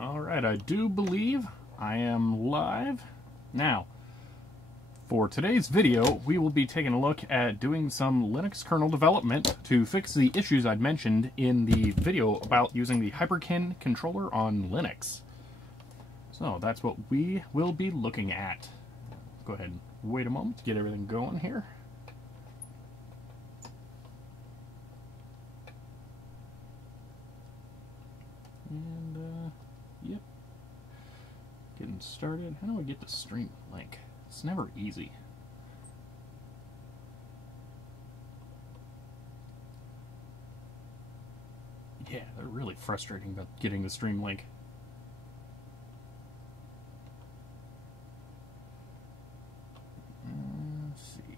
Alright, I do believe I am live. Now, for today's video, we will be taking a look at doing some Linux kernel development to fix the issues I'd mentioned in the video about using the Hyperkin controller on Linux. So that's what we will be looking at. Go ahead and wait a moment to get everything going here. And, yep. Getting started. How do I get the stream link? It's never easy. Yeah, they're really frustrating about getting the stream link. Let's see.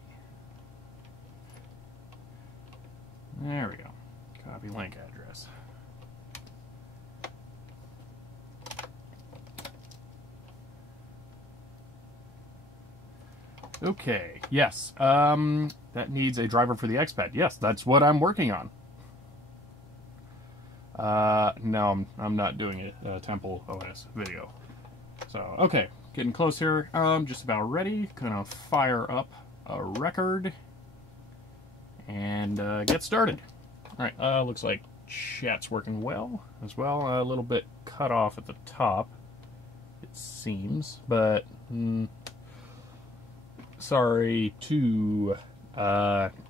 There we go. Copy link address. Okay, yes, that needs a driver for the xpad. Yes, that's what I'm working on. No, I'm not doing a Temple OS video. So, okay, getting close here. Just about ready. Gonna fire up a record and get started. All right, looks like chat's working well as well. A little bit cut off at the top, it seems, but sorry to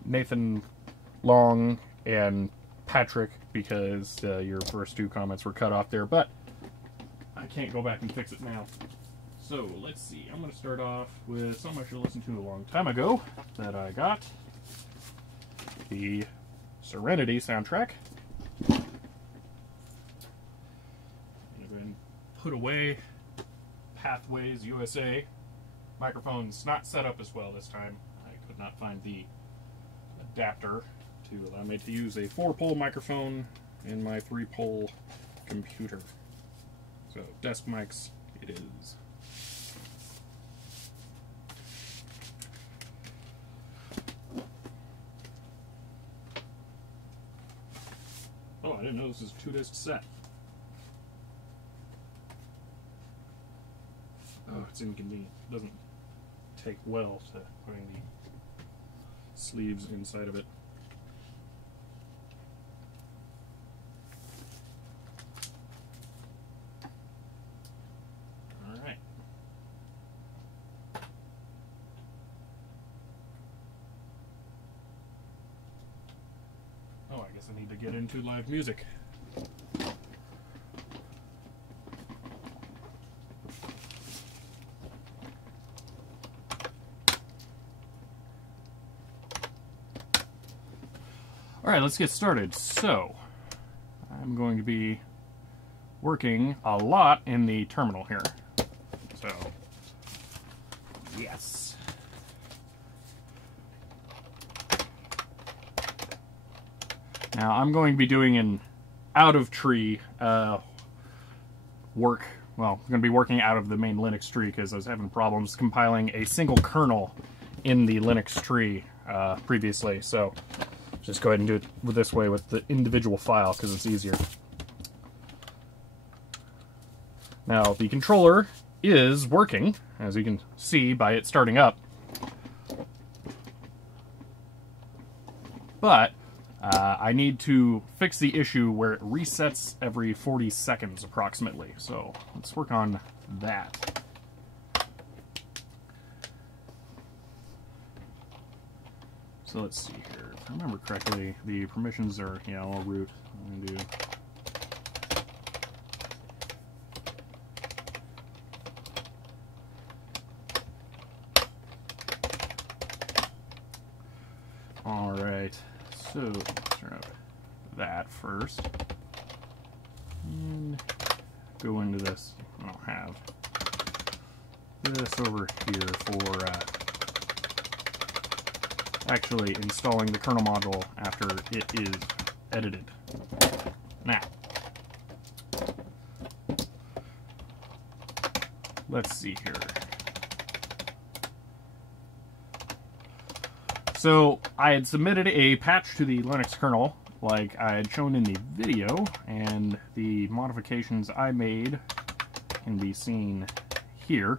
Nathan Long and Patrick because your first two comments were cut off there, but I can't go back and fix it now. So let's see, I'm going to start off with something I should have listened to a long time ago that I got. The Serenity soundtrack. I'm going to go ahead and put away Pathways USA. Microphone's not set up as well this time. I could not find the adapter to allow me to use a 4-pole microphone in my 3-pole computer. So, desk mics it is. Oh, I didn't know this was a 2-disc set. Oh, it's inconvenient. It doesn't take well to putting the sleeves inside of it. Alright. Oh, I guess I need to get into live music. Alright, let's get started. So, I'm going to be working a lot in the terminal here. So, yes. Now, I'm going to be doing an out-of-tree work. Well, I'm going to be working out of the main Linux tree because I was having problems compiling a single kernel in the Linux tree previously. So, just go ahead and do it this way with the individual file because it's easier. Now, the controller is working, as you can see by it starting up. But I need to fix the issue where it resets every 40 seconds approximately. So let's work on that. So let's see here. If I remember correctly, the permissions are, all root. I'm going to do alright, so let's turn up that first. And go into this. I'll have this over here for actually installing the kernel module after it is edited. Now, let's see here. So I had submitted a patch to the Linux kernel like I had shown in the video, and the modifications I made can be seen here.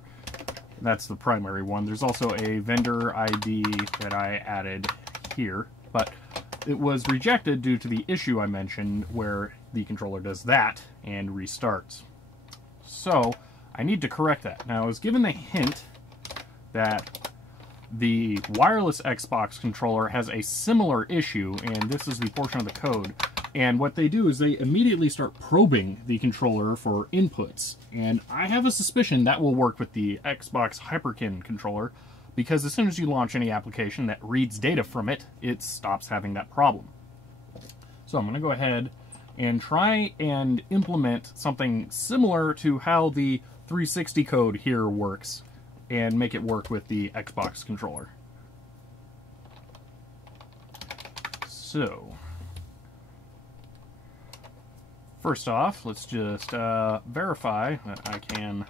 That's the primary one. There's also a vendor ID that I added here, but it was rejected due to the issue I mentioned where the controller does that and restarts. So I need to correct that. Now I was given the hint that the wireless Xbox controller has a similar issue, and this is the portion of the code. And what they do is they immediately start probing the controller for inputs. And I have a suspicion that will work with the Xbox Hyperkin controller, because as soon as you launch any application that reads data from it, it stops having that problem. So I'm going to go ahead and try and implement something similar to how the 360 code here works, and make it work with the Xbox controller. So first off, let's just verify that I can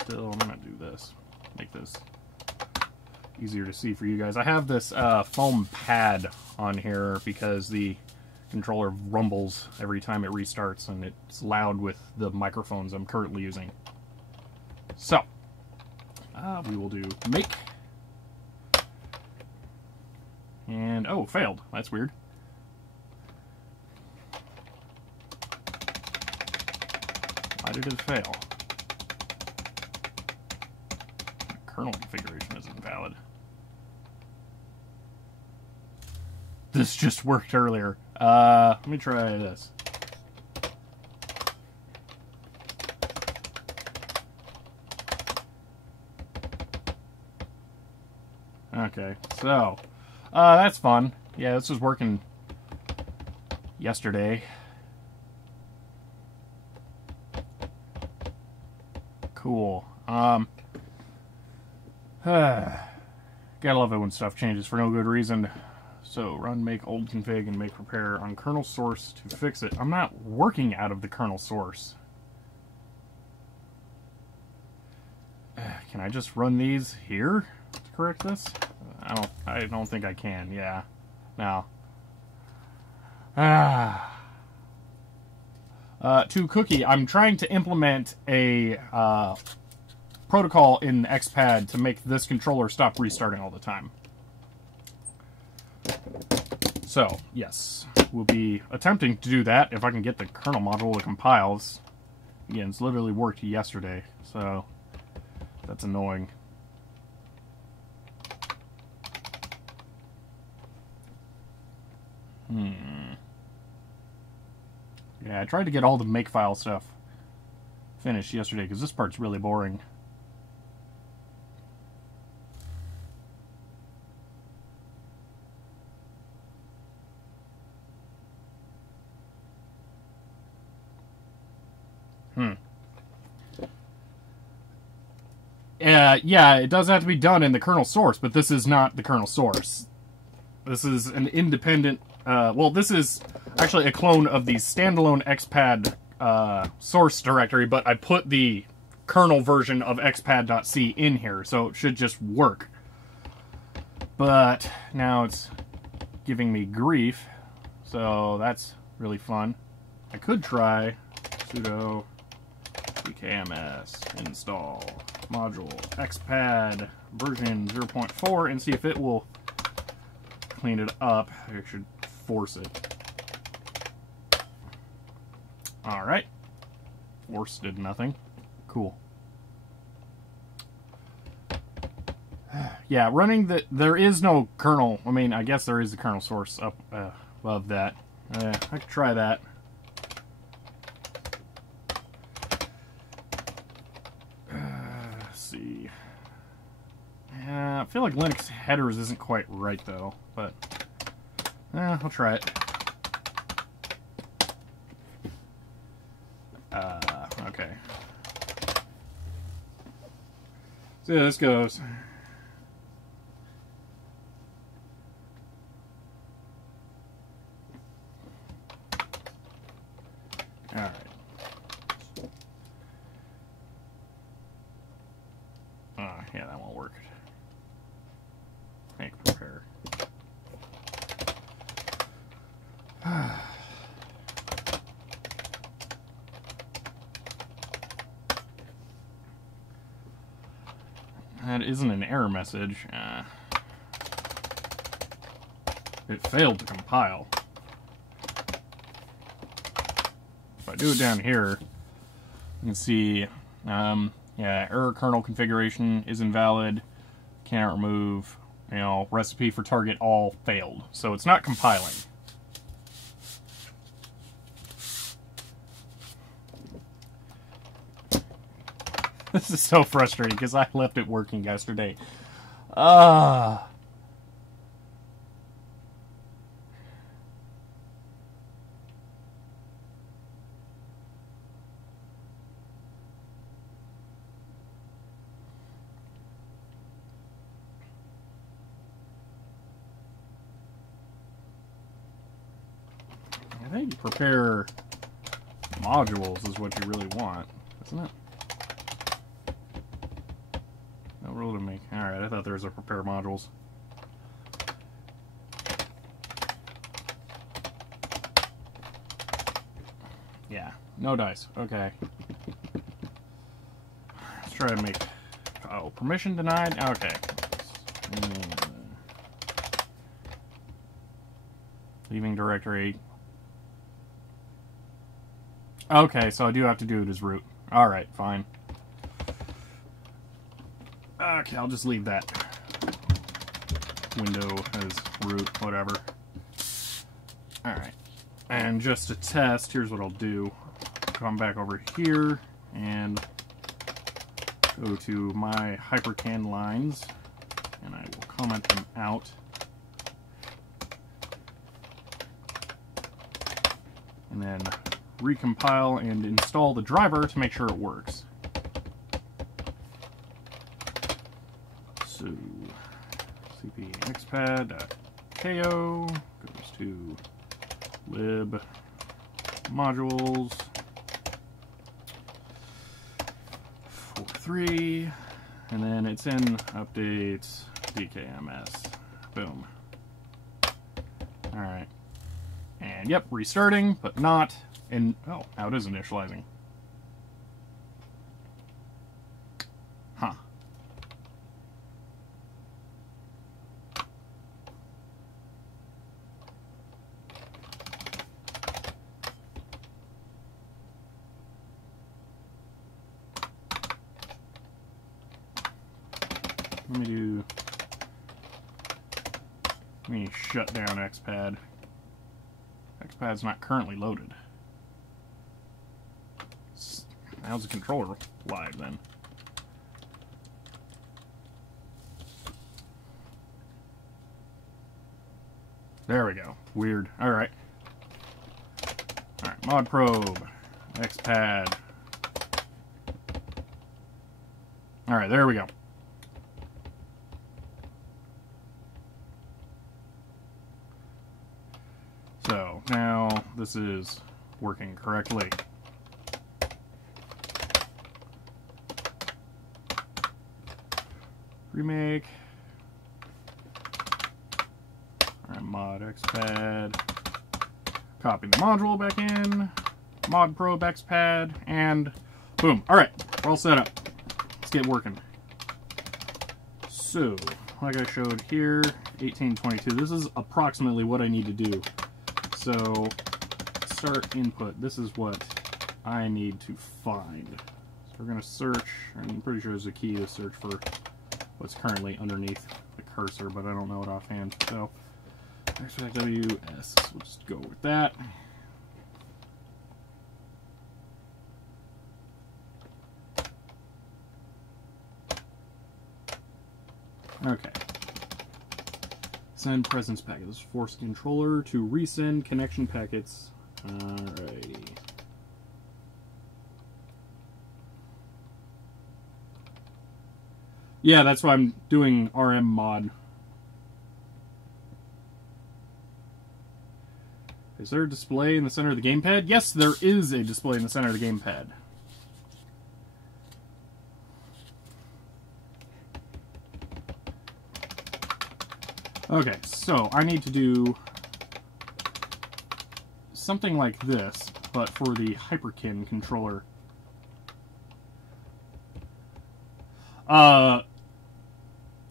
still, I'm going to do this, make this easier to see for you guys. I have this foam pad on here because the controller rumbles every time it restarts, and it's loud with the microphones I'm currently using. So, we will do make. And, oh, failed. That's weird. Why did it fail? Kernel configuration isn't valid. This just worked earlier. Let me try this. Okay, so, that's fun. Yeah, this was working yesterday. Cool. Gotta love it when stuff changes for no good reason. So, run make old config and make repair on kernel source to fix it. I'm not working out of the kernel source. Can I just run these here to correct this? I don't think I can. Yeah. No. To Cookie, I'm trying to implement a protocol in xpad to make this controller stop restarting all the time. So, yes, we'll be attempting to do that if I can get the kernel module to compile. Again, it's literally worked yesterday, so that's annoying. Yeah, I tried to get all the makefile stuff finished yesterday because this part's really boring. Yeah, it does have to be done in the kernel source, but this is not the kernel source. This is an independent, well, this is actually a clone of the standalone xpad source directory, but I put the kernel version of xpad.c in here, so it should just work. But now it's giving me grief, so that's really fun. I could try sudo pkms install module xpad version 0.4 and see if it will clean it up. I should force it. Alright. Force did nothing. Cool. Yeah, running the... There is no kernel. I mean, I guess there is a kernel source up above that. I could try that. Let's see. I feel like Linux headers isn't quite right, though. But, I'll try it. Okay. See how this goes. Alright. Yeah, that won't work. Make prepare. that isn't an error message. It failed to compile. If I do it down here, you can see, yeah, error kernel configuration is invalid, cannot remove, you know, recipe for target all failed. So it's not compiling. This is so frustrating because I left it working yesterday. I think prepare modules is what you really want, isn't it? No rule to make. Alright, I thought there was a prepare modules. Yeah, no dice. Okay. Let's try to make... Oh, permission denied? Okay. Leaving directory. Okay, so I do have to do it as root. Alright, fine. Okay, I'll just leave that window as root, whatever. Alright. And just to test, here's what I'll do. Come back over here and go to my hypercan lines, and I will comment them out. And then recompile and install the driver to make sure it works. So cp xpad.ko goes to lib modules 43, and then it's in updates dkms. Boom. Alright. And yep, restarting, but not in... Oh, now it is initializing. Huh. Let me shut down xpad. xpad's not currently loaded. How's the controller live then? There we go. Weird. Alright. Alright, mod probe. xpad. Alright, there we go. So, now this is working correctly. Remake. Alright, mod xpad. Copy the module back in. Mod probe xpad. And boom. Alright, we're all set up. Let's get working. So, like I showed here, 1822. This is approximately what I need to do. So, start input. This is what I need to find. So we're going to search. I'm pretty sure there's a key to search for what's currently underneath the cursor, but I don't know it offhand. So, xpad.ws. We'll just go with that. Okay. Send presence packets. Force controller to resend connection packets. Alrighty. Yeah, that's why I'm doing RM mod. Is there a display in the center of the gamepad? Yes, there is a display in the center of the gamepad. Okay, so I need to do something like this, but for the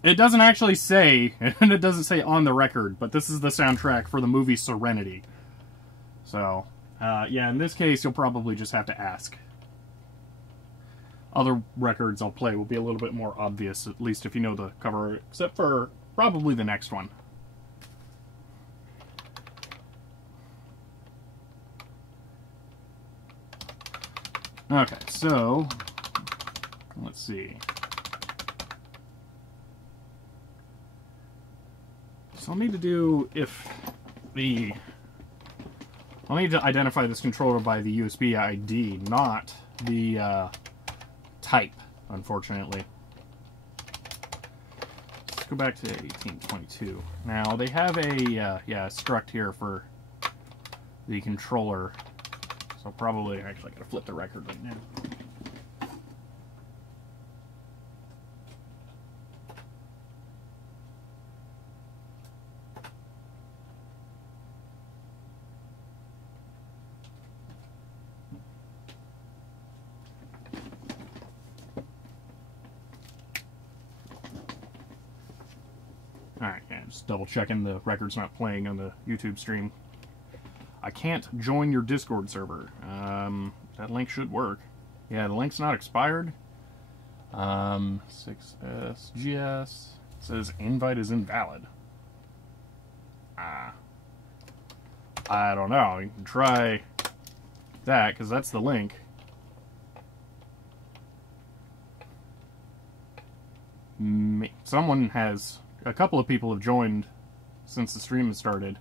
It doesn't actually say, and it doesn't say on the record, but this is the soundtrack for the movie Serenity. So, yeah, in this case, you'll probably just have to ask. Other records I'll play will be a little bit more obvious, at least if you know the cover, except for probably the next one. Okay, so, let's see. So I'll need to do I'll need to identify this controller by the USB ID, not the type, unfortunately. Let's go back to 1822. Now, they have a, struct here for the controller. So probably, actually, I gotta flip the record right now. Alright, yeah, just double checking the record's not playing on the YouTube stream. I can't join your Discord server. That link should work. Yeah, the link's not expired. 6SGS says invite is invalid. I don't know. You can try that, because that's the link. A couple of people have joined since the stream has started.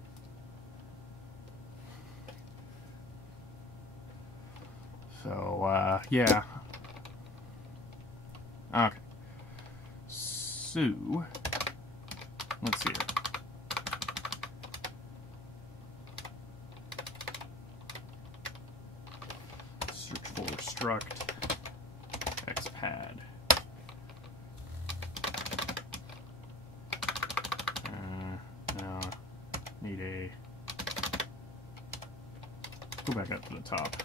So, yeah. Okay. So, let's see here. Search for struct xpad. Now, need a... Go back up to the top.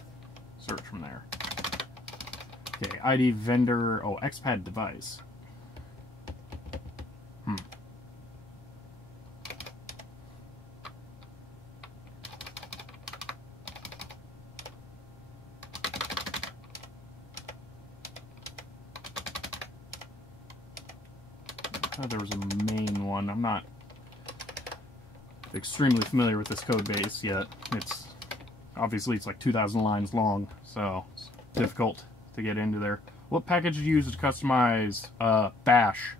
Search from there. Okay, ID vendor... Oh, xpad device. I thought there was a main one. I'm not extremely familiar with this code base yet. Obviously it's like 2,000 lines long, so it's difficult to get into there. What package did you use to customize Bash?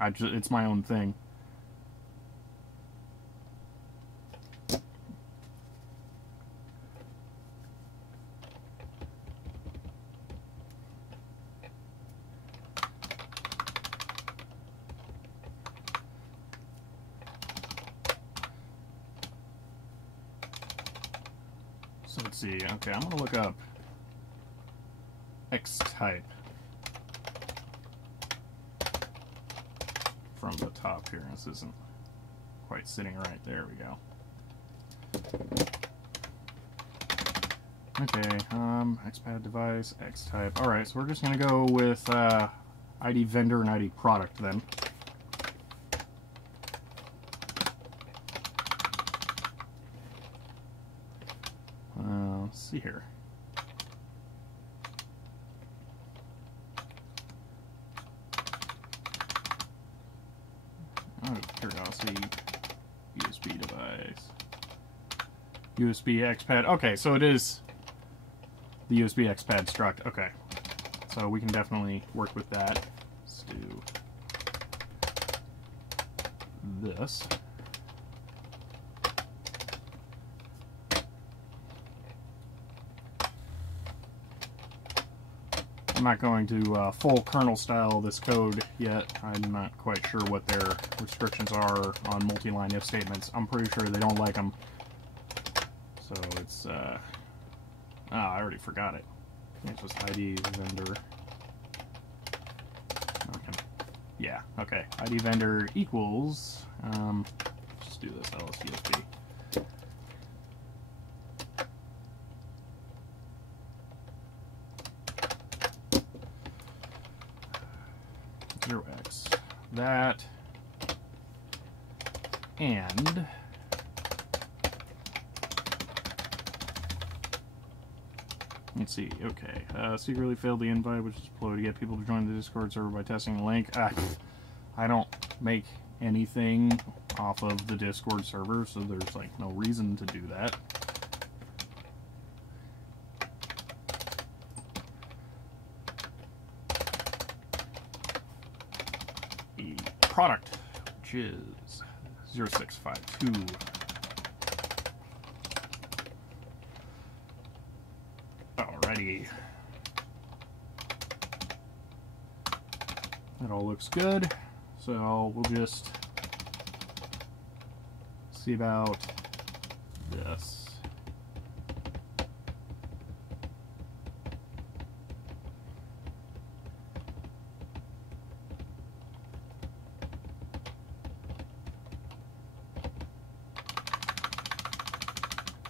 It's my own thing. So let's see. Okay, I'm gonna look up X-type from the top here. This isn't quite sitting right. There we go. Okay, xpad device, X-type. Alright, so we're just gonna go with ID vendor and ID product then. Let's see here. Out of curiosity, USB device, USB xpad. Okay, so it is the USB xpad struct. Okay, so we can definitely work with that. Let's do this. I'm not going to full kernel style this code yet. I'm not quite sure what their restrictions are on multi-line if statements. I'm pretty sure they don't like them. So it's, I already forgot it. It's just ID vendor. Okay. Yeah, okay. ID vendor equals, just do this LSUSB. 0x that. And let's see, okay. Secretly failed the invite, which is a ploy to get people to join the Discord server by testing the link. I don't make anything off of the Discord server, so there's like no reason to do that. The product, which is 0652. Alrighty. That all looks good. So we'll just see about this.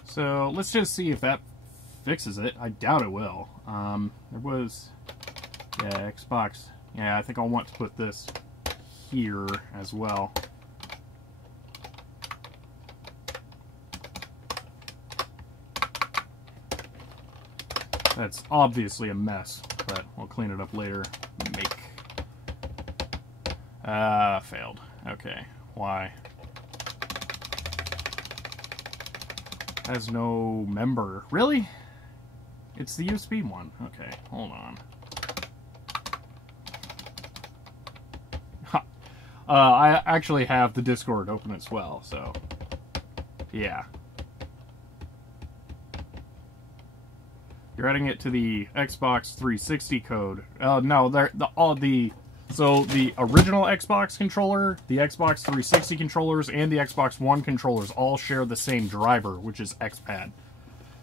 So let's just see if that fixes it. I doubt it will. There was, yeah, Xbox. Yeah, I think I'll want to put this here as well. That's obviously a mess, but we'll clean it up later. Make. Failed. Okay, why? Has no member. Really? It's the USB one. Okay, hold on. I actually have the Discord open as well, so yeah. You're adding it to the Xbox 360 code. No, so the original Xbox controller, the Xbox 360 controllers, and the Xbox One controllers all share the same driver, which is xpad.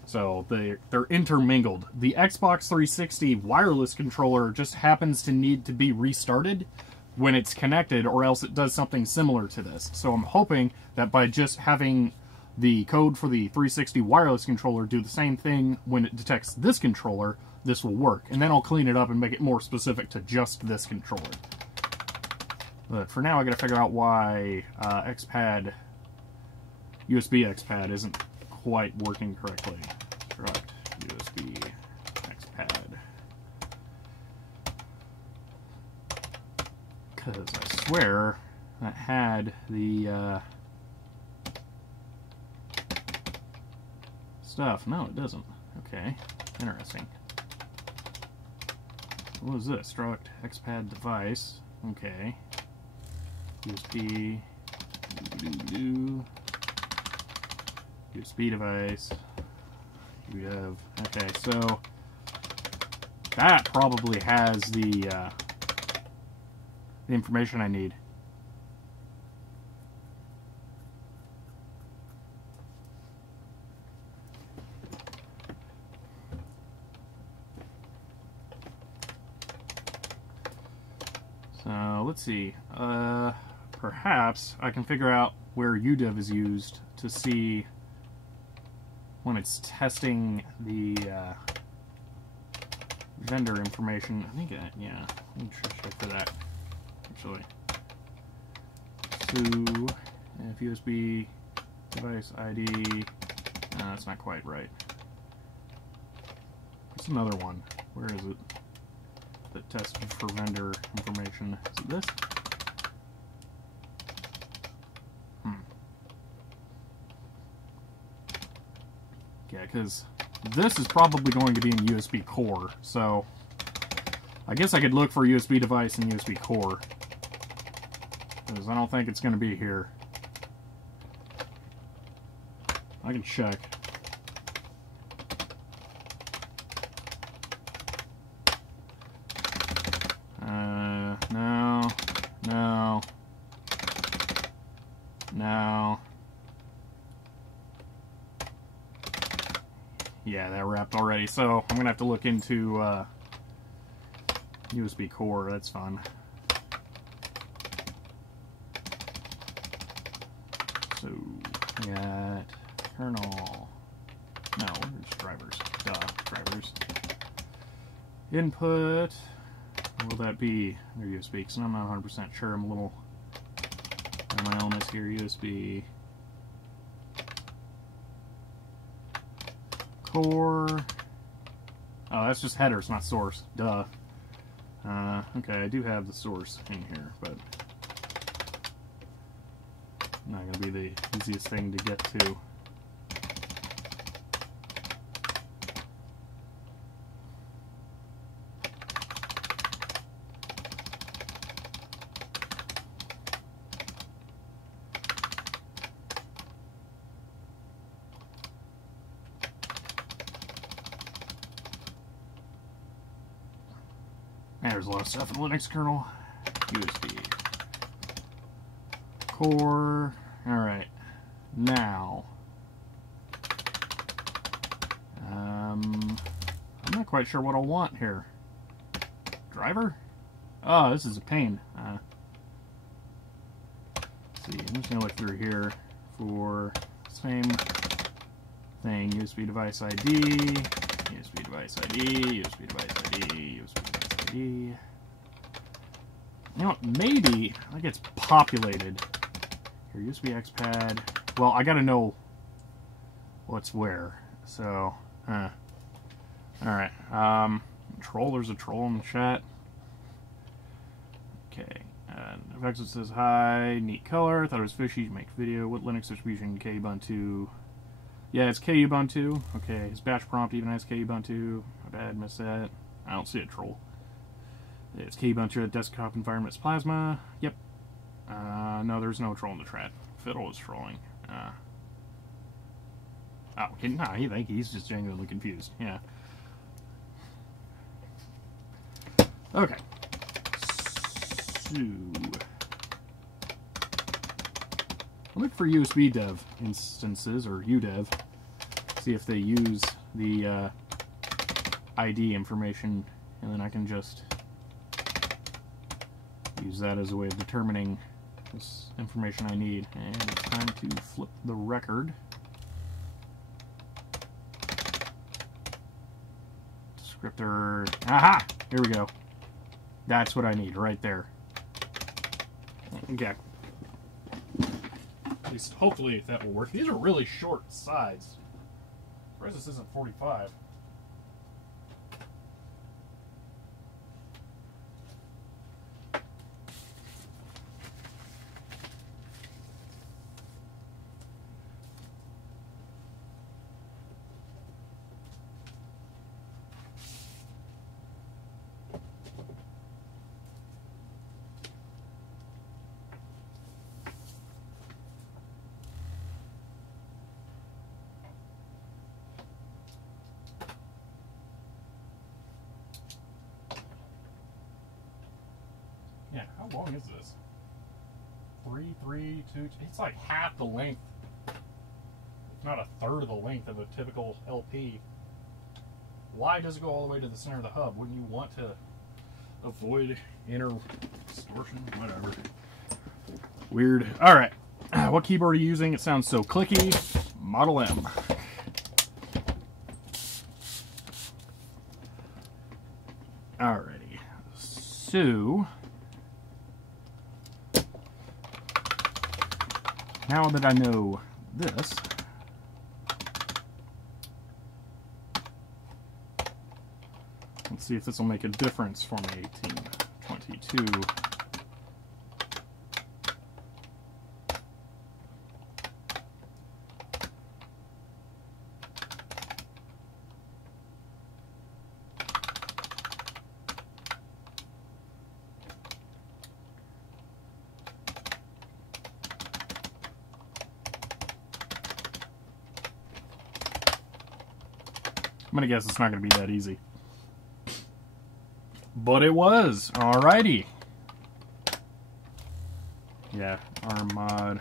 So they're intermingled. The Xbox 360 wireless controller just happens to need to be restarted when it's connected, or else it does something similar to this. So I'm hoping that by just having the code for the 360 wireless controller do the same thing when it detects this controller, this will work. And then I'll clean it up and make it more specific to just this controller. But for now, I gotta figure out why xpad, USB xpad isn't quite working correctly. Correct, USB xpad. Because I swear that had the stuff. No, it doesn't. Okay, interesting. What was this? Struct xpad device. Okay. USB. USB device. You have. Okay, so that probably has the information I need. So let's see. Perhaps I can figure out where UDEV is used to see when it's testing the vendor information. I think, yeah, let me check for that. Actually, so if USB device ID, that's not quite right. What's another one? Where is it? That tested for vendor information. Is it this? Yeah, because this is probably going to be in USB core, so I guess I could look for USB device and USB core, because I don't think it's going to be here. I can check. No. Yeah, that wrapped already, so I'm gonna have to look into USB core. That's fun. So we got kernel. No, there's drivers. Duh, drivers. Input. will that be? There, USB, because I'm not 100% sure. I'm a little on my illness here. USB core. Oh, that's just headers, not source. Duh. Okay, I do have the source in here, but not going to be the easiest thing to get to. There's a lot of stuff in Linux kernel. USB core. Alright. Now. I'm not quite sure what I want here. Driver? Oh, this is a pain. Let's see. I'm just going to look through here for same thing. USB device ID. USB device ID. USB device ID. USB device ID. You know what? Maybe that gets populated. Here, USB xpad. Well, I gotta know what's where. So, alright. Troll, there's a troll in the chat. Okay. Vexel says, hi, neat color. Thought it was fishy to make video. What Linux distribution? Kubuntu. Yeah, it's Kubuntu. Okay, his batch prompt even has Kubuntu. My bad, missed that. I don't see a troll. It's Kubuntu desktop environment's Plasma. Yep. No, there's no troll in the chat. Fiddle is trolling. Oh, okay, nah, I think he's just genuinely confused. Yeah. Okay. So, I'll look for USB dev instances, or udev. See if they use the ID information, and then I can just use that as a way of determining this information I need. And it's time to flip the record. Descriptor. Aha! Here we go. That's what I need right there. Okay. At least hopefully that will work. These are really short sides. Whereas this isn't 45. Yeah, how long is this? 3, 3, 2. It's like half the length, if not a third of the length of a typical LP. Why does it go all the way to the center of the hub? Wouldn't you want to avoid inner distortion? Whatever. Weird. All right. What keyboard are you using? It sounds so clicky. Model M. Alrighty. So, now that I know this, let's see if this will make a difference for me. 18, 22. I'm gonna guess it's not gonna be that easy. But it was. Alrighty. Yeah, rmod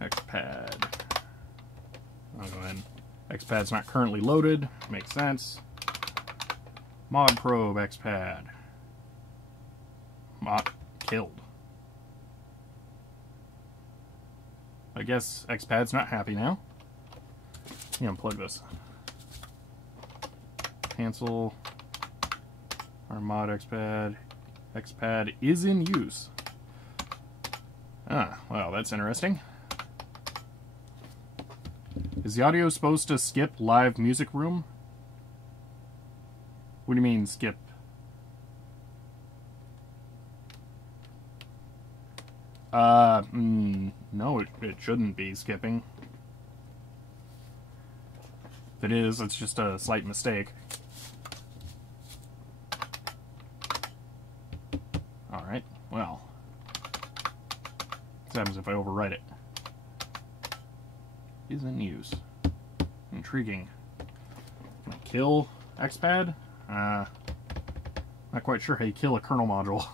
xpad. I'll go ahead. Xpad's not currently loaded. Makes sense. Mod probe xpad. Mod killed. I guess xpad's not happy now. Unplug this. cancel our mod xpad. Xpad is in use. Ah, well, that's interesting. Is the audio supposed to skip live music room? What do you mean, skip? No, it shouldn't be skipping. If it is, it's just a slight mistake. Alright, well. What happens if I overwrite it? Is in use. Intriguing. Can I kill xpad? Not quite sure how you kill a kernel module.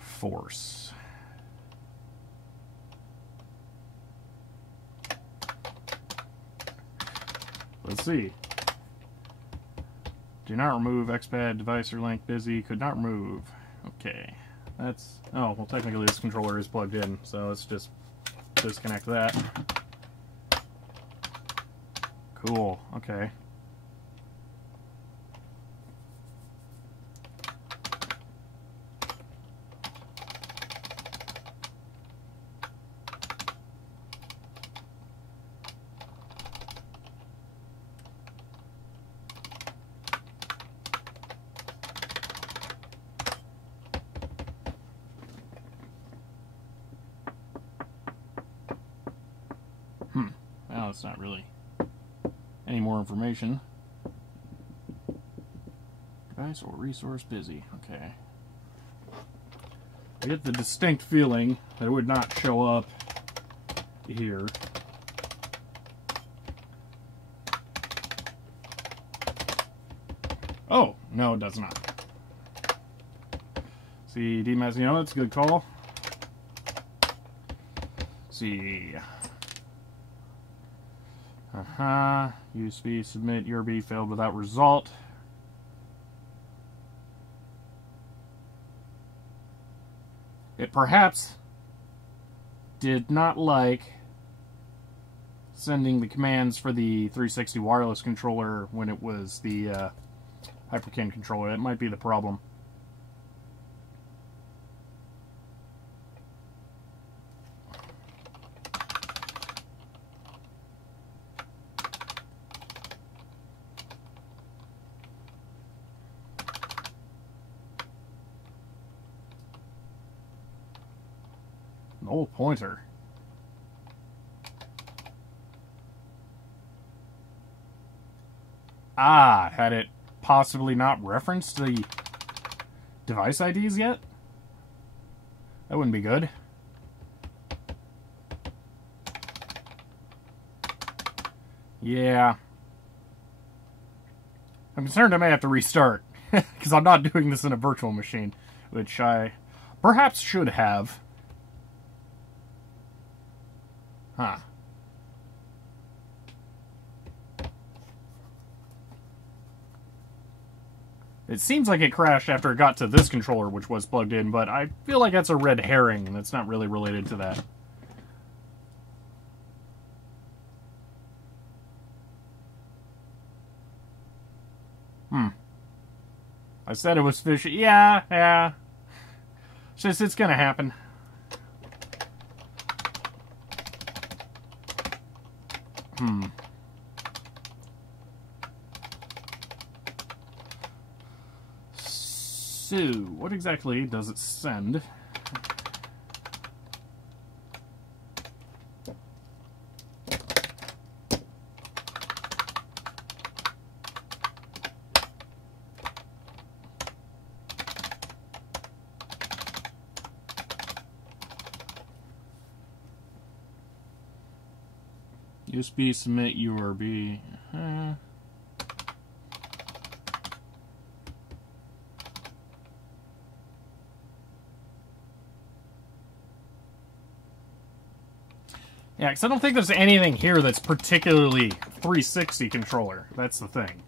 Force. Let's see. Do not remove xpad device or link busy. Could not remove. Okay. That's... Oh, well, technically this controller is plugged in, so let's just disconnect that. Cool. Okay. Well, it's not really any more information. Device or resource busy. Okay. I get the distinct feeling that it would not show up here. Oh, no, it does not. See, DMAS, you know, that's a good call. See. USB submit URB failed without result. It perhaps did not like sending the commands for the 360 wireless controller when it was the HyperCAN controller. That might be the problem. An old pointer. Ah, had it possibly not referenced the device IDs yet? That wouldn't be good. Yeah. I'm concerned I may have to restart, because I'm not doing this in a virtual machine, which I perhaps should have. Huh. It seems like it crashed after it got to this controller, which was plugged in, but I feel like that's a red herring, and it's not really related to that. I said it was fishy. Yeah. It's gonna happen. So, what exactly does it send? USB submit URB. Yeah, because I don't think there's anything here that's particularly 360 controller. That's the thing.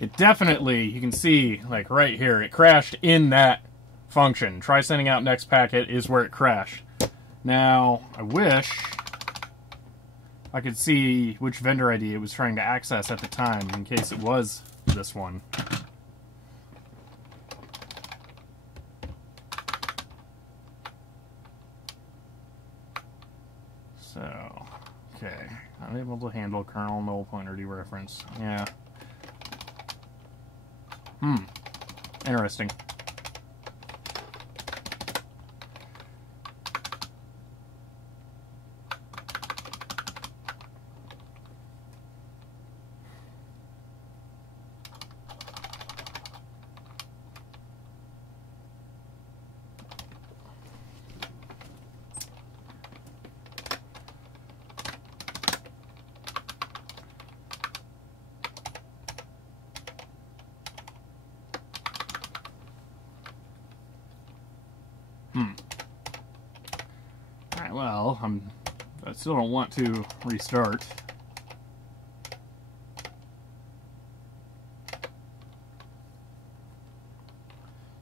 It definitely, you can see, like right here, it crashed in that function. Try sending out next packet is where it crashed. Now, I wish I could see which vendor ID it was trying to access at the time, in case it was this one. So, okay. Unable to handle kernel null pointer dereference. Yeah. Interesting. Alright, well, I still don't want to restart.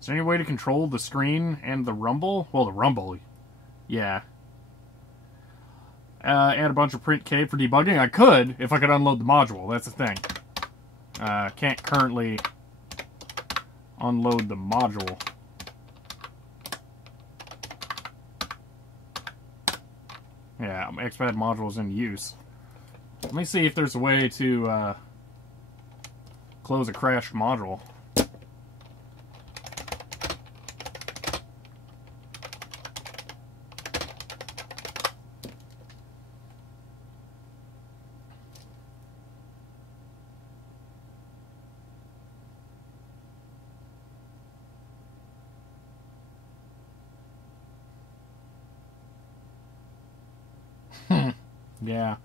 Is there any way to control the screen and the rumble? Well, the rumble, yeah. Add a bunch of print K for debugging? I could, if I could unload the module. That's the thing. Can't currently unload the module. Yeah, xpad module is in use. Let me see if there's a way to close a crashed module. Yeah.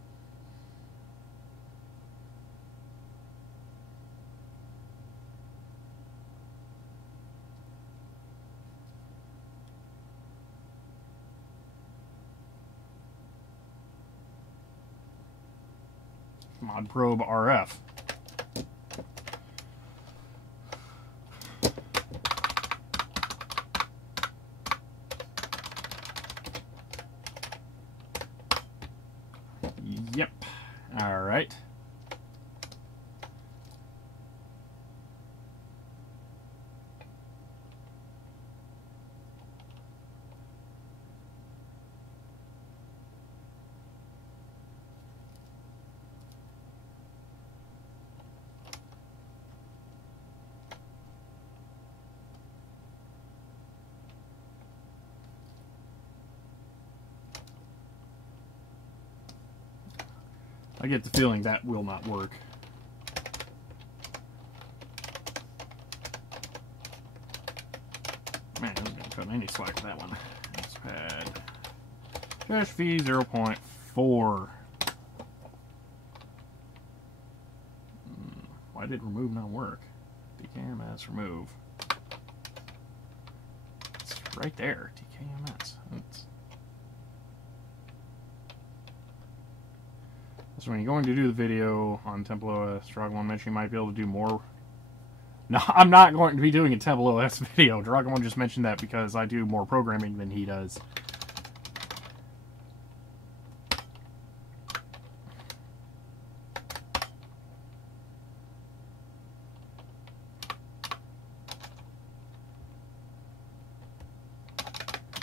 Mod probe RF. Yep. All right. I get the feeling that will not work. Man, I'm not cutting any slack with that one. xpad -v 0.4. Why did remove not work? DKMS remove. It's right there. DKMS. So when you're going to do the video on Temple OS, Dragon1 mentioned you might be able to do more. No, I'm not going to be doing a Temple OS video. Dragon1 just mentioned that because I do more programming than he does.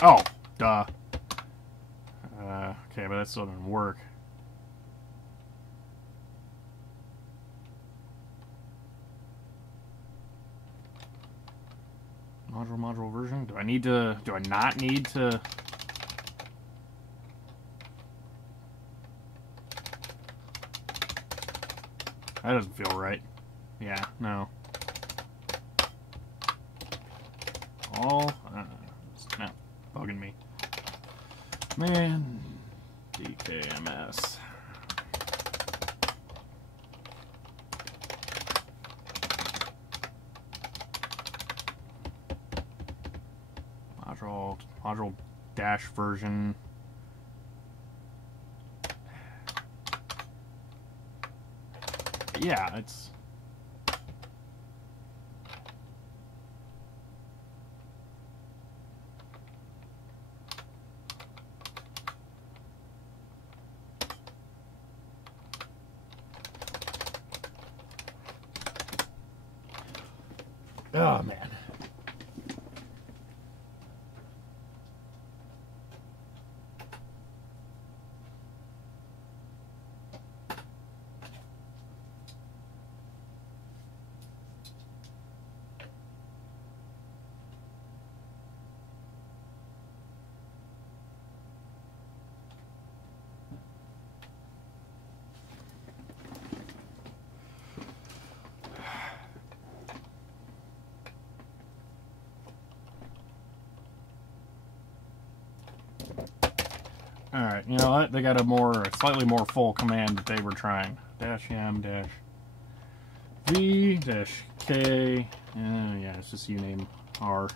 Oh, duh. Okay, but that still doesn't work. Module version? Do I not need to? That doesn't feel right. Yeah, no. It's not bugging me. Man, DKMS. Module dash version. Yeah, it's Oh, man. Alright, you know what? They got a slightly more full command that they were trying. -m -v -k. Yeah, it's just uname R.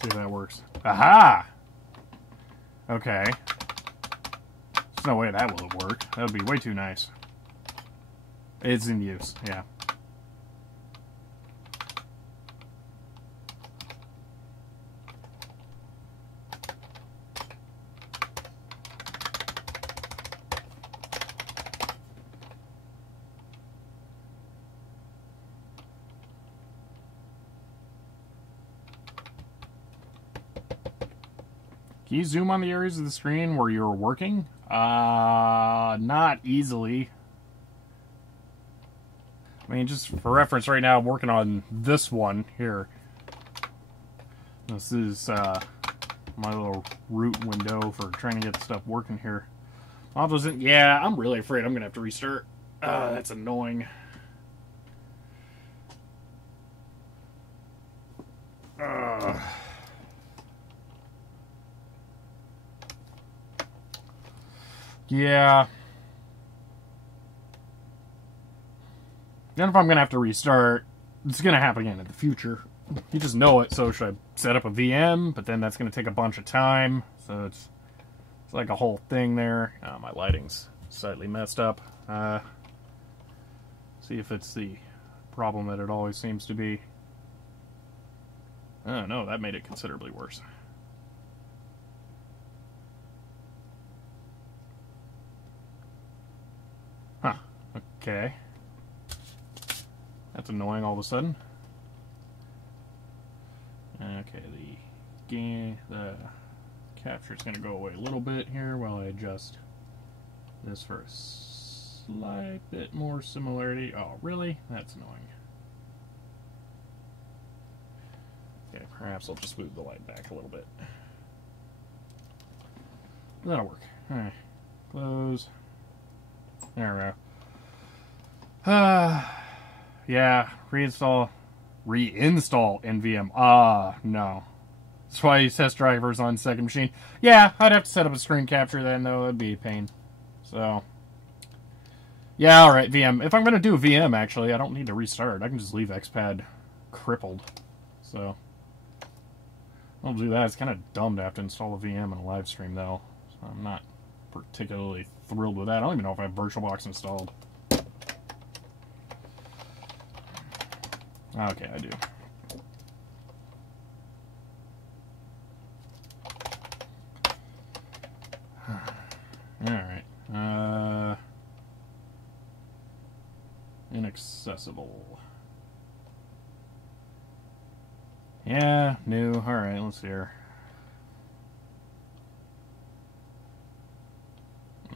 See if that works. Aha! Okay. There's no way that will work. That would be way too nice. It's in use, yeah. Can you zoom on the areas of the screen where you're working? Not easily. I mean, just for reference, right now I'm working on this one here. This is my little root window for trying to get stuff working here. Yeah, I'm really afraid I'm going to have to restart. That's annoying. Yeah. Then if I'm going to have to restart, it's going to happen again in the future. You just know it, so should I set up a VM? But then that's going to take a bunch of time. So it's like a whole thing there. Oh, my lighting's slightly messed up. See if it's the problem that it always seems to be. Oh, no, that made it considerably worse. Huh. Okay. That's annoying all of a sudden. Okay, the capture is going to go away a little bit here while I adjust this for a slight bit more similarity. Oh, really? That's annoying. Okay, perhaps I'll just move the light back a little bit. That'll work. Alright. Close. There we go. Yeah, reinstall NVM. No. That's why he test drivers on second machine. Yeah, I'd have to set up a screen capture then, though. It'd be a pain. So, yeah, alright, VM. If I'm going to do a VM, actually, I don't need to restart. I can just leave xpad crippled. So, I'll do that. It's kind of dumb to have to install a VM in a live stream, though. So I'm not particularly thrilled with that. I don't even know if I have VirtualBox installed. Okay, I do. Alright. Inaccessible. Yeah, new. Alright, let's see here.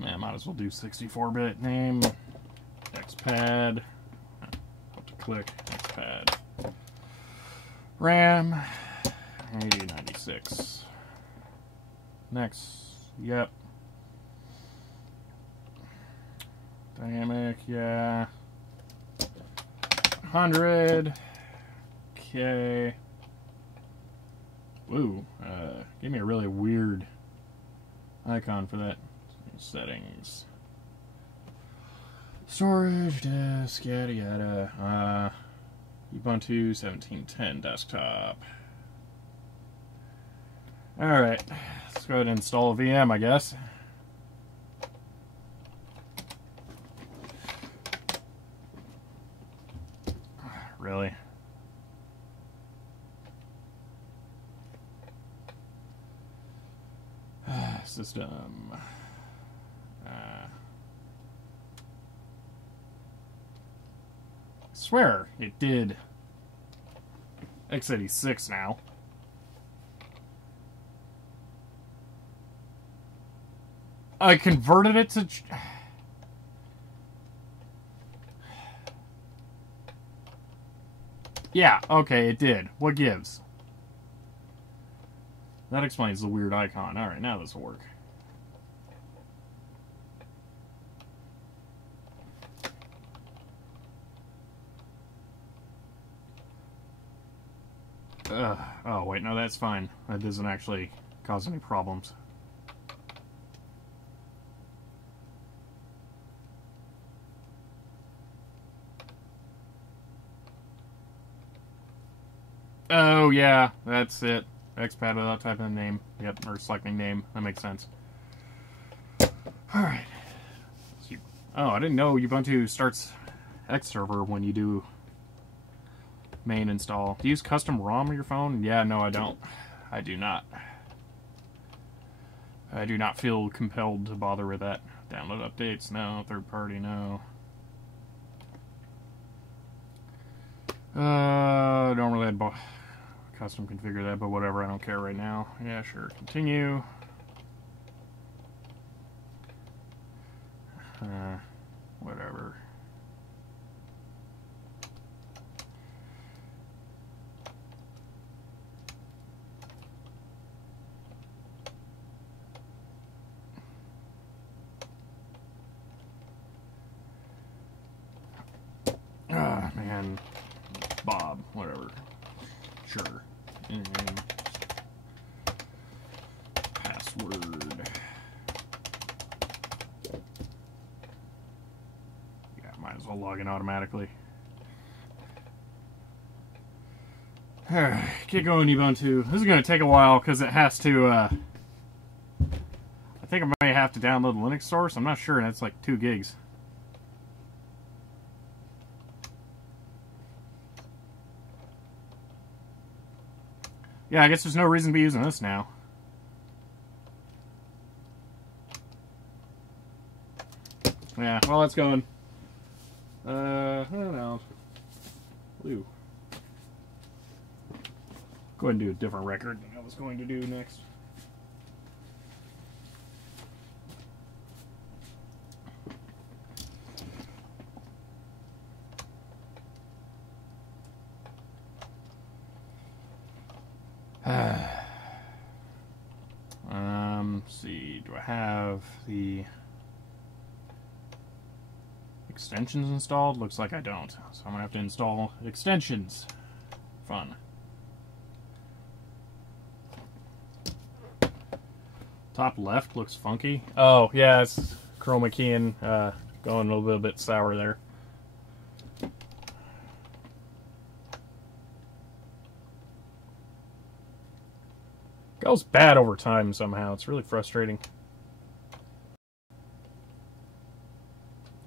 I might as well do 64-bit name. Xpad. Have to click. Xpad. RAM. 8096. Next. Yep. Dynamic, yeah. 100. Okay. Ooh, gave me a really weird icon for that. Settings. Storage, disk, yada yada. Ubuntu 1710 desktop. Alright, let's go ahead and install a VM, I guess. Really? System. swear it did x86 now. I converted it to... Yeah, okay, it did. What gives? That explains the weird icon. Alright, now this will work. Oh, wait, no, that's fine. That doesn't actually cause any problems. Oh, yeah, that's it. Xpad without typing in name. Yep, or selecting name. That makes sense. Alright. Oh, I didn't know Ubuntu starts X server when you do main install. Do you use custom ROM on your phone? Yeah, no, I don't. I do not. I do not feel compelled to bother with that. Download updates? No. Third party? No. Don't really have custom configure that, but whatever, I don't care right now. Yeah, sure. Continue. Whatever. Ah, man. Bob, whatever. Sure. Password. Yeah, might as well log in automatically. Get going, Ubuntu. This is going to take a while because it has to, I think I may have to download the Linux source. I'm not sure, and it's like 2 gigs. Yeah, I guess there's no reason to be using this now. Yeah, well, that's going. I don't know. Blue. Go ahead and do a different record than I was going to do next. Let's see, do I have the extensions installed? Looks like I don't. So I'm gonna have to install extensions. Fun. Top left looks funky. Oh, yeah, it's chroma keying, going a little bit sour there. Goes bad over time somehow. It's really frustrating.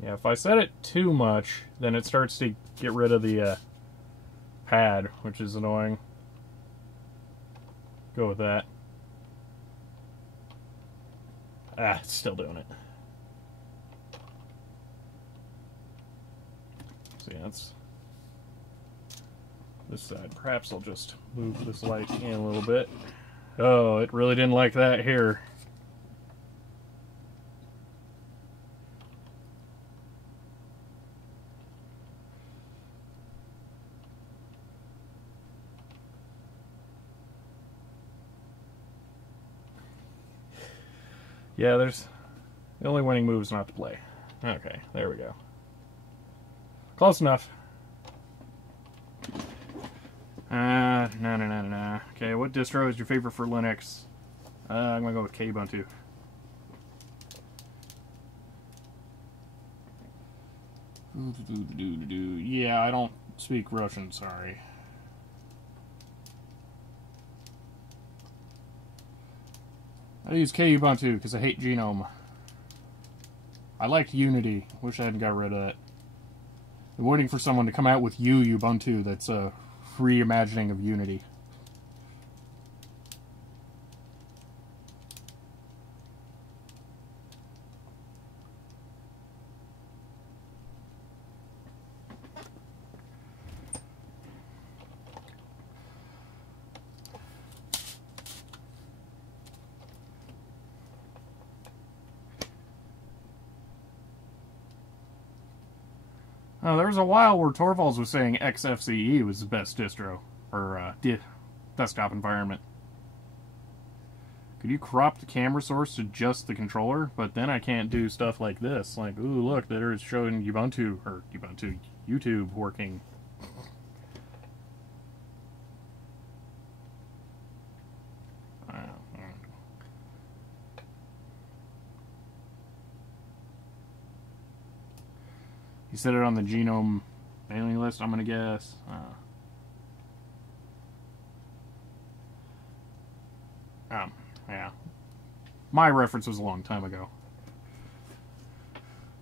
Yeah, if I set it too much, then it starts to get rid of the pad, which is annoying. Go with that. Ah, it's still doing it. See, that's this side. Perhaps I'll just move this light in a little bit. Oh, it really didn't like that here. Yeah, there's the only winning move is not to play. Okay, there we go. Close enough. No. Okay, what distro is your favorite for Linux? I'm gonna go with Kubuntu. Yeah, I don't speak Russian, sorry. I use Kubuntu because I hate Genome. I like Unity. Wish I hadn't got rid of that. I'm waiting for someone to come out with Ubuntu that's a reimagining of Unity. Oh, there was a while where Torvalds was saying XFCE was the best distro, or desktop environment. Could you crop the camera source to just the controller? But then I can't do stuff like this. Like, ooh, look, there's showing YouTube working. You said it on the genome mailing list, I'm going to guess. Yeah. My reference was a long time ago.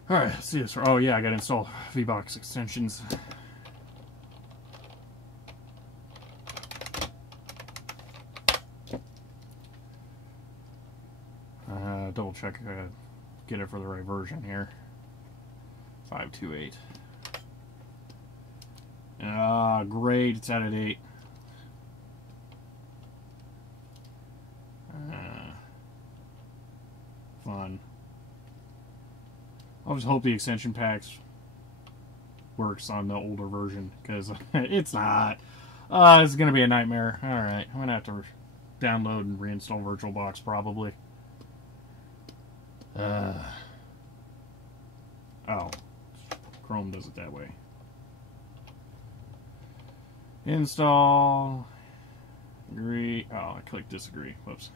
Alright, let's see this. Oh, yeah, I got to install VBox extensions. Double check, get it for the right version here. 5.2.8. Ah, great, it's out of date. Fun. I'll just hope the extension packs works on the older version, because it's not. It's going to be a nightmare. Alright, I'm going to have to download and reinstall VirtualBox probably. Oh, Chrome does it that way. Install. Agree. Oh, I clicked disagree. Whoops.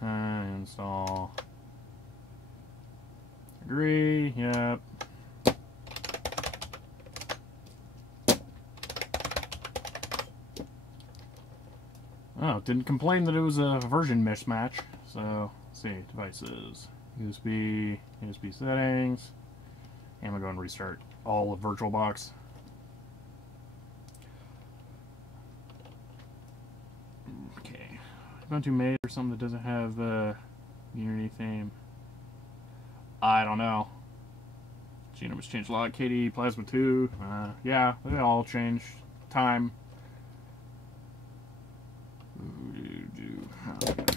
Install. Agree. Yep. Oh, it didn't complain that it was a version mismatch. So, let's see. Devices. USB settings. And I'm going to go and restart all of VirtualBox. Okay. Ubuntu Mate or something that doesn't have Unity theme. I don't know. Genome has changed a lot. KDE, Plasma 2. Yeah, they all changed. Time. Oh, gosh.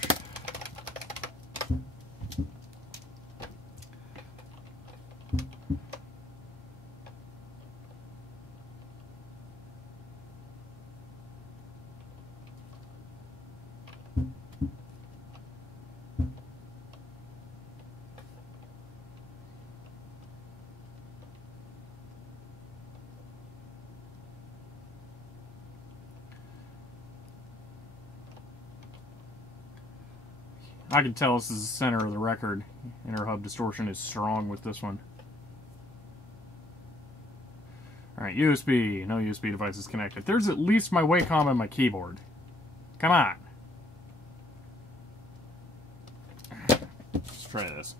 I can tell this is the center of the record. Interhub distortion is strong with this one. Alright, USB. No USB devices connected. There's at least my Wacom and my keyboard. Come on. Let's try this.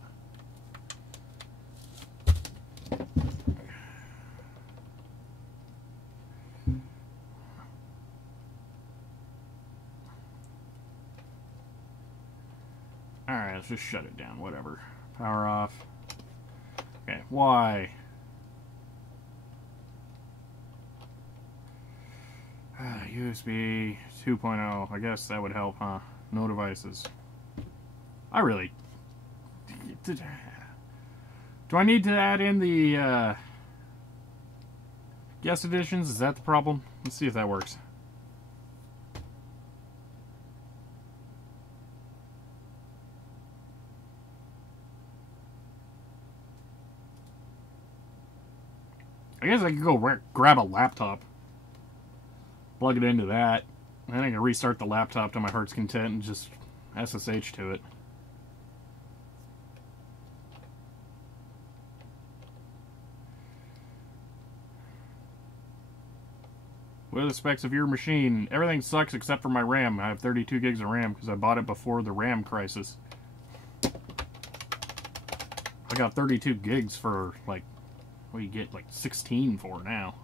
Alright, let's just shut it down, whatever. Power off. Okay, why? USB 2.0. I guess that would help, huh? No devices. I really... Do I need to add in the guest editions? Is that the problem? Let's see if that works. I guess I could go grab a laptop, plug it into that, and then I can restart the laptop to my heart's content and just SSH to it. What are the specs of your machine? Everything sucks except for my RAM. I have 32 gigs of RAM because I bought it before the RAM crisis. I got 32 gigs for, like, what do you get, like 16 for now.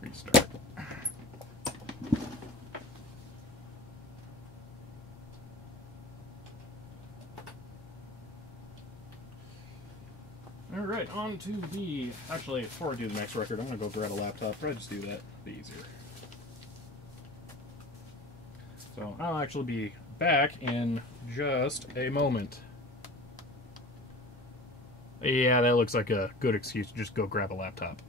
Restart. All right. Alright, on to the... Actually, before I do the next record, I'm going to go grab a laptop. Probably just do that. Be easier. So, I'll actually be back in just a moment. Yeah, that looks like a good excuse to just go grab a laptop.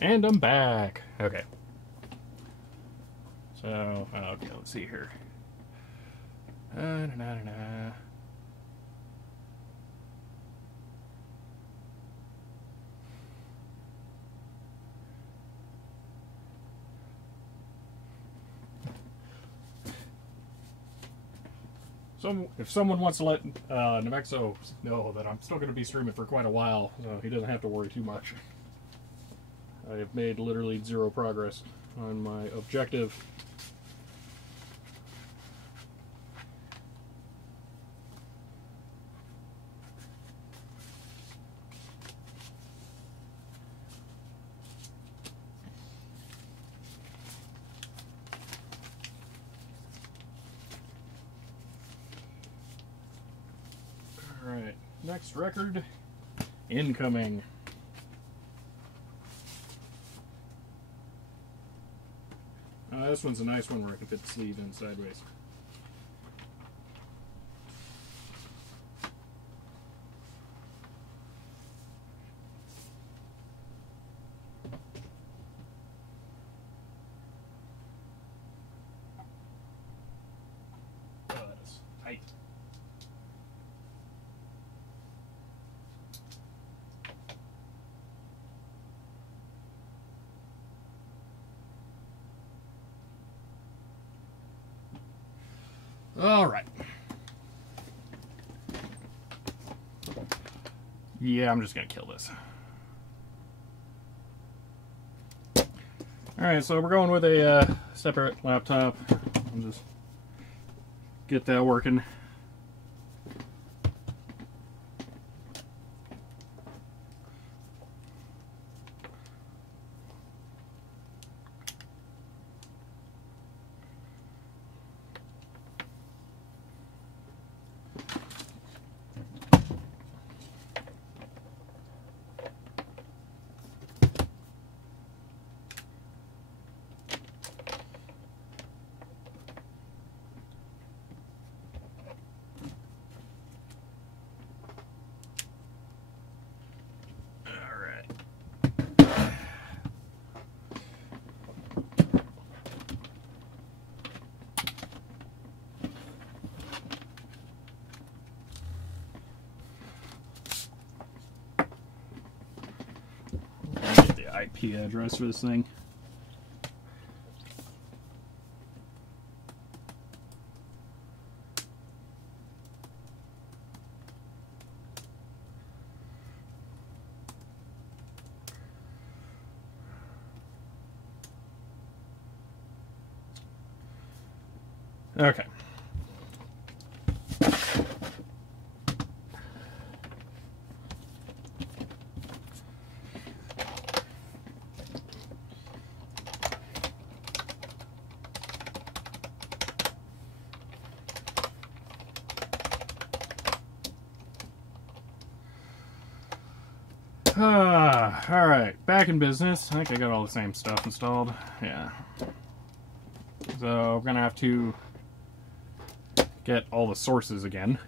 And I'm back. Okay. So, okay, let's see here. So, if someone wants to let Nemexo know that I'm still going to be streaming for quite a while, so he doesn't have to worry too much. I have made literally zero progress on my objective. Alright, next record, incoming. This one's a nice one where I can fit the sleeve in sideways. Oh, that is tight. All right. Yeah, I'm just gonna kill this. All right, so we're going with a separate laptop. I'll just get that working. Get the IP address for this thing. Okay. All right, back in business. I think I got all the same stuff installed. Yeah. So we're gonna have to get all the sources again.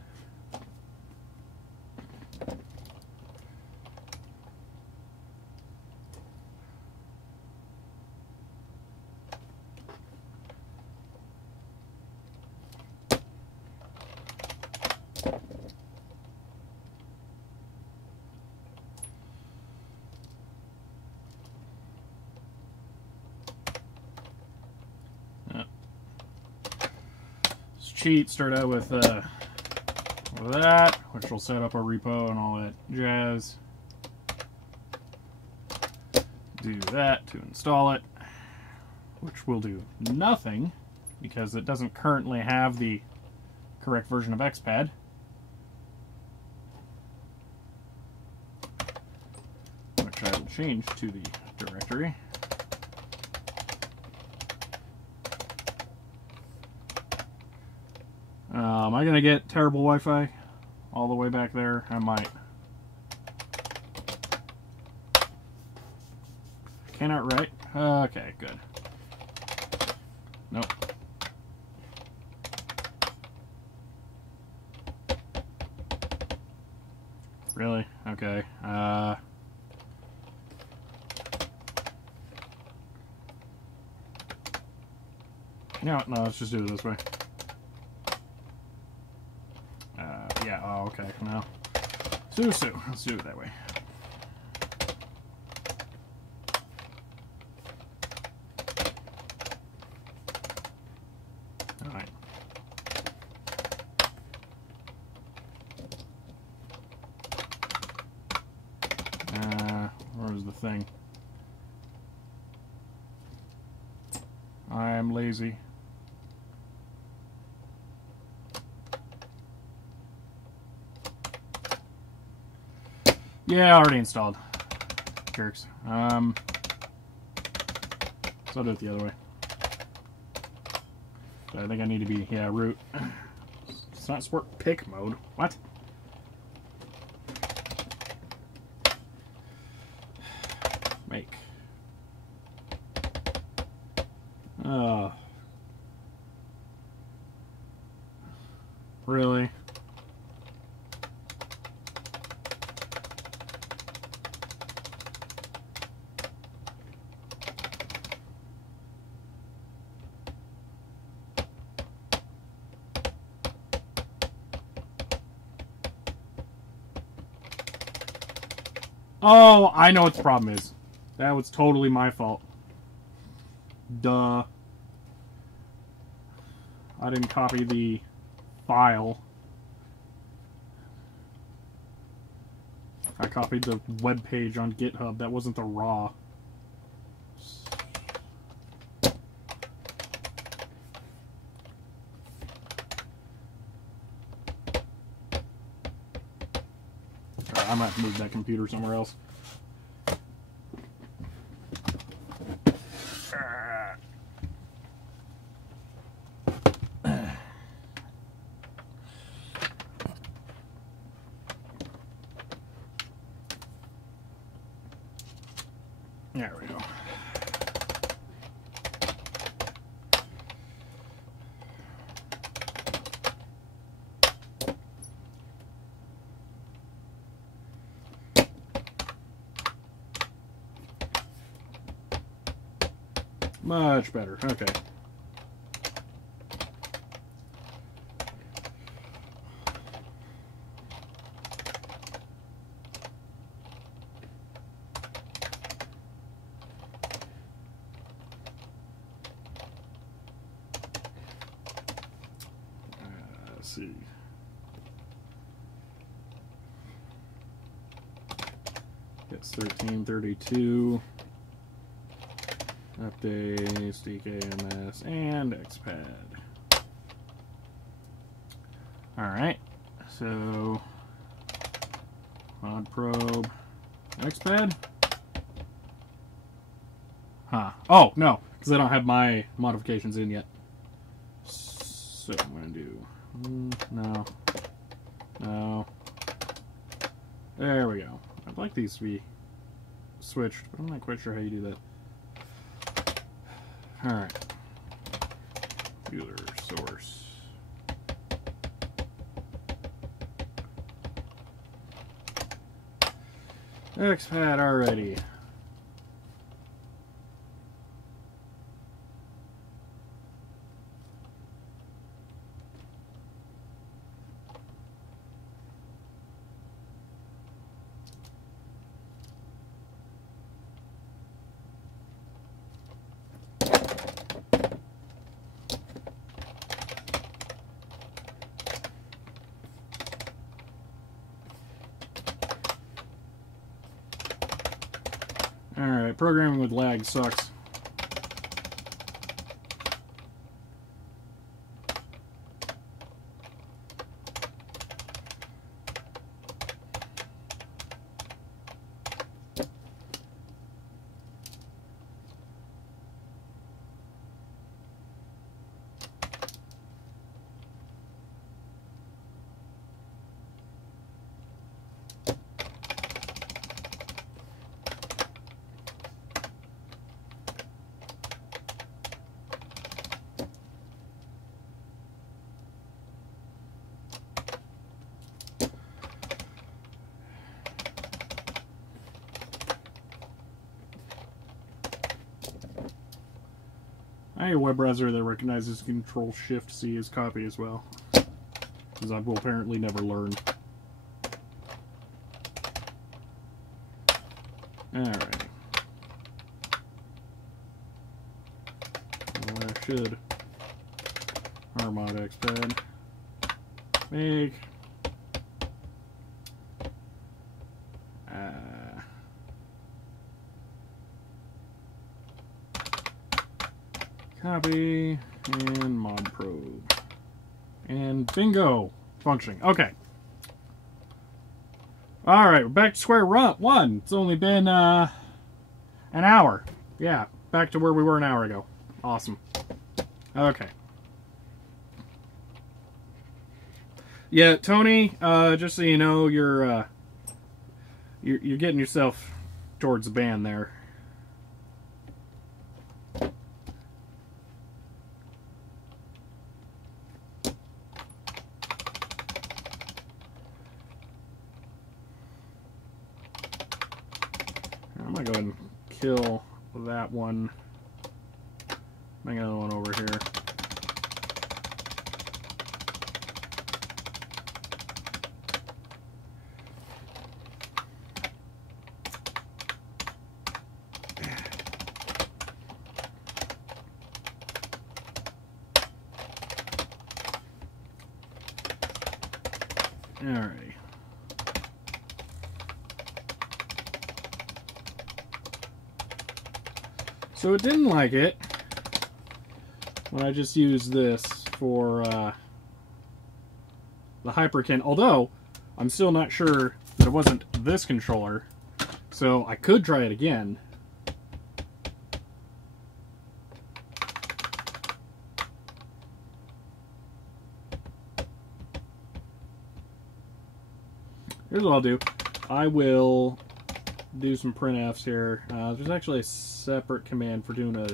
cheat, start out with that, which will set up a repo and all that jazz. Do that to install it, which will do nothing because it doesn't currently have the correct version of xpad. Which I will change to the directory. Am I going to get terrible Wi-Fi all the way back there? I might. Cannot write? Okay, good. Nope. Really? Okay. You know what? No, let's just do it this way. Yeah, oh, okay. No. Susu. Let's do it that way. Alright. Where's the thing? I am lazy. Yeah, already installed. Jerks. So I'll do it the other way. So I think I need to be, yeah, root. It's not support pick mode. What? Make. Really? Oh, I know what the problem is. That was totally my fault. Duh. I didn't copy the file. I copied the web page on GitHub. That wasn't the raw. I might have to move that computer somewhere else. There we go. Much better. Okay. Let's see. It's 1332. Updates, DKMS, and xpad. Alright, so mod probe, xpad? Huh. Oh, no, because I don't have my modifications in yet. So I'm going to do, no, no. There we go. I'd like these to be switched, but I'm not quite sure how you do that. Alright. Computer source. xpad already. Alright, programming with lag sucks. I need a web browser that recognizes Control-Shift-C as copy as well, because I will apparently never learn. Alright. Well, I should Armada xpad make copy and mod probe. And bingo! Functioning. Okay. Alright, we're back to square one. It's only been an hour. Yeah, back to where we were an hour ago. Awesome. Okay. Yeah, Tony, just so you know, you're getting yourself towards the band there. I'm gonna go ahead and kill that one. Bring another one over here. Alrighty. So it didn't like it when I just used this for the Hyperkin, although I'm still not sure that it wasn't this controller, so I could try it again. Here's what I'll do. I will do some printfs here. There's actually a separate command for doing a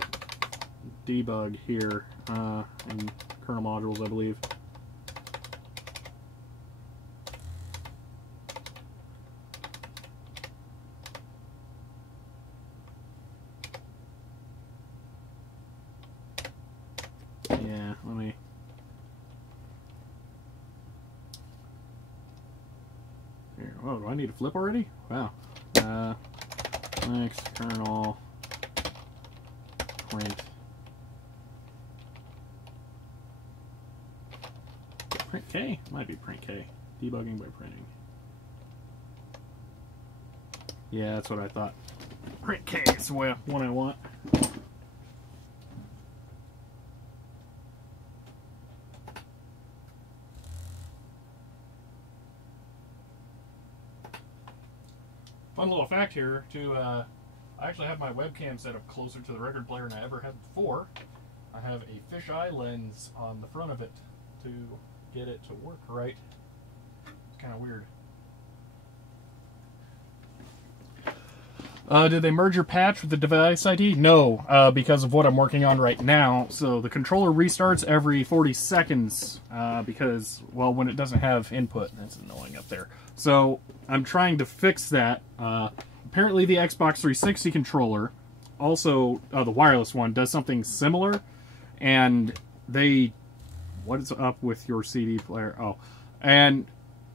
debug here in kernel modules, I believe. Yeah, let me... Here. Oh, do I need to flip already? Wow. Linux kernel print K? Might be print K. Debugging by printing. Yeah, that's what I thought. Print K is the one I want. Fun little fact here, too, I actually have my webcam set up closer to the record player than I ever had before. I have a fisheye lens on the front of it to get it to work right. It's kind of weird. Did they merge your patch with the device ID? No, because of what I'm working on right now. So the controller restarts every 40 seconds because, well, when it doesn't have input. That's annoying up there. So I'm trying to fix that. Apparently the Xbox 360 controller, also the wireless one, does something similar. And they... What is up with your CD player? Oh, and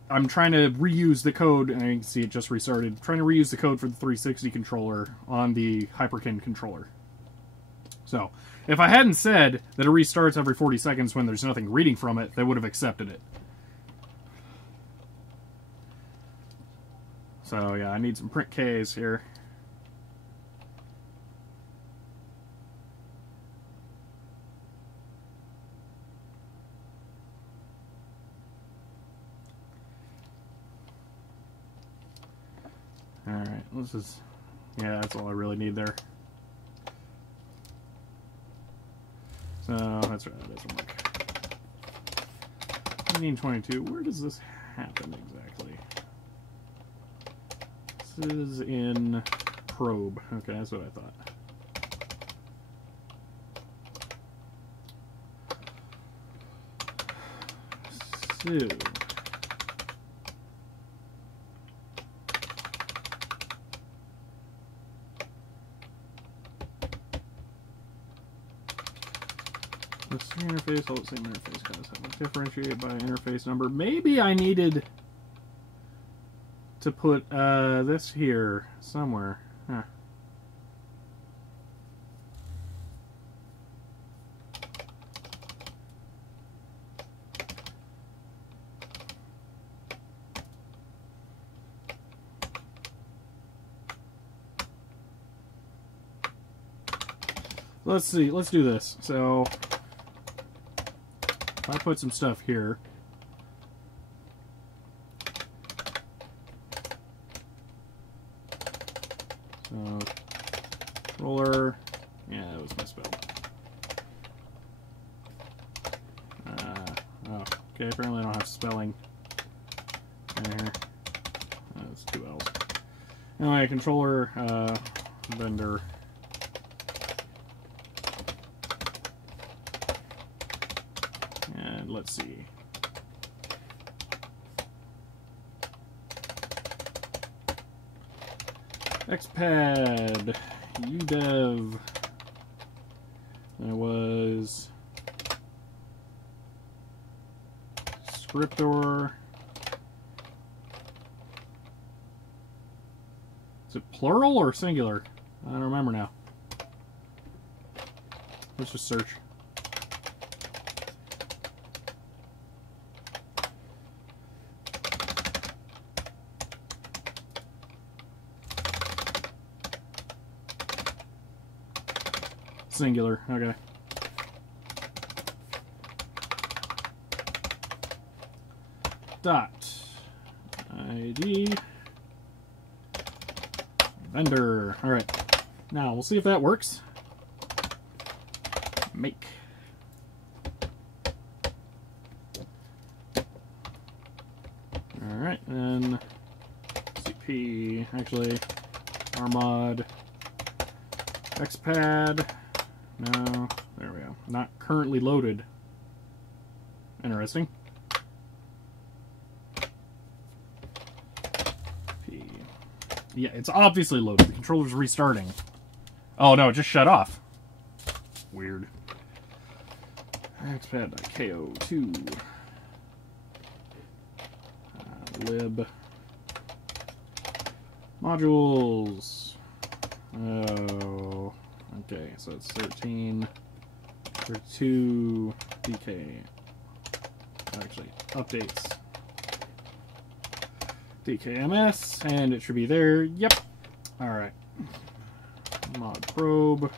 I'm trying to reuse the code, and you can see it just restarted. I'm trying to reuse the code for the 360 controller on the Hyperkin controller. So, if I hadn't said that it restarts every 40 seconds when there's nothing reading from it, they would have accepted it. So, yeah, I need some print Ks here. Alright, this is... yeah, that's all I really need there. So, that's right, that doesn't work. 1922, where does this happen exactly? This is in probe. Okay, that's what I thought. So... the same interface, all the same interface guys have it differentiated by interface number. Maybe I needed to put this here somewhere. Huh. Let's see, let's do this. So I put some stuff here. So, controller, yeah, that was misspelled. Oh, okay, apparently I don't have spelling in here. That's two L's. Anyway, controller, vendor. And let's see. Xpad, udev. There was scriptor. Is it plural or singular? I don't remember now. Let's just search. Singular, okay. Dot ID vendor. All right, now we'll see if that works. Make. All right, and CP, actually, RMod, xpad. No, there we go. Not currently loaded. Interesting. P. Yeah, it's obviously loaded. The controller's restarting. Oh no, it just shut off. Weird. xpad.ko2 lib modules. Oh. Okay, so it's 13 for 2 DK. Actually, updates DKMS, and it should be there. Yep. All right. Mod probe.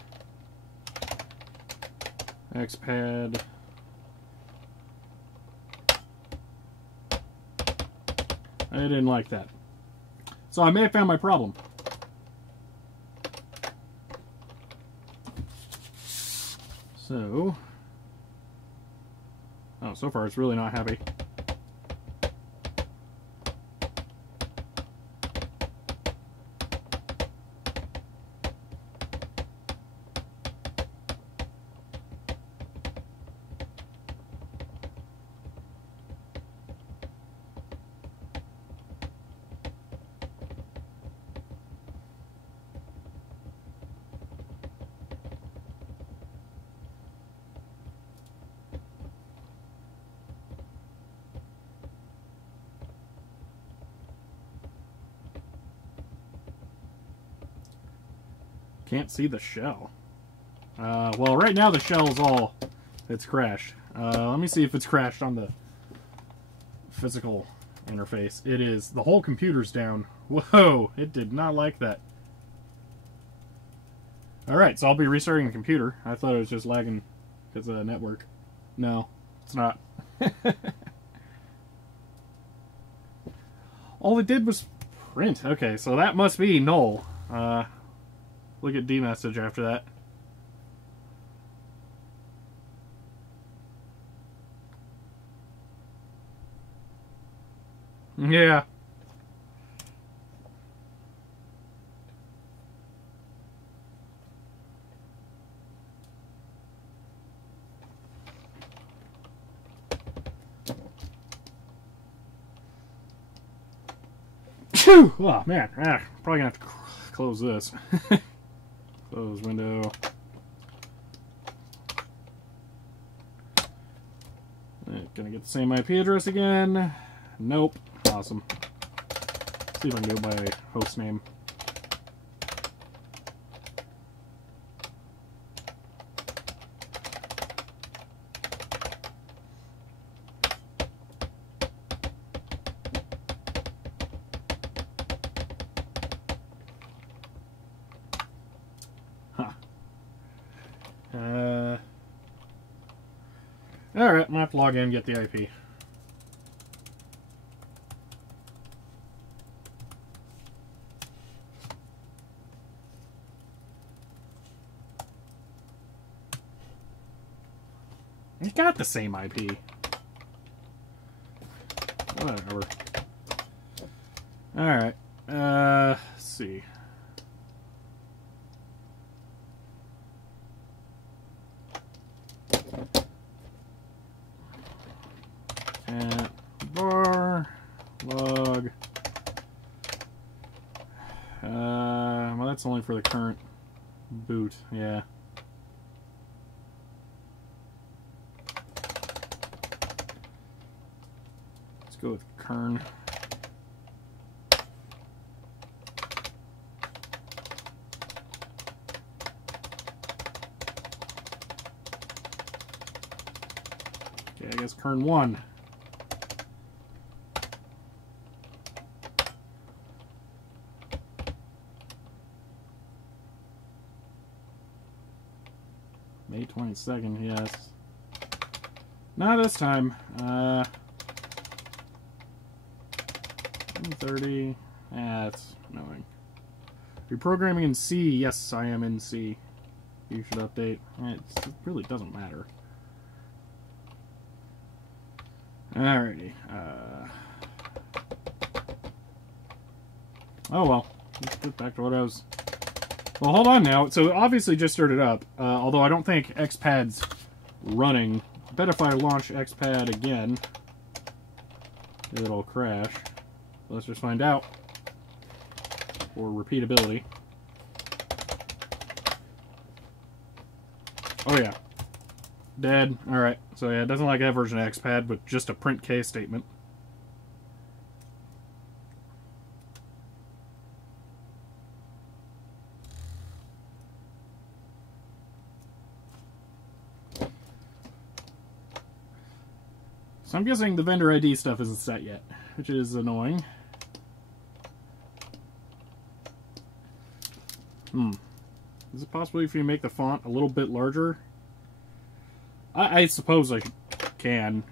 Xpad. I didn't like that. So I may have found my problem. So, oh, so far it's really not happy. Can't see the shell. Well, right now the shell is all... it's crashed. Let me see if it's crashed on the physical interface. It is. The whole computer's down. Whoa! It did not like that. Alright, so I'll be restarting the computer. I thought it was just lagging because of the network. No, it's not. All it did was Print. Okay, so that must be null. Look at dmessage after that. Yeah. Phew! Oh man, probably gonna have to close this. Close window. Gonna get the same IP address again. Nope. Awesome. See if I can go by host name. Alright, I'm gonna have to log in and get the IP. It's got the same IP. Whatever. Alright. Let's see. Bar log. Well, that's only for the current boot. Yeah. Let's go with kern. Okay, I guess kern 1. May 22nd, yes. Not this time. 1:30. That's annoying. You're programming in C. Yes, I am in C. You should update. It really doesn't matter. Alrighty. Oh well. Let's get back to what I was... Well, hold on now. So, it obviously just started up. Although I don't think xpad's running. I bet if I launch xpad again, it'll crash. Let's just find out. For repeatability. Oh yeah. Dead. Alright. So yeah, it doesn't like that version of xpad, but just a print case statement. So I'm guessing the vendor ID stuff isn't set yet, which is annoying. Is it possible if you make the font a little bit larger? I suppose I can.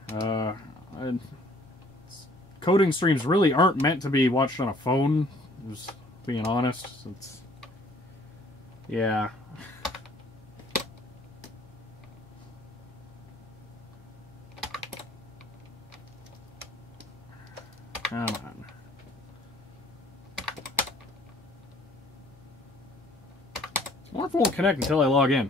Coding streams really aren't meant to be watched on a phone, just being honest. It's... Yeah. Come on. I wonder if it won't connect until I log in.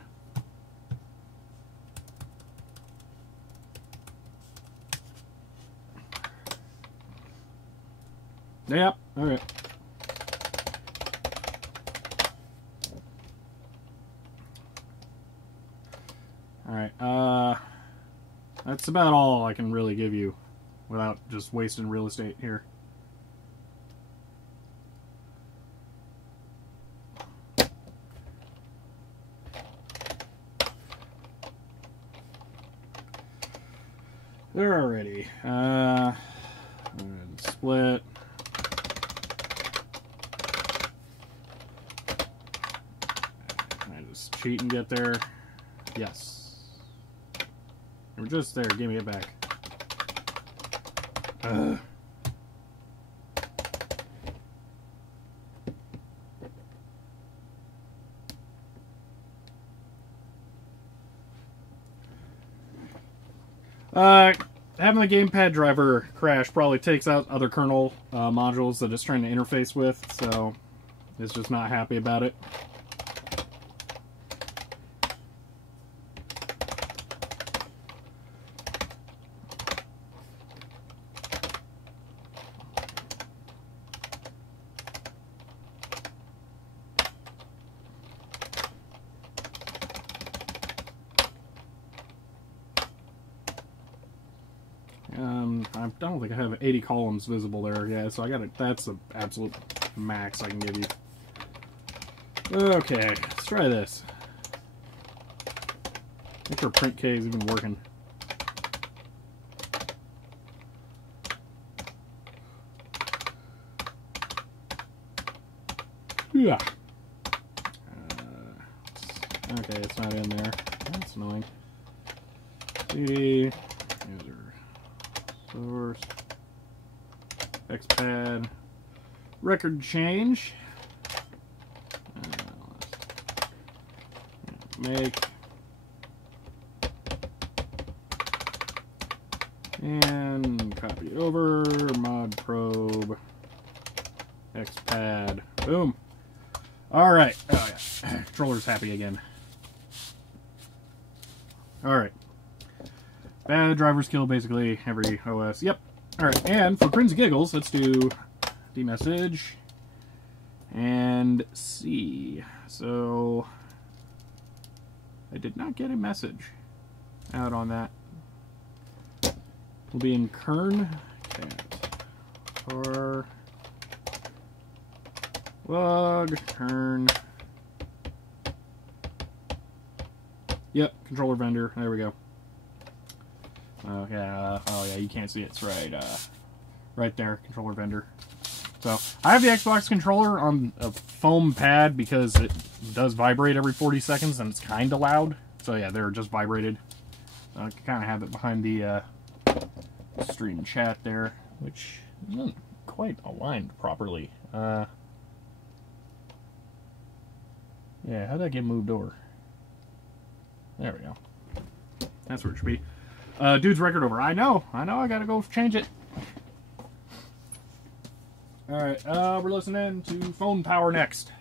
Yep, alright. Alright, that's about all I can really give you without just wasting real estate here. There already. Split. Can I just cheat and get there? Yes. We're just there. Give me it back. Having the gamepad driver crash probably takes out other kernel modules that it's trying to interface with, so it's just not happy about it. I don't think I have 80 columns visible there. Yeah, so I got it. That's the absolute max I can give you. Okay, let's try this. Make sure print K is even working. Yeah. Okay, it's not in there. That's annoying. CD, user, source, xpad, record change, make, and copy it over, mod probe, xpad, boom. Alright, oh yeah, controller's happy again. Alright. Bad drivers kill basically every OS. Yep. Alright, and for grins and giggles, let's do demessage and C. So, I did not get a message out on that. We'll be in kern cat for log kern. Yep, controller vendor. There we go. Yeah. Oh yeah, you can't see it. It's right there. Controller vendor. So I have the Xbox controller on a foam pad because it does vibrate every 40 seconds and it's kind of loud. So yeah, they're just vibrated. So I can kind of have it behind the stream chat there, which isn't quite aligned properly. Yeah, how'd that get moved over? There we go. That's where it should be. Dude's record over. I know, I gotta go change it. Alright, we're listening to phone power next.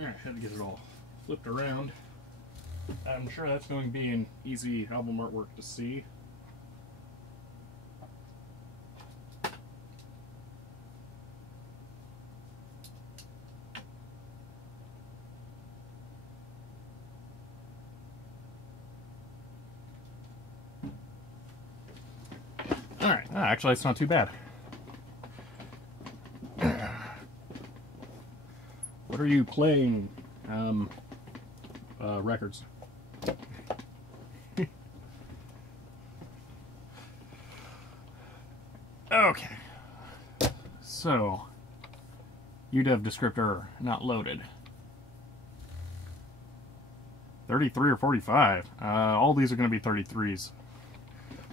Alright, had to get it all flipped around. I'm sure that's going to be an easy album artwork to see. Alright, actually it's not too bad. What are you playing? Records. Okay. So, UDEV descriptor not loaded. 33 or 45. All these are going to be 33s.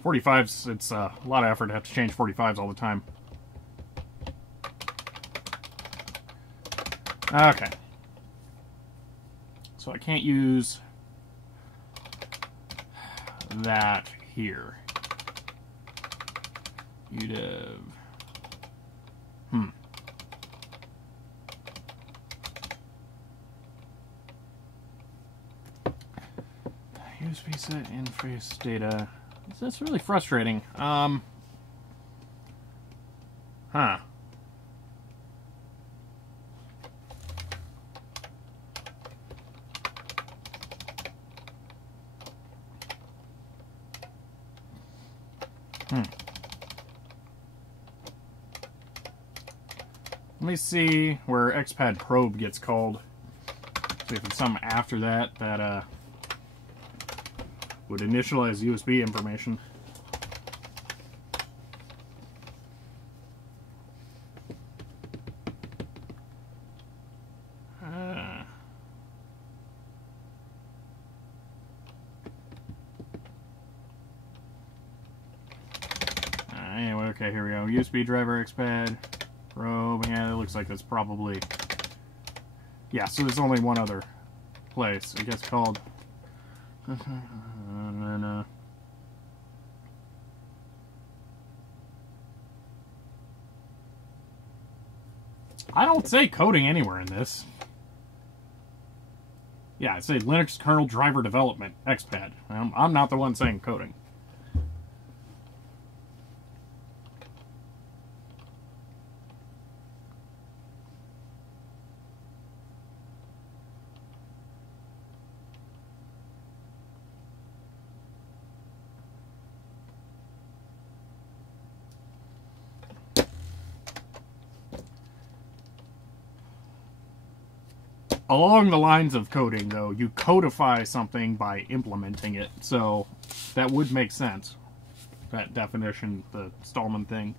45s, it's a lot of effort to have to change 45s all the time. Okay. So I can't use that here. UDEV. USB set interface data. That's really frustrating. Let me see where xpad probe gets called. See if it's something after that that would initialize USB information. Anyway, okay, here we go. USB driver, xpad, probe. Yeah, it looks like that's probably... Yeah, so there's only one other place. It gets called... I don't say coding anywhere in this. Yeah, I say Linux kernel driver development, xpad. I'm not the one saying coding. Along the lines of coding, though, you codify something by implementing it, so that would make sense. That definition, the Stallman thing.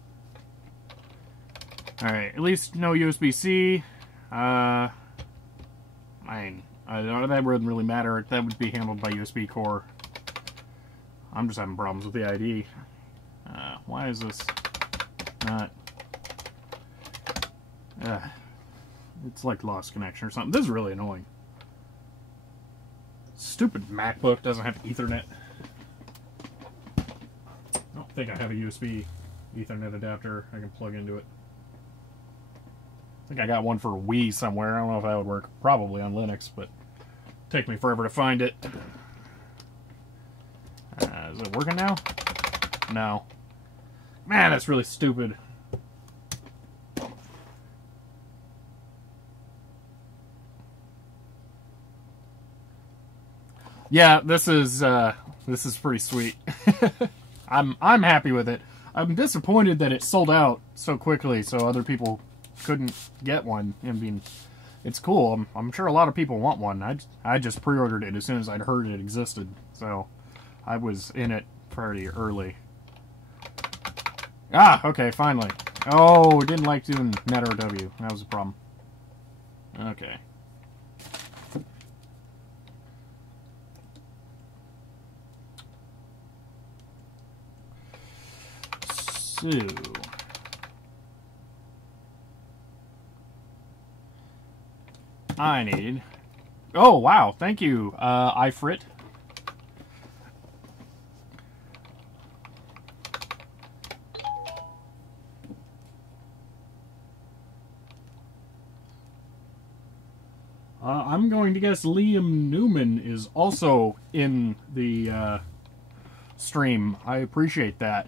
Alright, at least no USB-C. That wouldn't really matter. That would be handled by USB core. I'm just having problems with the ID. Why is this not... It's like lost connection or something. This is really annoying. Stupid MacBook doesn't have Ethernet. I don't think I have a USB Ethernet adapter I can plug into it. I think I got one for a Wii somewhere. I don't know if that would work. Probably on Linux, but it'd take me forever to find it. Is it working now? No. Man, that's really stupid. Yeah, this is pretty sweet. I'm happy with it. I'm disappointed that it sold out so quickly, so other people couldn't get one. I mean, it's cool. I'm sure a lot of people want one. I just pre-ordered it as soon as I'd heard it existed, so I was in it pretty early. Ah, okay, finally. Oh, didn't like doing net RW. That was a problem. Okay. So, I need... Oh, wow. Thank you, iFrit. I'm going to guess Liam Newman is also in the stream. I appreciate that.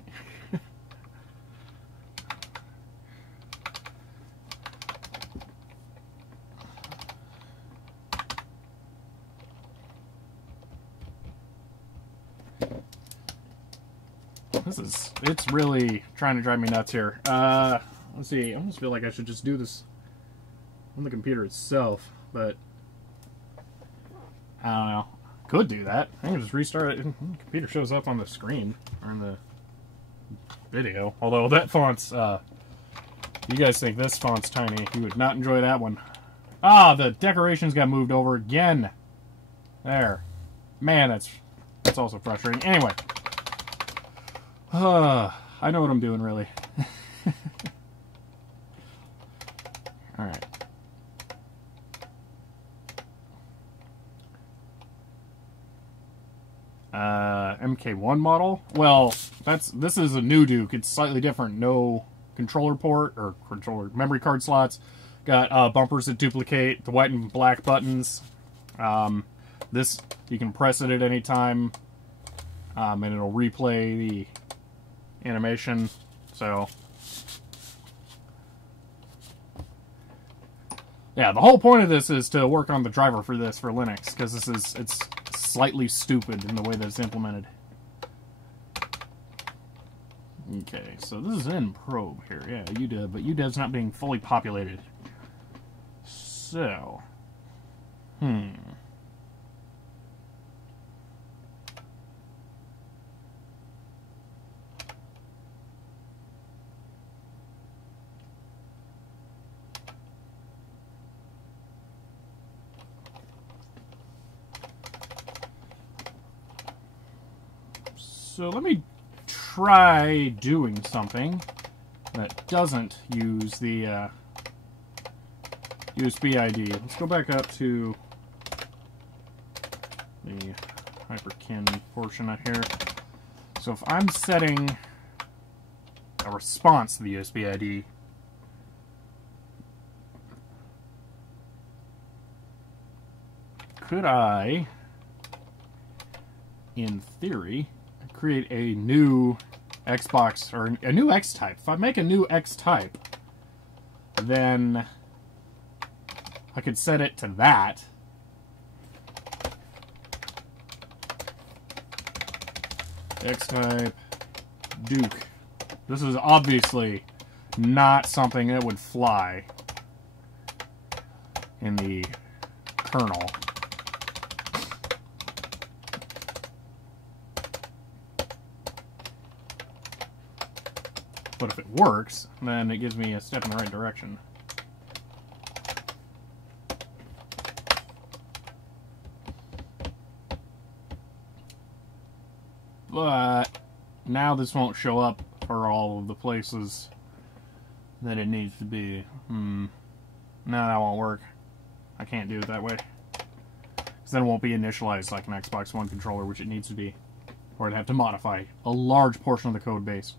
It's really trying to drive me nuts here. Let's see, I almost feel like I should just do this on the computer itself, but I don't know. Could do that. I can just restart it. The computer shows up on the screen, or in the video. Although that font's, you guys think this font's tiny. You would not enjoy that one. Ah, the decorations got moved over again. There. Man, that's also frustrating. Anyway. I know what I'm doing, really. Alright. MK1 model? Well, this is a new Duke. It's slightly different. No controller port, or controller memory card slots. Got bumpers that duplicate the white and black buttons. This, you can press it at any time, and it'll replay the animation. So yeah, the whole point of this is to work on the driver for this for Linux, because it's slightly stupid in the way that it's implemented. Okay, so this is in probe here. Yeah, UDEV, but UDEV's not being fully populated. So, So let me try doing something that doesn't use the USB ID. Let's go back up to the HyperKin portion out here. So if I'm setting a response to the USB ID, could I, in theory, create a new Xbox, or a new X type? If I make a new X type, then I could set it to that. X type Duke. This is obviously not something that would fly in the kernel. But if it works, then it gives me a step in the right direction. But now this won't show up for all of the places that it needs to be. No, that won't work. I can't do it that way. Because then it won't be initialized like an Xbox One controller, which it needs to be. Or I'd have to modify a large portion of the code base.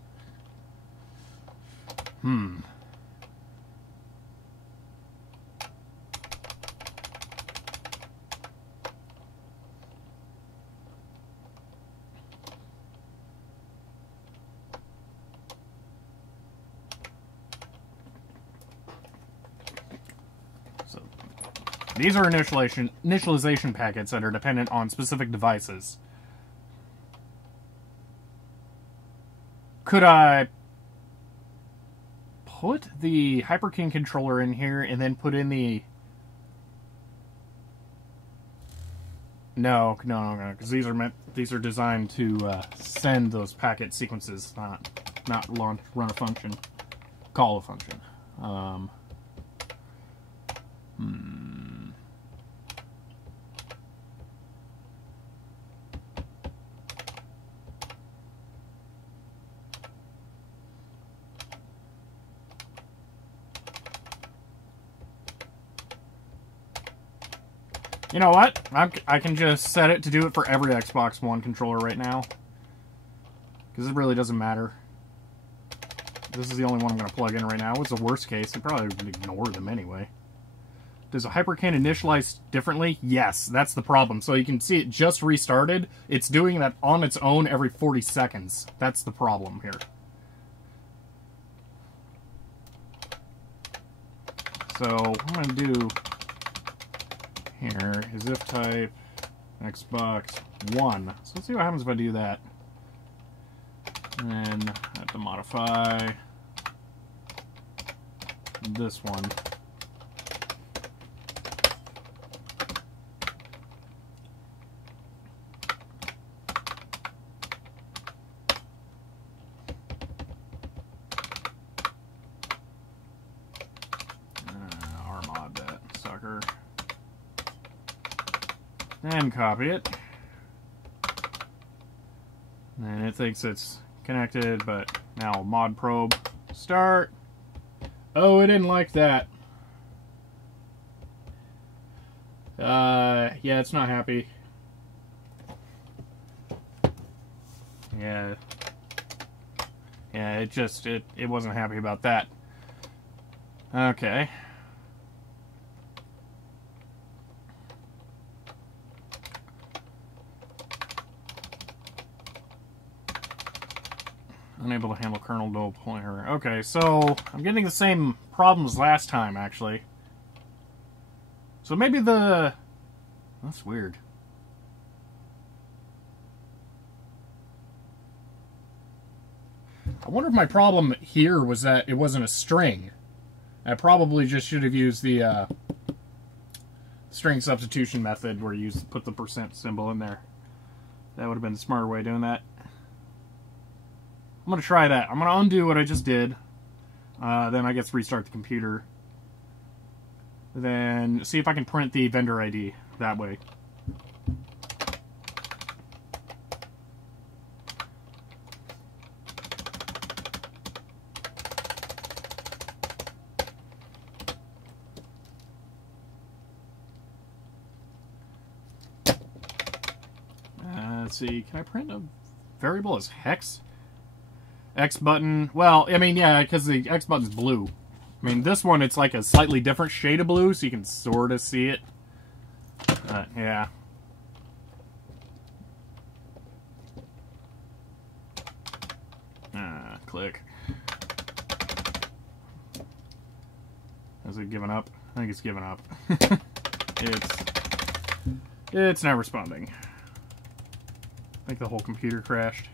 So these are initialization packets that are dependent on specific devices. Could I put the HyperKin controller in here and then put in the... No, because these are designed to send those packet sequences, not run a function, call a function. You know what? I can just set it to do it for every Xbox One controller right now. Because it really doesn't matter. This is the only one I'm going to plug in right now. What's the worst case? I probably would ignore them anyway. Does a HyperKin initialize differently? Yes, that's the problem. So you can see it just restarted. It's doing that on its own every 40 seconds. That's the problem here. So what I'm going to do here is if type Xbox One. So let's see what happens if I do that. And then I have to modify this one. Rmod that sucker. And copy it. And it thinks it's connected, but now mod probe start. Oh, it didn't like that. Yeah, it's not happy. Yeah, it wasn't happy about that. Okay. Unable to handle kernel dual pointer. Okay, so I'm getting the same problems last time, actually. So maybe the... That's weird. I wonder if my problem here was that it wasn't a string. I probably just should have used the string substitution method where you put the % symbol in there. That would have been the smarter way of doing that. I'm going to try that. I'm going to undo what I just did. Then I guess restart the computer. Then see if I can print the vendor ID that way. Let's see, can I print a variable as hex? X button, well, I mean, yeah, because the X button's blue. I mean, this one, it's like a slightly different shade of blue, so you can sort of see it. Yeah. Click. Has it given up? I think it's given up. It's not responding. I think the whole computer crashed.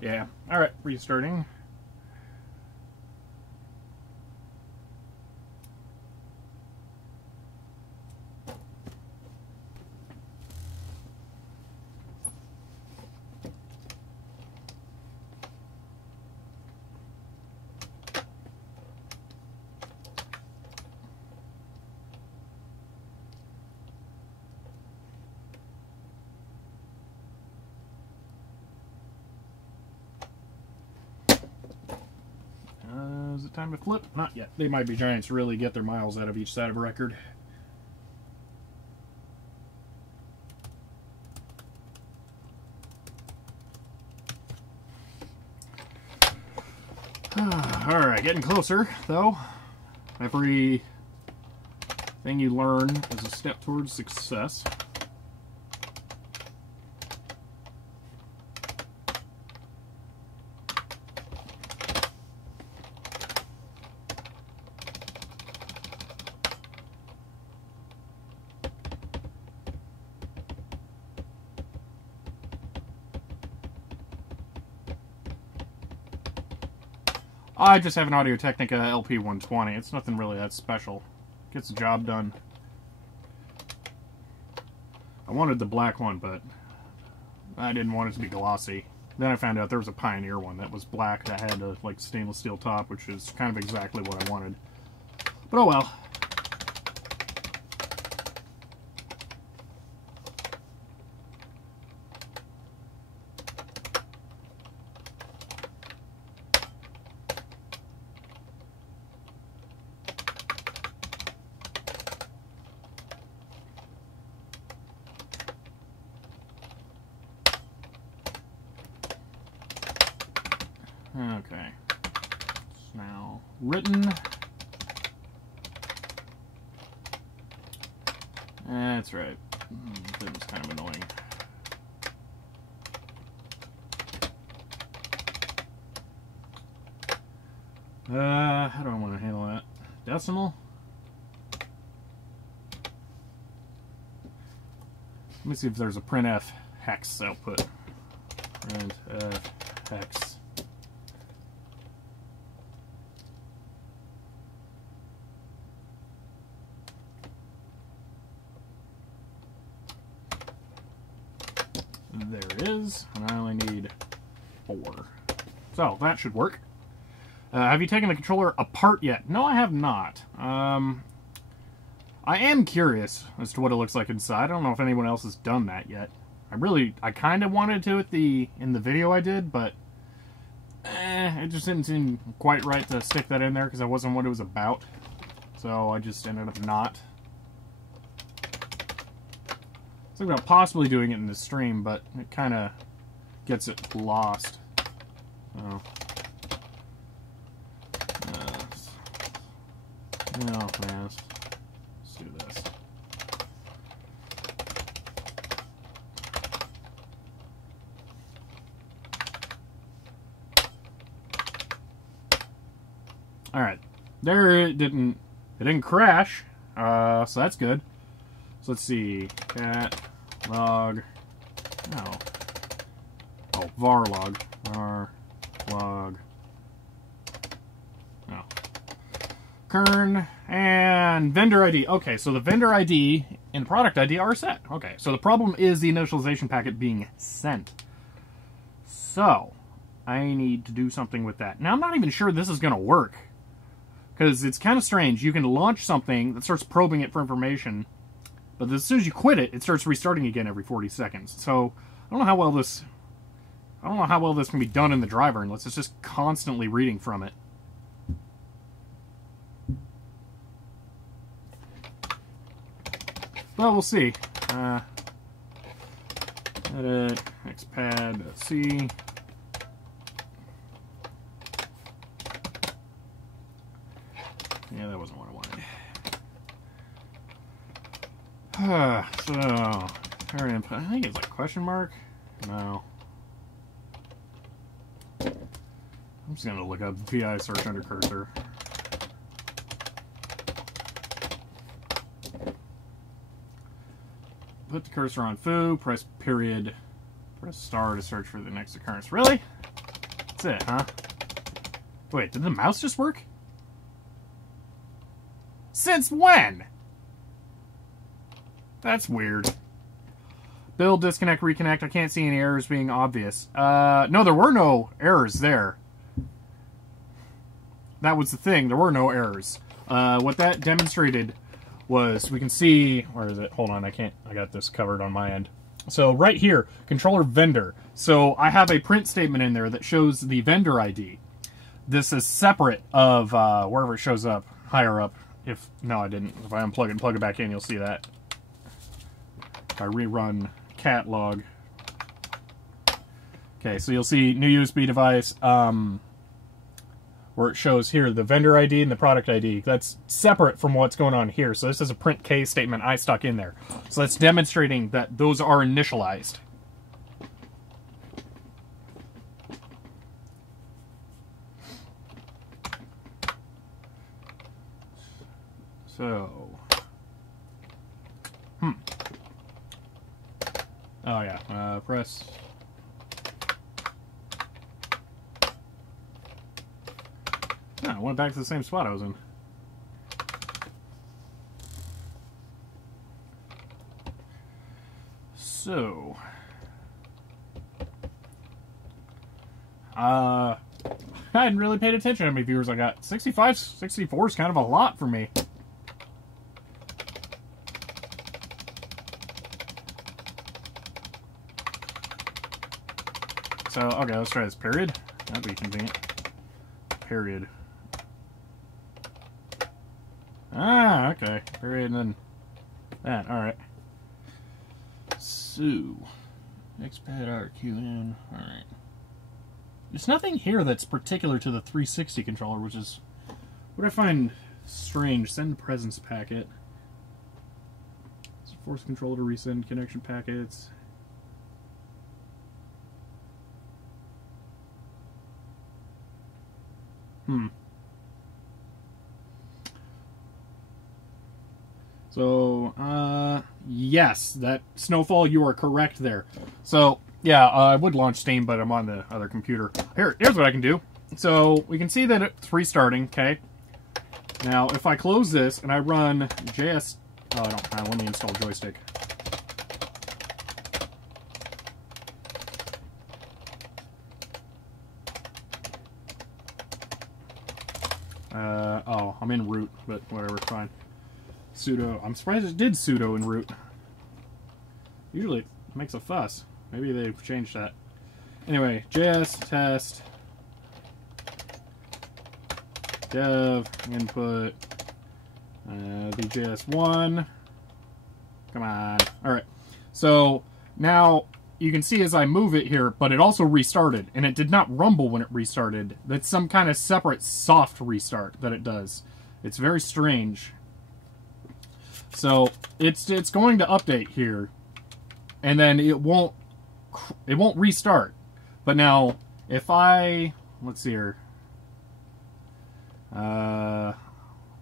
Yeah. Alright, restarting. Is it time to flip? Not yet. They might be giants really get their miles out of each side of a record. Alright, getting closer, though. Every thing you learn is a step towards success. I just have an Audio-Technica LP120. It's nothing really that special. Gets the job done. I wanted the black one, but I didn't want it to be glossy. Then I found out there was a Pioneer one that was black that had a like stainless steel top, which is kind of exactly what I wanted. But oh well. Okay, it's now written. That's right. That was kind of annoying. How do I want to handle that? Decimal? Let me see if there's a printf hex output. Printf hex. There it is, and I only need 4. So, that should work. Have you taken the controller apart yet? No, I have not. I am curious as to what it looks like inside. I don't know if anyone else has done that yet. I kind of wanted to in the video I did, but it just didn't seem quite right to stick that in there because that wasn't what it was about. So I just ended up not. I was thinking about possibly doing it in the stream, but it kind of gets it lost. So, no, man, let's do this. All right, there it didn't crash, so that's good. So let's see, cat log, oh var log, var log. No. Kern and vendor ID. Okay, so the vendor ID and the product ID are set. Okay, so the problem is the initialization packet being sent. So, I need to do something with that. Now, I'm not even sure this is going to work. Because it's kind of strange. You can launch something that starts probing it for information, but as soon as you quit it, it starts restarting again every 40 seconds. So, I don't know how well this can be done in the driver unless it's just constantly reading from it. Well, we'll see. Edit xpad.c. Yeah, that wasn't what I wanted. So, current input. I think it's like question mark. No. I'm just gonna look up VI search under cursor. Put the cursor on foo, press period, press star to search for the next occurrence. Really? That's it, huh? Wait, did the mouse just work? Since when? That's weird. Build, disconnect, reconnect. I can't see any errors being obvious. No, there were no errors there. That was the thing. There were no errors. What that demonstrated was, we can see, where is it? Hold on, I got this covered on my end. So right here, controller vendor. So I have a print statement in there that shows the vendor ID. This is separate of wherever it shows up, higher up. No, I didn't. If I unplug it and plug it back in, you'll see that. If I rerun cat log. Okay, so you'll see new USB device, where it shows here the vendor ID and the product ID. That's separate from what's going on here. So this is a print case statement I stuck in there. So that's demonstrating that those are initialized. So, oh yeah, press. No, I went back to the same spot I was in. So, I hadn't really paid attention to how many viewers I got. 65, 64 is kind of a lot for me. So, okay, let's try this period. That'd be convenient. Period. Ah, okay. Period and then that. Alright. So, xpad RQN. Alright. There's nothing here that's particular to the 360 controller, which is what I find strange. Send presence packet. Force control to resend connection packets. So, yes, that Snowfall, you are correct there. So, yeah, I would launch Steam, but I'm on the other computer. Here's what I can do. So, we can see that it's restarting, okay? Now, if I close this and I run JS... Oh, I don't... let me install joystick. Oh, I'm in root, but whatever, fine. Sudo. I'm surprised it did sudo in root. Usually it makes a fuss. Maybe they've changed that. Anyway, JS test dev input BJS1. Come on. Alright. So now you can see as I move it here, but it also restarted, and it did not rumble when it restarted. That's some kind of separate soft restart that it does. It's very strange. So it's going to update here, and then it won't restart. But now if let's see here.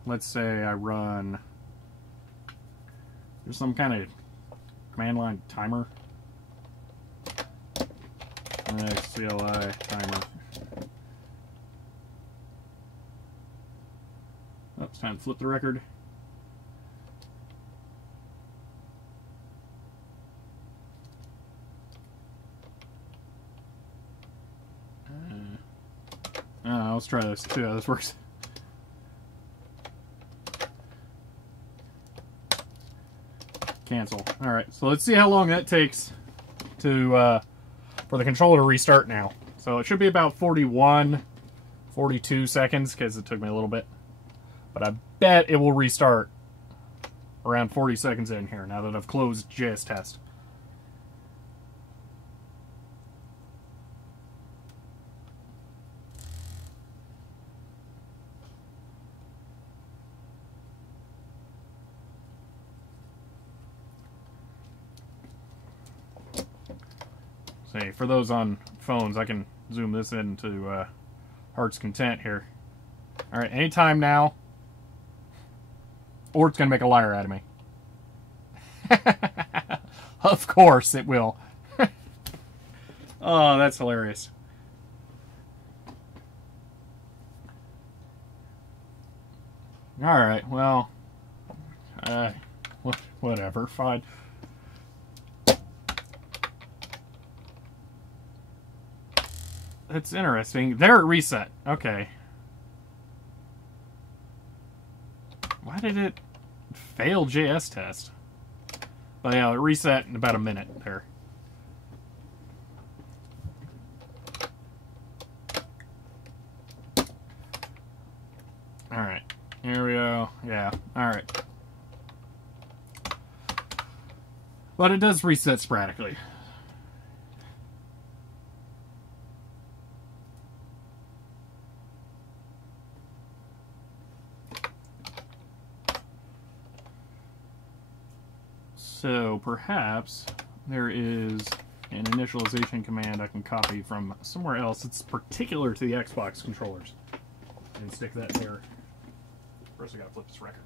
Let's say I run. There's some kind of command line timer. CLI timer. it's time to flip the record. Let's try this, see how this works. Cancel. Alright, so let's see how long that takes to for the controller to restart now. So it should be about 41, 42 seconds, because it took me a little bit. But I bet it will restart around 40 seconds in here, now that I've closed JS Test. See, for those on phones, I can zoom this into heart's content here. Alright, anytime now, or it's going to make a liar out of me. Of course it will. Oh, that's hilarious. Alright, well, whatever, fine. That's interesting. There it reset. Okay. Why did it fail JS Test? But yeah, it reset in about a minute there. Alright. Here we go. Yeah. Alright. But it does reset sporadically. So perhaps there is an initialization command I can copy from somewhere else that's particular to the Xbox controllers and stick that there. First I gotta flip this record.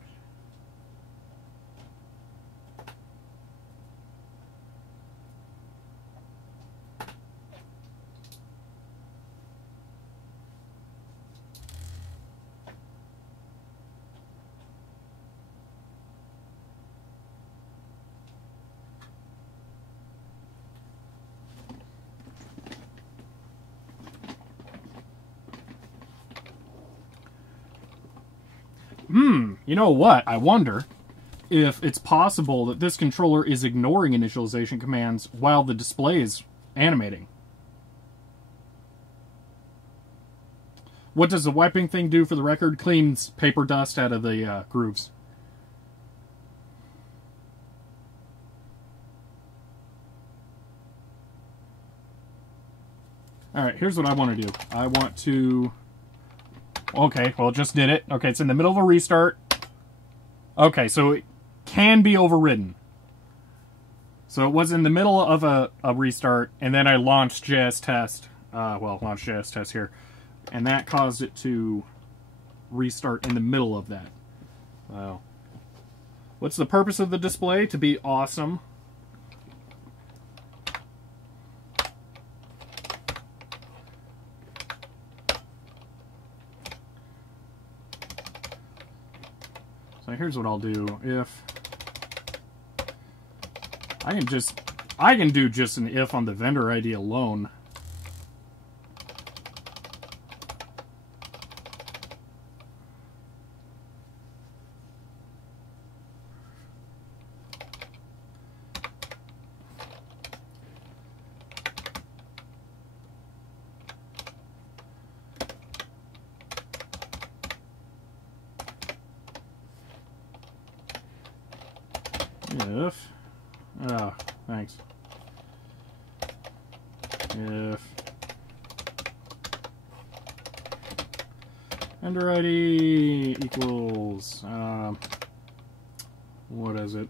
You know what? I wonder if it's possible that this controller is ignoring initialization commands while the display is animating. What does the wiping thing do for the record? Cleans paper dust out of the grooves. Alright, here's what I want to do. I want to... Okay, well, it just did it. Okay, it's in the middle of a restart. Okay, so it can be overridden. So it was in the middle of a restart, and then I launched JS Test. Launched JS Test here. And that caused it to restart in the middle of that. Wow. What's the purpose of the display? To be awesome. So here's what I'll do. If I can do just an if on the vendor ID alone. If, oh, thanks. If vendor ID equals, what is it?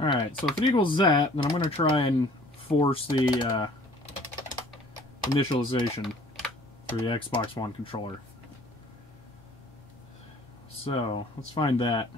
Alright, so if it equals that, then I'm going to try and force the initialization. for the Xbox One controller. So, let's find that.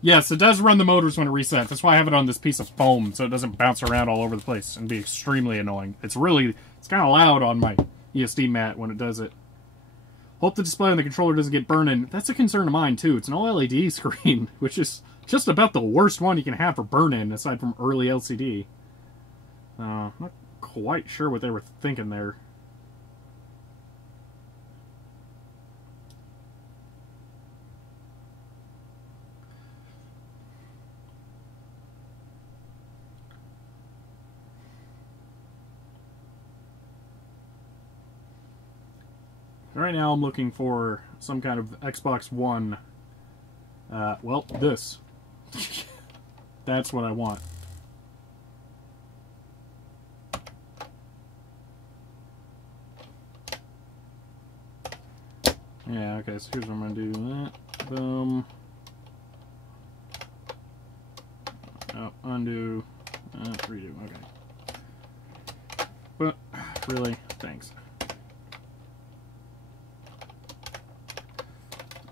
Yes, it does run the motors when it resets. That's why I have it on this piece of foam, so it doesn't bounce around all over the place and be extremely annoying. It's kind of loud on my ESD mat when it does it. Hope the display on the controller doesn't get burning. That's a concern of mine, too. It's an OLED screen, which is just about the worst one you can have for burn-in, aside from early LCD. Not quite sure what they were thinking there. Right now I'm looking for some kind of Xbox One. Well, this. That's what I want. Yeah, okay, so here's what I'm going to do. That. Boom. Oh, undo. Redo. Okay. But, really, thanks.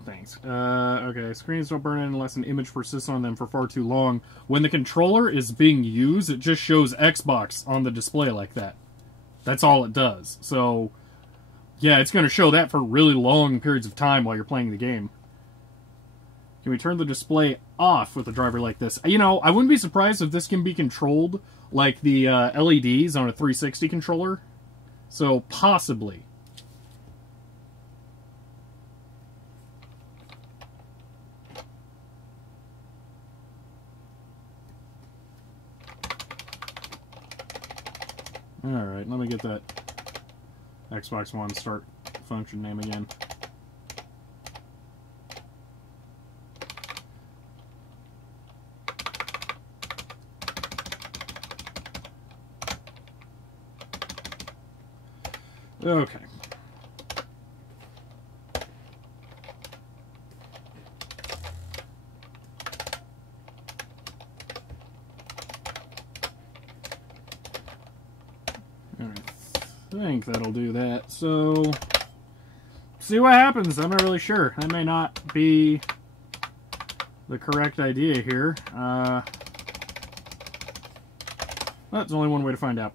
Thanks. Okay, screens don't burn in unless an image persists on them for far too long. When the controller is being used, it just shows Xbox on the display like that. That's all it does. So, yeah, it's going to show that for really long periods of time while you're playing the game. Can we turn the display off with a driver like this? You know, I wouldn't be surprised if this can be controlled like the LEDs on a 360 controller. So, possibly. Alright, let me get that Xbox One start function name again. Okay. I think that'll do that. So, see what happens. I'm not really sure. That may not be the correct idea here. That's only one way to find out.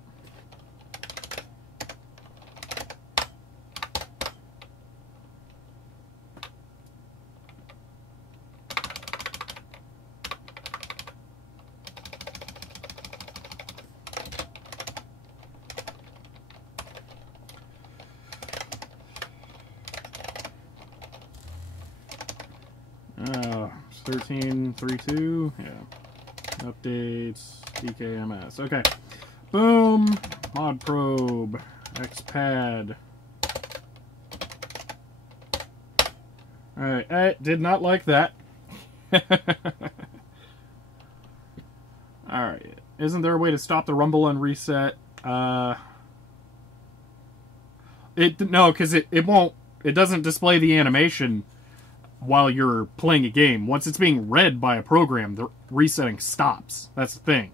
Oh, 13.3.2, yeah. Updates, DKMS. Okay. Boom. Mod probe. Xpad. Alright, I did not like that. Alright. Isn't there a way to stop the rumble and reset? No, because it won't. It doesn't display the animation while you're playing a game. Once it's being read by a program, the resetting stops. That's the thing.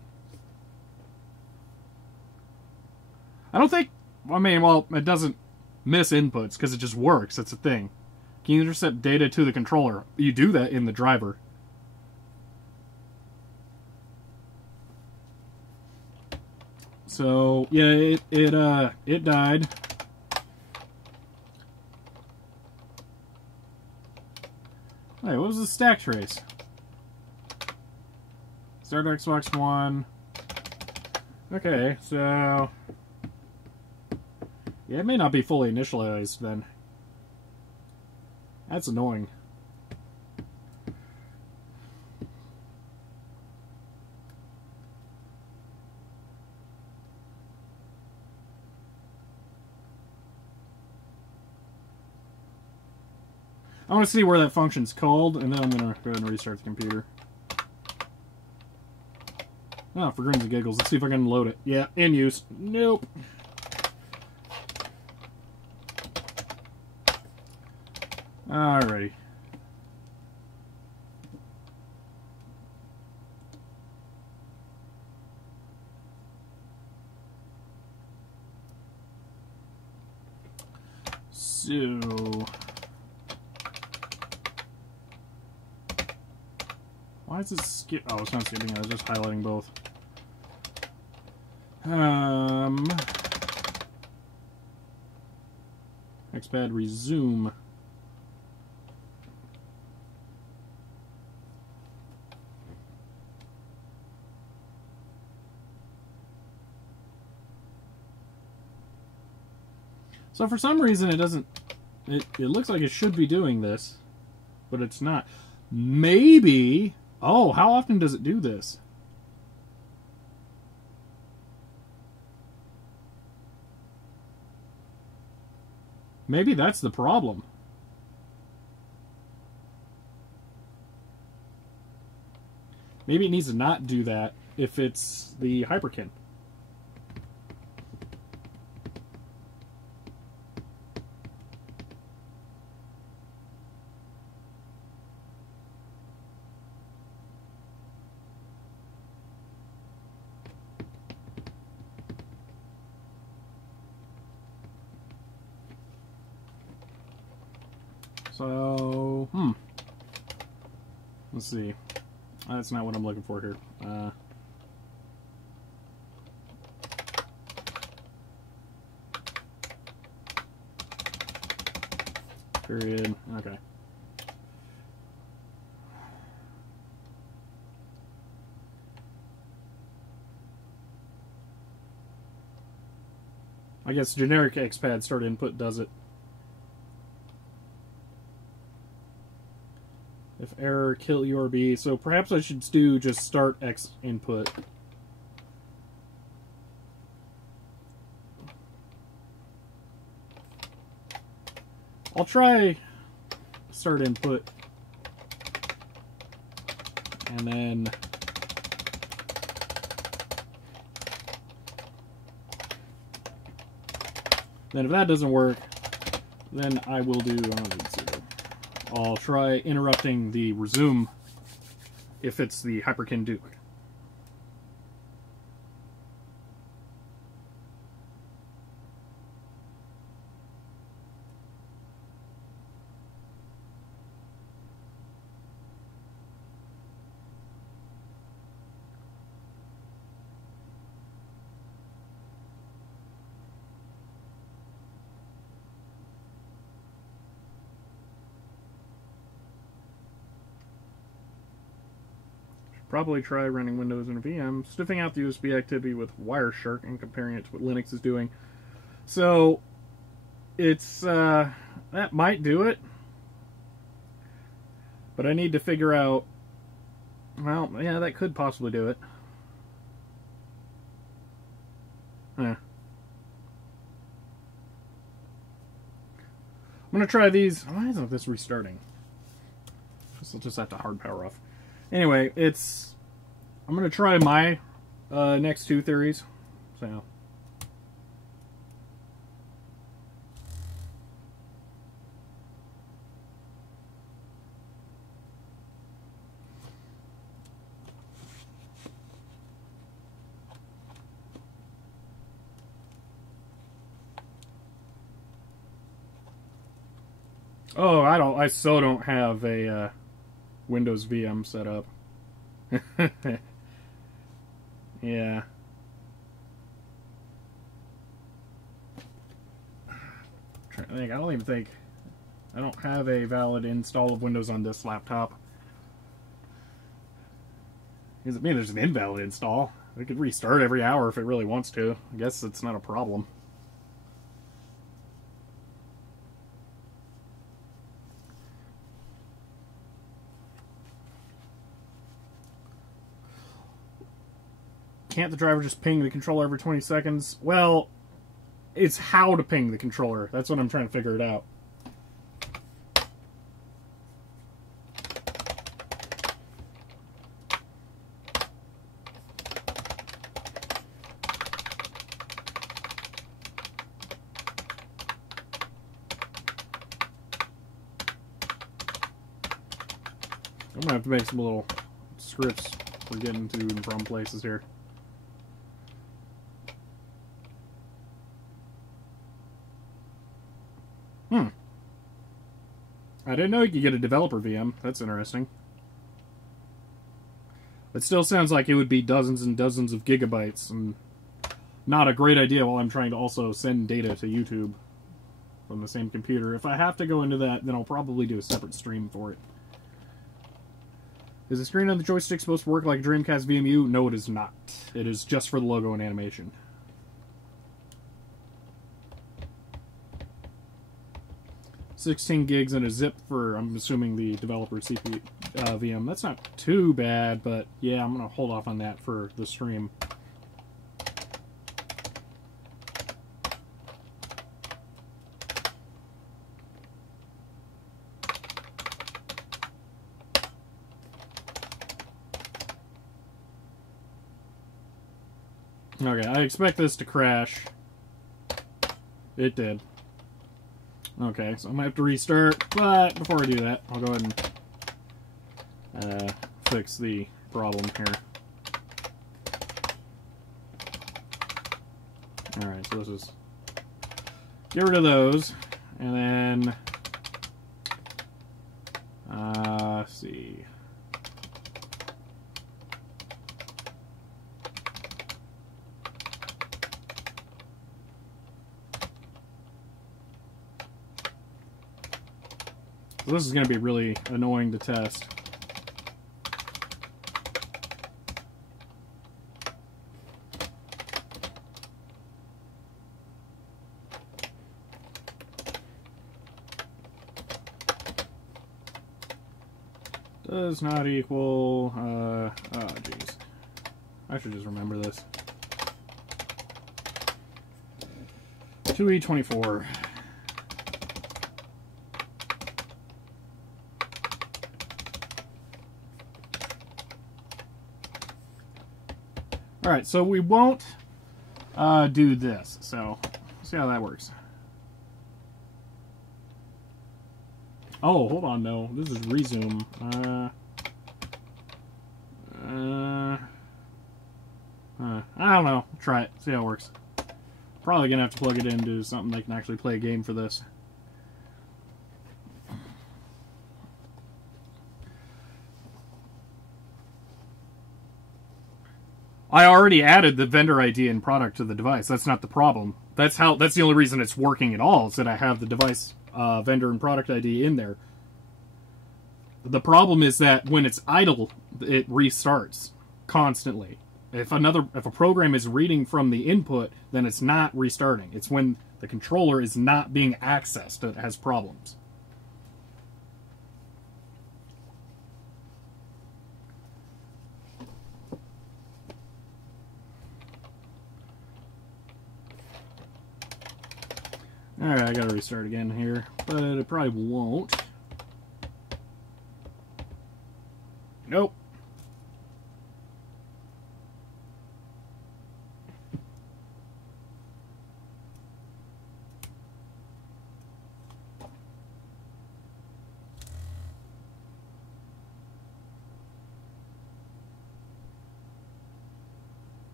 I don't think... I mean, well, it doesn't miss inputs, because it just works. That's the thing. Can you intercept data to the controller? You do that in the driver. So, yeah, it died. Hey, what was the stack trace? Start Xbox One. Okay, so... yeah, it may not be fully initialized then. That's annoying. I want to see where that function's called, and then I'm going to go ahead and restart the computer. Oh, for grins and giggles. Let's see if I can load it. Yeah, in use. Nope. Alrighty. So, why is it skip? Oh, it's not skipping. I was just highlighting both. Xpad resume. So for some reason it doesn't, it looks like it should be doing this, but it's not. Maybe, oh, how often does it do this? Maybe that's the problem. Maybe it needs to not do that if it's the hyperkin. So, let's see. That's not what I'm looking for here. Period. Okay. I guess generic xpad start input does it. If error, kill URB. So perhaps I should do just start X input. I'll try start input. And then if that doesn't work, then I will do I'll try interrupting the resume if it's the hyperkin Duke. Probably try running Windows in a VM, sniffing out the USB activity with Wireshark and comparing it to what Linux is doing. So, it's, that might do it. But I need to figure out, well, yeah, that could possibly do it. Yeah. I'm going to try these. Why isn't this restarting? I'll just have to hard power off. Anyway, I'm going to try my next two theories. So, oh, I so don't have a Windows VM set up. Yeah. Trying to think. I don't even think I don't have a valid install of Windows on this laptop. Doesn't mean there's an invalid install. It could restart every hour if it really wants to. I guess it's not a problem. Can't the driver just ping the controller every 20 seconds? Well, it's how to ping the controller. That's what I'm trying to figure it out. I'm gonna have to make some little scripts for getting to and from places here. I didn't know you could get a developer VM. That's interesting. It still sounds like it would be dozens and dozens of gigabytes, and not a great idea while I'm trying to also send data to YouTube from the same computer. If I have to go into that, then I'll probably do a separate stream for it. Is the screen on the joystick supposed to work like a Dreamcast VMU? No, it is not. It is just for the logo and animation. $16 gigs and a zip for, I'm assuming, the developer CPU VM. That's not too bad, but yeah, I'm going to hold off on that for the stream. Okay, I expect this to crash. It did. Okay, so I'm gonna have to restart, but before I do that, I'll go ahead and fix the problem here. Alright, so this is... Get rid of those, and then... let's see... So this is going to be really annoying to test. Does not equal, oh jeez. I should just remember this. 2E24. Alright, so we won't do this, so see how that works. Oh, hold on, no. This is resume. I don't know. Try it. See how it works. Probably gonna have to plug it into something that can actually play a game for this. I already added the vendor ID and product to the device. That's not the problem. That's the only reason it's working at all, is that I have the device vendor and product ID in there. The problem is that when it's idle, it restarts constantly. If a program is reading from the input, then it's not restarting. It's when the controller is not being accessed that it has problems. Alright, I gotta restart again here, but it probably won't. Nope.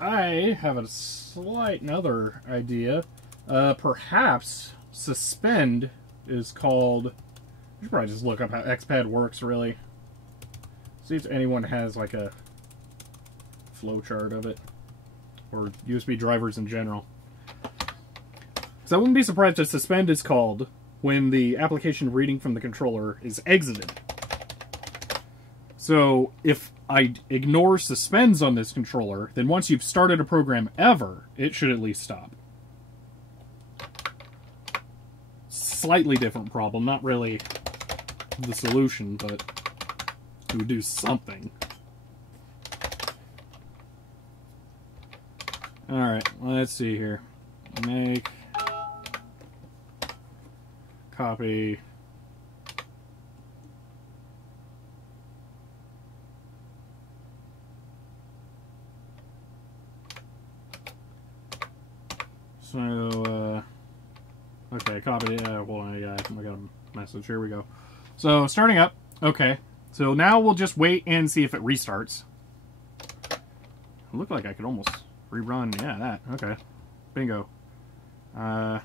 I have a slight another idea. Perhaps suspend is called... You should probably just look up how xpad works, really. See if anyone has like a flowchart of it. Or USB drivers in general. So I wouldn't be surprised if suspend is called when the application reading from the controller is exited. So if I ignore suspends on this controller, then once you've started a program ever, it should at least stop. Slightly different problem, not really the solution, but it would do something. Alright, let's see here. Make, copy, So, okay, copy. Hold on, I got a message. Here we go. So, starting up. Okay. So now we'll just wait and see if it restarts. It looked like I could almost rerun. Yeah, that. Okay. Bingo. I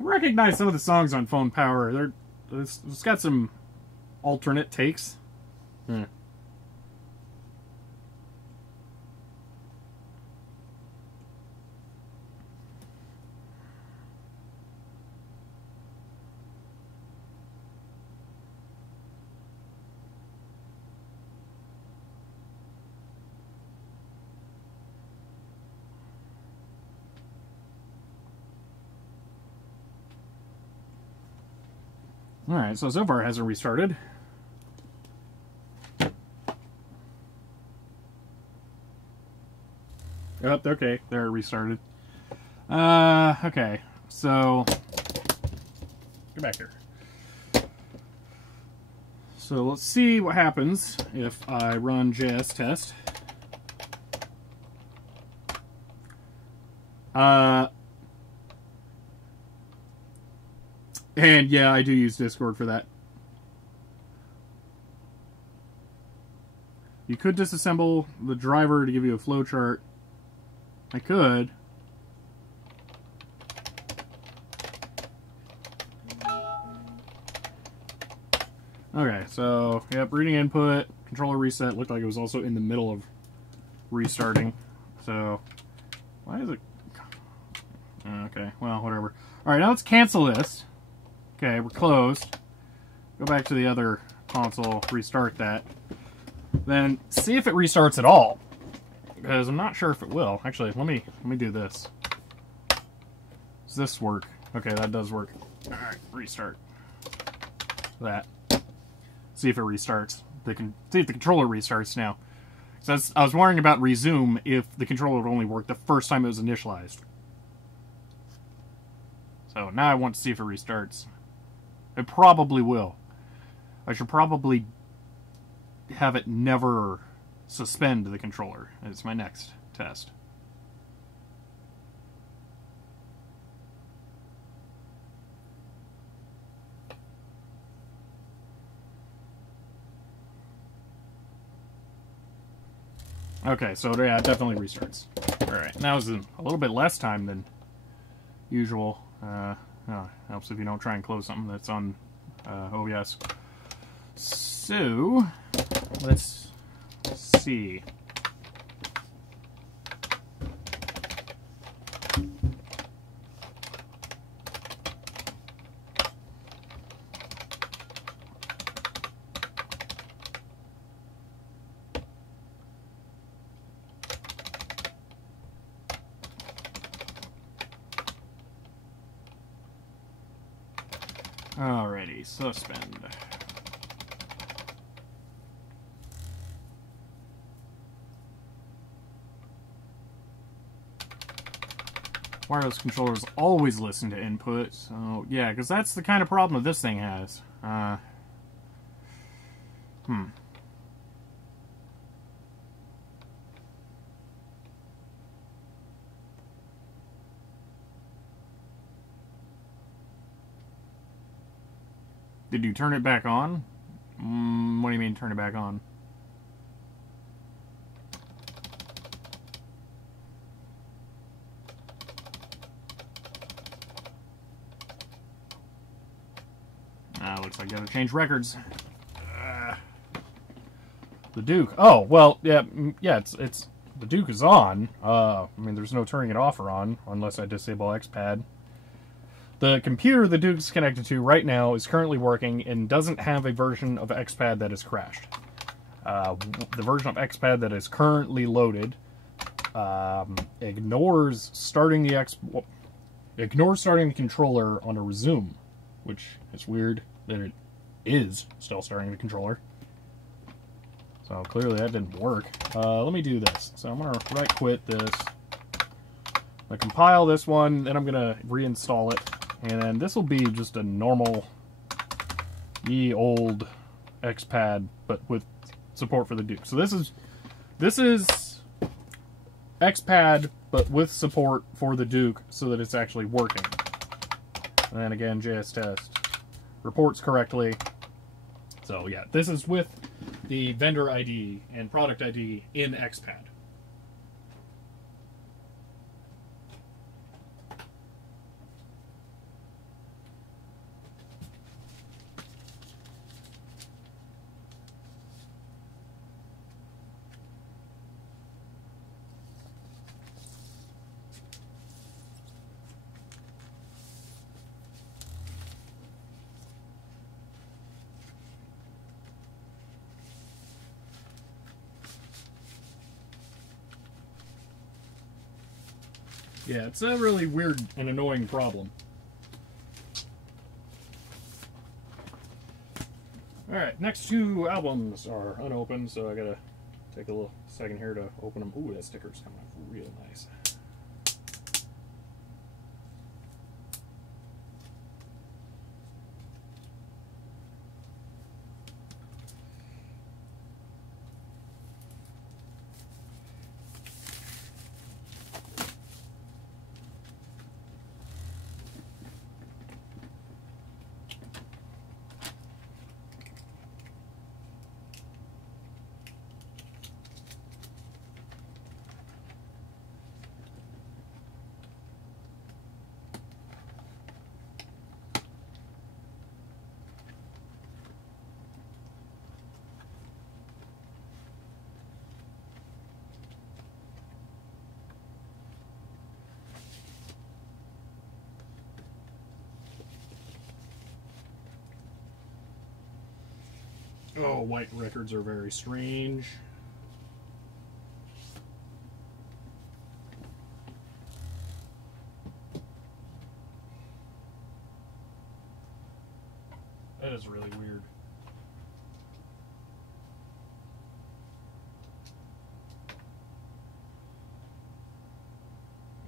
recognize some of the songs on Phone Power. It's got some alternate takes. Alright, so far it hasn't restarted. Oh, okay, there it restarted. Okay, so get back here. So let's see what happens if I run JS test. And yeah, I do use Discord for that. You could disassemble the driver to give you a flowchart. I could. Okay, so, yep, reading input, controller reset, looked like it was also in the middle of restarting. So, why is it... Okay, well, whatever. Alright, now let's cancel this. Okay, we're closed. Go back to the other console, restart that. Then see if it restarts at all. Because I'm not sure if it will. Actually, let me do this. Does this work? Okay, that does work. Alright, restart. That. See if it restarts. See if the controller restarts now. So I was worrying about resume if the controller would only work the first time it was initialized. So now I want to see if it restarts. It probably will. I should probably have it never suspend the controller. It's my next test. Okay, so yeah, it definitely restarts. Alright, that was a little bit less time than usual. Helps if you don't try and close something that's on OBS. So, let's see. Alrighty, suspend. Wireless controllers always listen to input, so yeah, because that's the kind of problem that this thing has. Did you turn it back on? What do you mean turn it back on? Looks like I gotta change records. The Duke. Oh, well, yeah, it's the Duke is on. I mean, there's no turning it off or on unless I disable xpad. The computer the Duke's connected to right now is currently working and doesn't have a version of xpad that is crashed. The version of xpad that is currently loaded ignores starting the controller on a resume, which is weird that it is still starting the controller. So clearly that didn't work. Let me do this. So I'm gonna right quit this. I'm gonna compile this one, then I'm gonna reinstall it. And then this will be just a normal ye old xpad, but with support for the Duke. So this is xpad, but with support for the Duke, so that it's actually working. And then again, JS test reports correctly. So yeah, this is with the vendor ID and product ID in xpad. Yeah, it's a really weird and annoying problem. Alright, next two albums are unopened, so I gotta take a little second here to open them. Ooh, that sticker's coming off real nice. Oh, white records are very strange. That is really weird.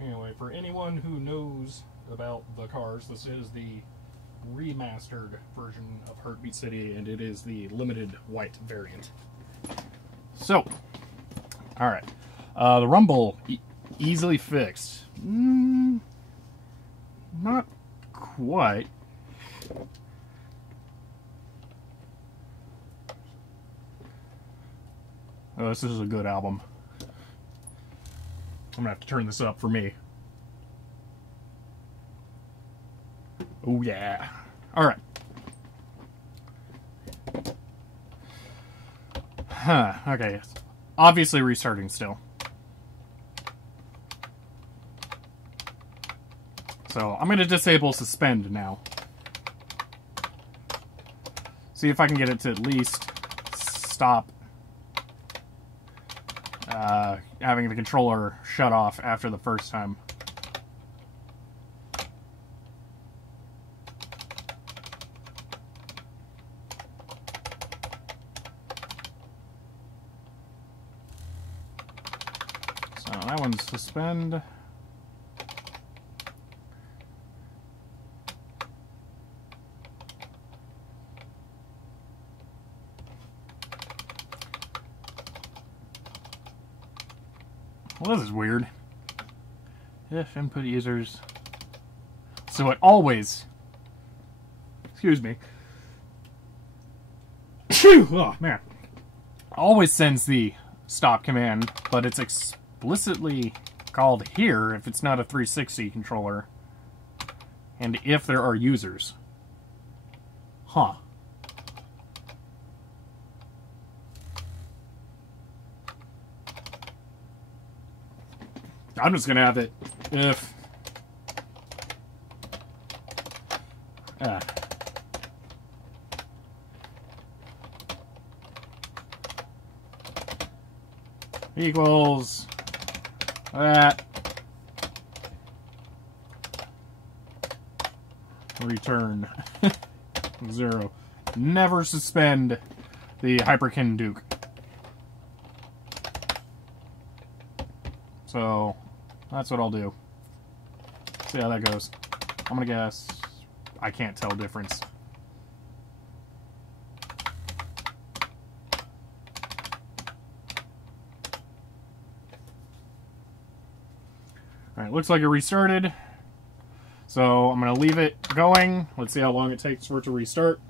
Anyway, for anyone who knows about the cars, this is the remastered version of Heartbeat City, and it is the limited white variant. So, alright. The rumble, easily fixed. Not quite. Oh, this is a good album. I'm gonna have to turn this up for me. Oh yeah. Alright. Huh, okay. Obviously restarting still. So I'm gonna disable suspend now. See if I can get it to at least stop having the controller shut off after the first time. So that one's suspend. Well, this is weird. If input users... So it always... Excuse me. Oh, man. Always sends the stop command, but it's explicitly called here if it's not a 360 controller. And if there are users. Huh. I'm just gonna have it if equals that return 0. Never suspend the Hyperkin Duke. So that's what I'll do. See how that goes. I'm gonna guess I can't tell difference. Alright, looks like it restarted. So I'm going to leave it going. Let's see how long it takes for it to restart.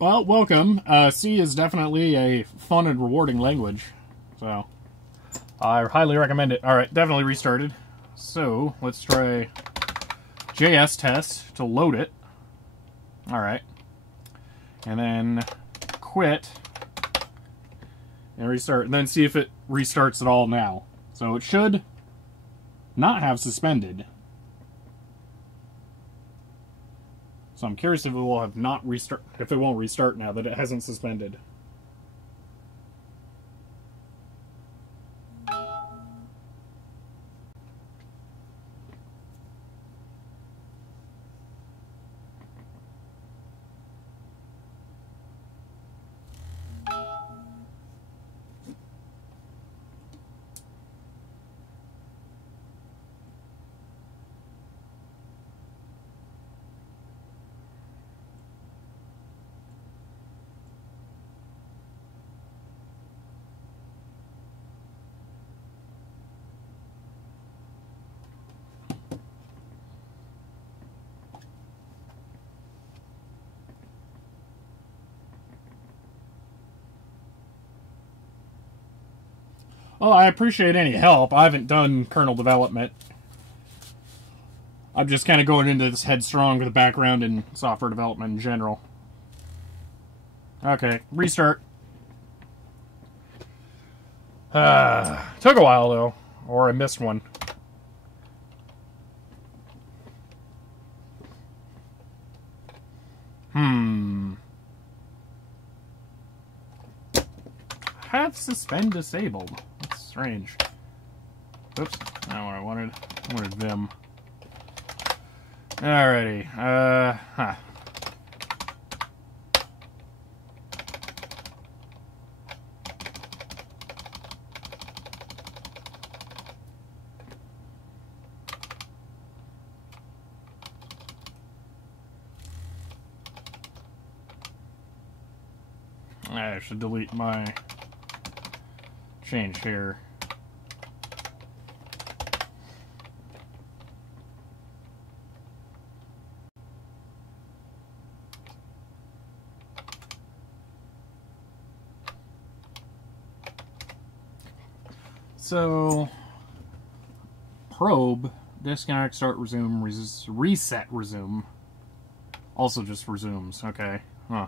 Well, welcome. C is definitely a fun and rewarding language, so I highly recommend it. Alright, definitely restarted. So, let's try JS test to load it. Alright. And then quit and restart, and then see if it restarts at all now. So it should not have suspended. So I'm curious if it will have not restart, if it won't restart now that it hasn't suspended. Well, I appreciate any help. I haven't done kernel development. I'm just kind of going into this headstrong with a background in software development in general. Okay, restart. Took a while, though. Or I missed one. Have suspend disabled. That's strange. Oops, not what I wanted. I wanted Vim. Alrighty. I should delete my change here. So, probe, disconnect, start, resume, reset, resume. Also just resumes, okay. Huh.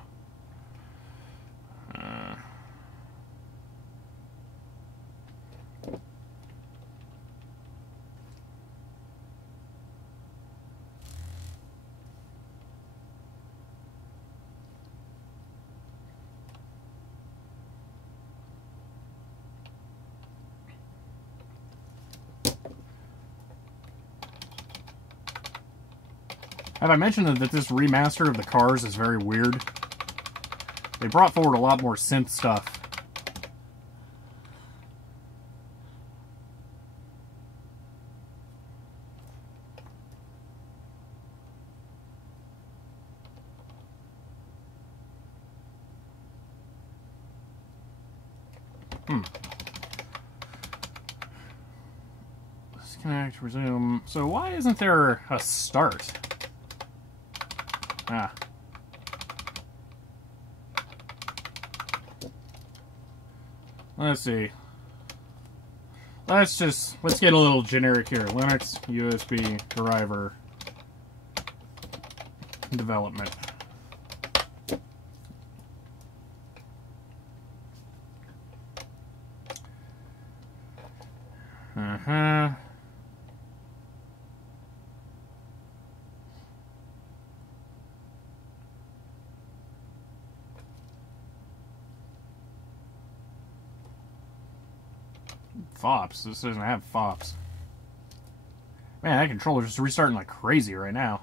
Have I mentioned that this remaster of the cars is very weird? They brought forward a lot more synth stuff. Disconnect, resume. So why isn't there a start? Ah. Let's see. Let's get a little generic here. Linux USB driver development. FOPS. This doesn't have FOPS. Man, that controller's just restarting like crazy right now.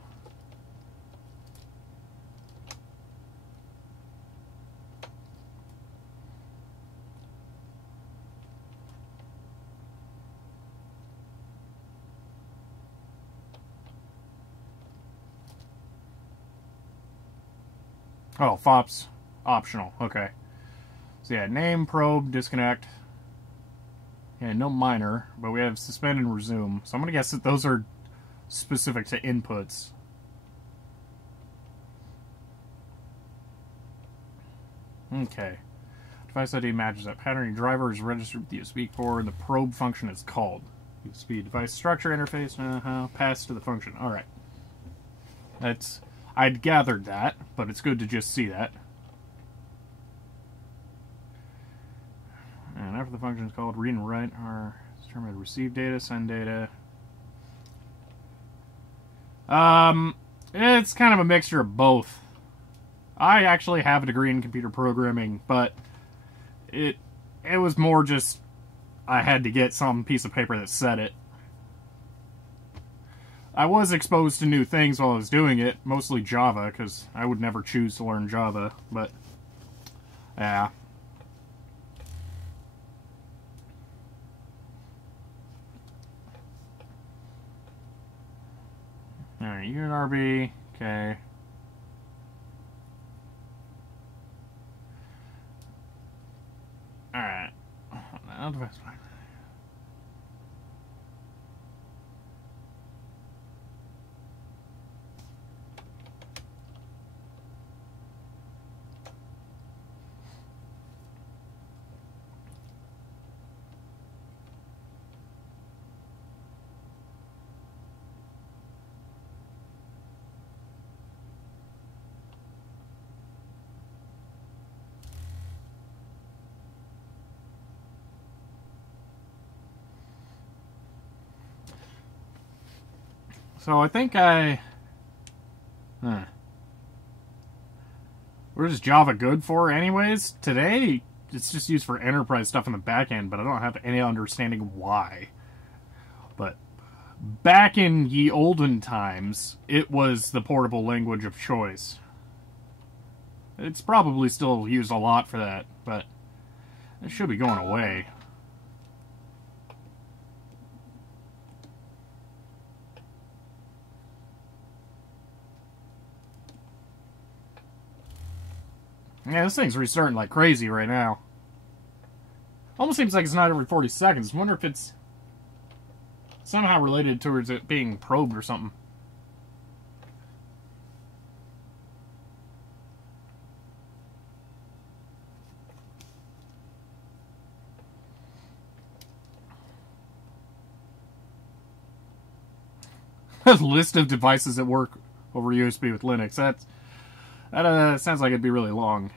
Oh, FOPS optional. Okay. So yeah, name, probe, disconnect. Yeah, no minor, but we have suspend and resume. So I'm going to guess that those are specific to inputs. Okay. Device ID matches that pattern. Your driver is registered with the USB port, and the probe function is called. USB device structure interface, pass to the function. Alright. That's... I'd gathered that, but it's good to just see that. And after the function is called, read and write are determined to receive data, send data. It's kind of a mixture of both. I actually have a degree in computer programming, but it was more just I had to get some piece of paper that said it. I was exposed to new things while I was doing it, mostly Java, because I would never choose to learn Java, but yeah. Alright, unit RB, okay. Alright. Now device fine. So I think what is Java good for anyways? Today, it's just used for enterprise stuff in the back end, but I don't have any understanding why. But back in ye olden times, it was the portable language of choice. It's probably still used a lot for that, but it should be going away. Yeah, this thing's restarting like crazy right now. Almost seems like it's not every 40 seconds. I wonder if it's somehow related towards it being probed or something. A list of devices that work over USB with Linux. That sounds like it'd be really long.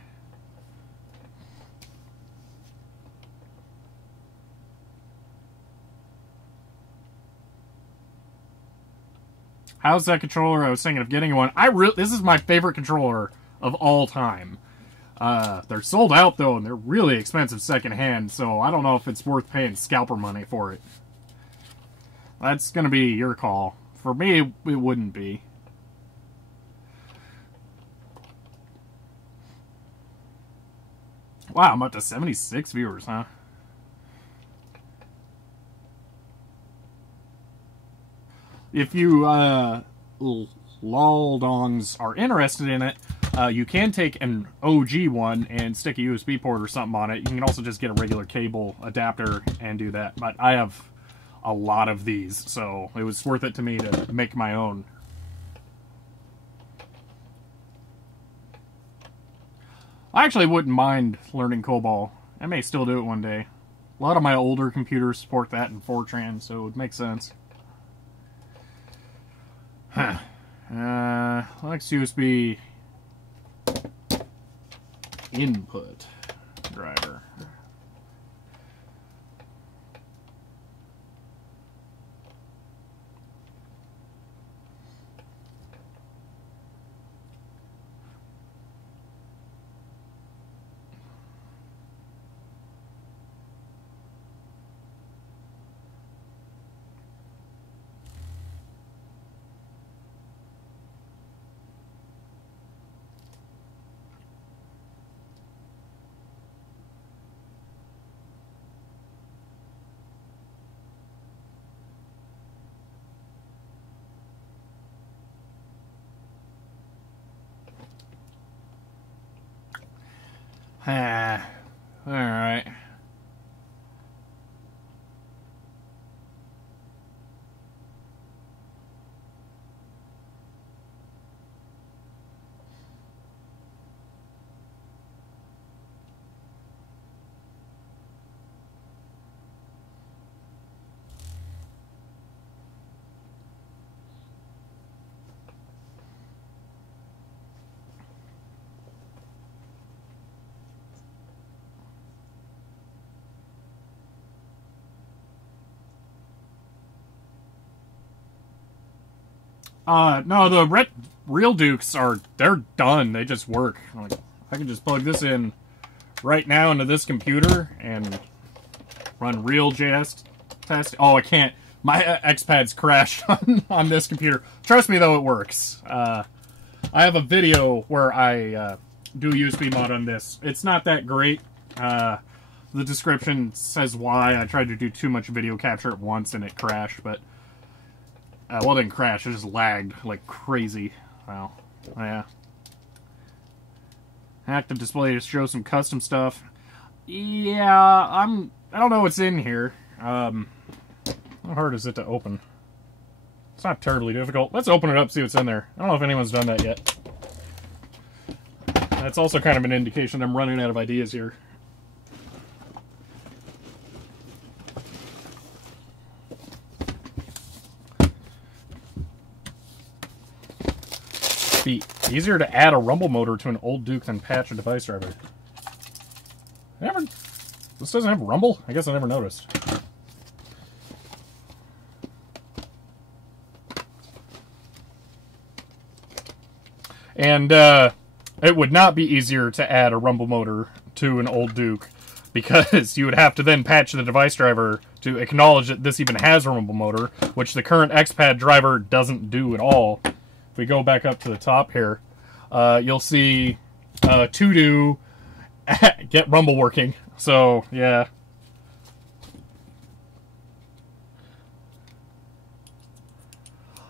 How's that controller? I was thinking of getting one. This is my favorite controller of all time. They're sold out though, and they're really expensive secondhand. So I don't know if it's worth paying scalper money for it. That's gonna be your call. For me, it wouldn't be. Wow, I'm up to 76 viewers, huh? If you lol-dongs are interested in it, you can take an OG one and stick a USB port or something on it. You can also just get a regular cable adapter and do that. But I have a lot of these, so it was worth it to me to make my own. I actually wouldn't mind learning COBOL. I may still do it one day. A lot of my older computers support that in Fortran, so it makes sense. Huh. Linux USB input driver. Ah, all right. No, the real Dukes they're done. They just work. Like, I can just plug this in right now into this computer and run real JS test. Oh, I can't. My xpad's crashed on this computer. Trust me, though, it works. I have a video where I do USB mod on this. It's not that great. The description says why. I tried to do too much video capture at once and it crashed, but well, it didn't crash, it just lagged like crazy. Wow. Yeah. Active display to show some custom stuff. Yeah, I don't know what's in here. How hard is it to open? It's not terribly difficult. Let's open it up, see what's in there. I don't know if anyone's done that yet. That's also kind of an indication I'm running out of ideas here. Be easier to add a rumble motor to an old Duke than patch a device driver. This doesn't have rumble? I guess I never noticed. And it would not be easier to add a rumble motor to an old Duke, because you would have to then patch the device driver to acknowledge that this even has a rumble motor, which the current xpad driver doesn't do at all. If we go back up to the top here, you'll see to do get rumble working. So, yeah.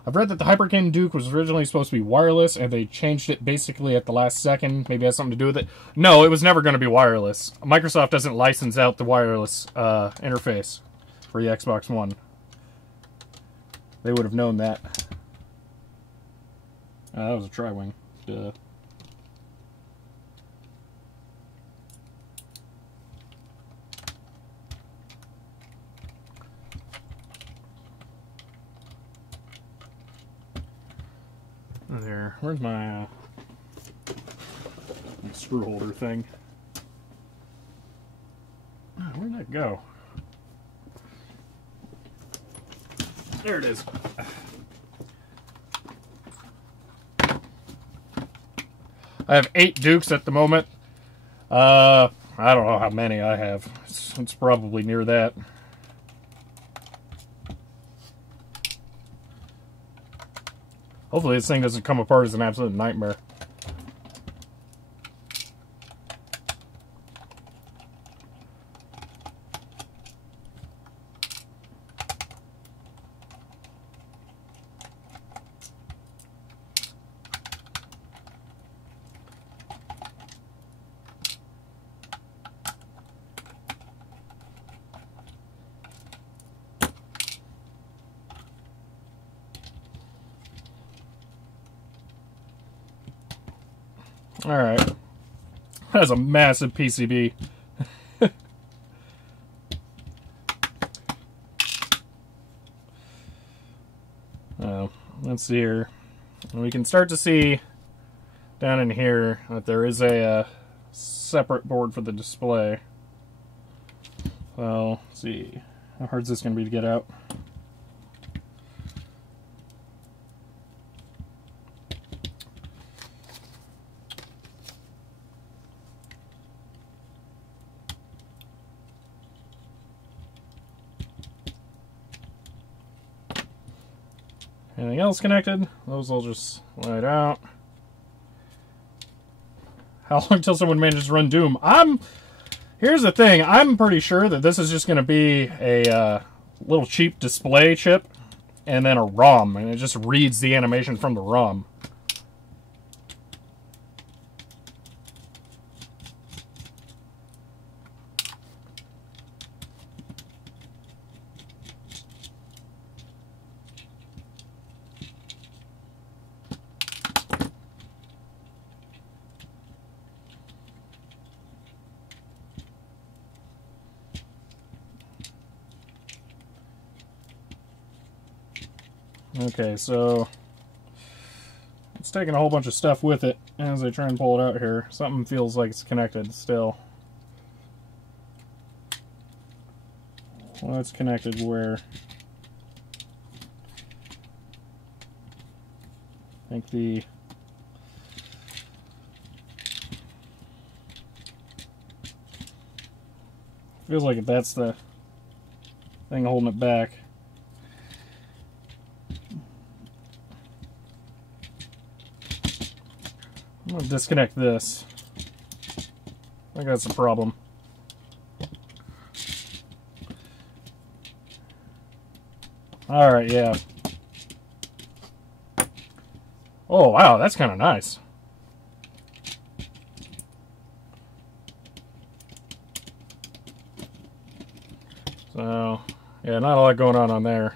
I've read that the Hyperkin Duke was originally supposed to be wireless, and they changed it basically at the last second. Maybe it has something to do with it. No, it was never going to be wireless. Microsoft doesn't license out the wireless interface for the Xbox One. They would have known that. That was a tri-wing. Duh. There. Where's my screw holder thing? Where'd that go? There it is. I have 8 Dukes at the moment. I don't know how many I have. It's probably near that. Hopefully this thing doesn't come apart as an absolute nightmare. Alright. That's a massive PCB. Let's see here. We can start to see down in here that there is a separate board for the display. Well, let's see. How hard is this going to be to get out? Anything else connected? Those will just light out. How long till someone manages to run Doom? Here's the thing. I'm pretty sure that this is just going to be a little cheap display chip and then a ROM, and it just reads the animation from the ROM. Okay, so it's taking a whole bunch of stuff with it as I try and pull it out here. Something feels like it's connected still. Well, it's connected where? I think the... Feels like that's the thing holding it back. I'm going to disconnect this. I think that's the problem. Alright, yeah. Oh, wow, that's kind of nice. So, yeah, not a lot going on there.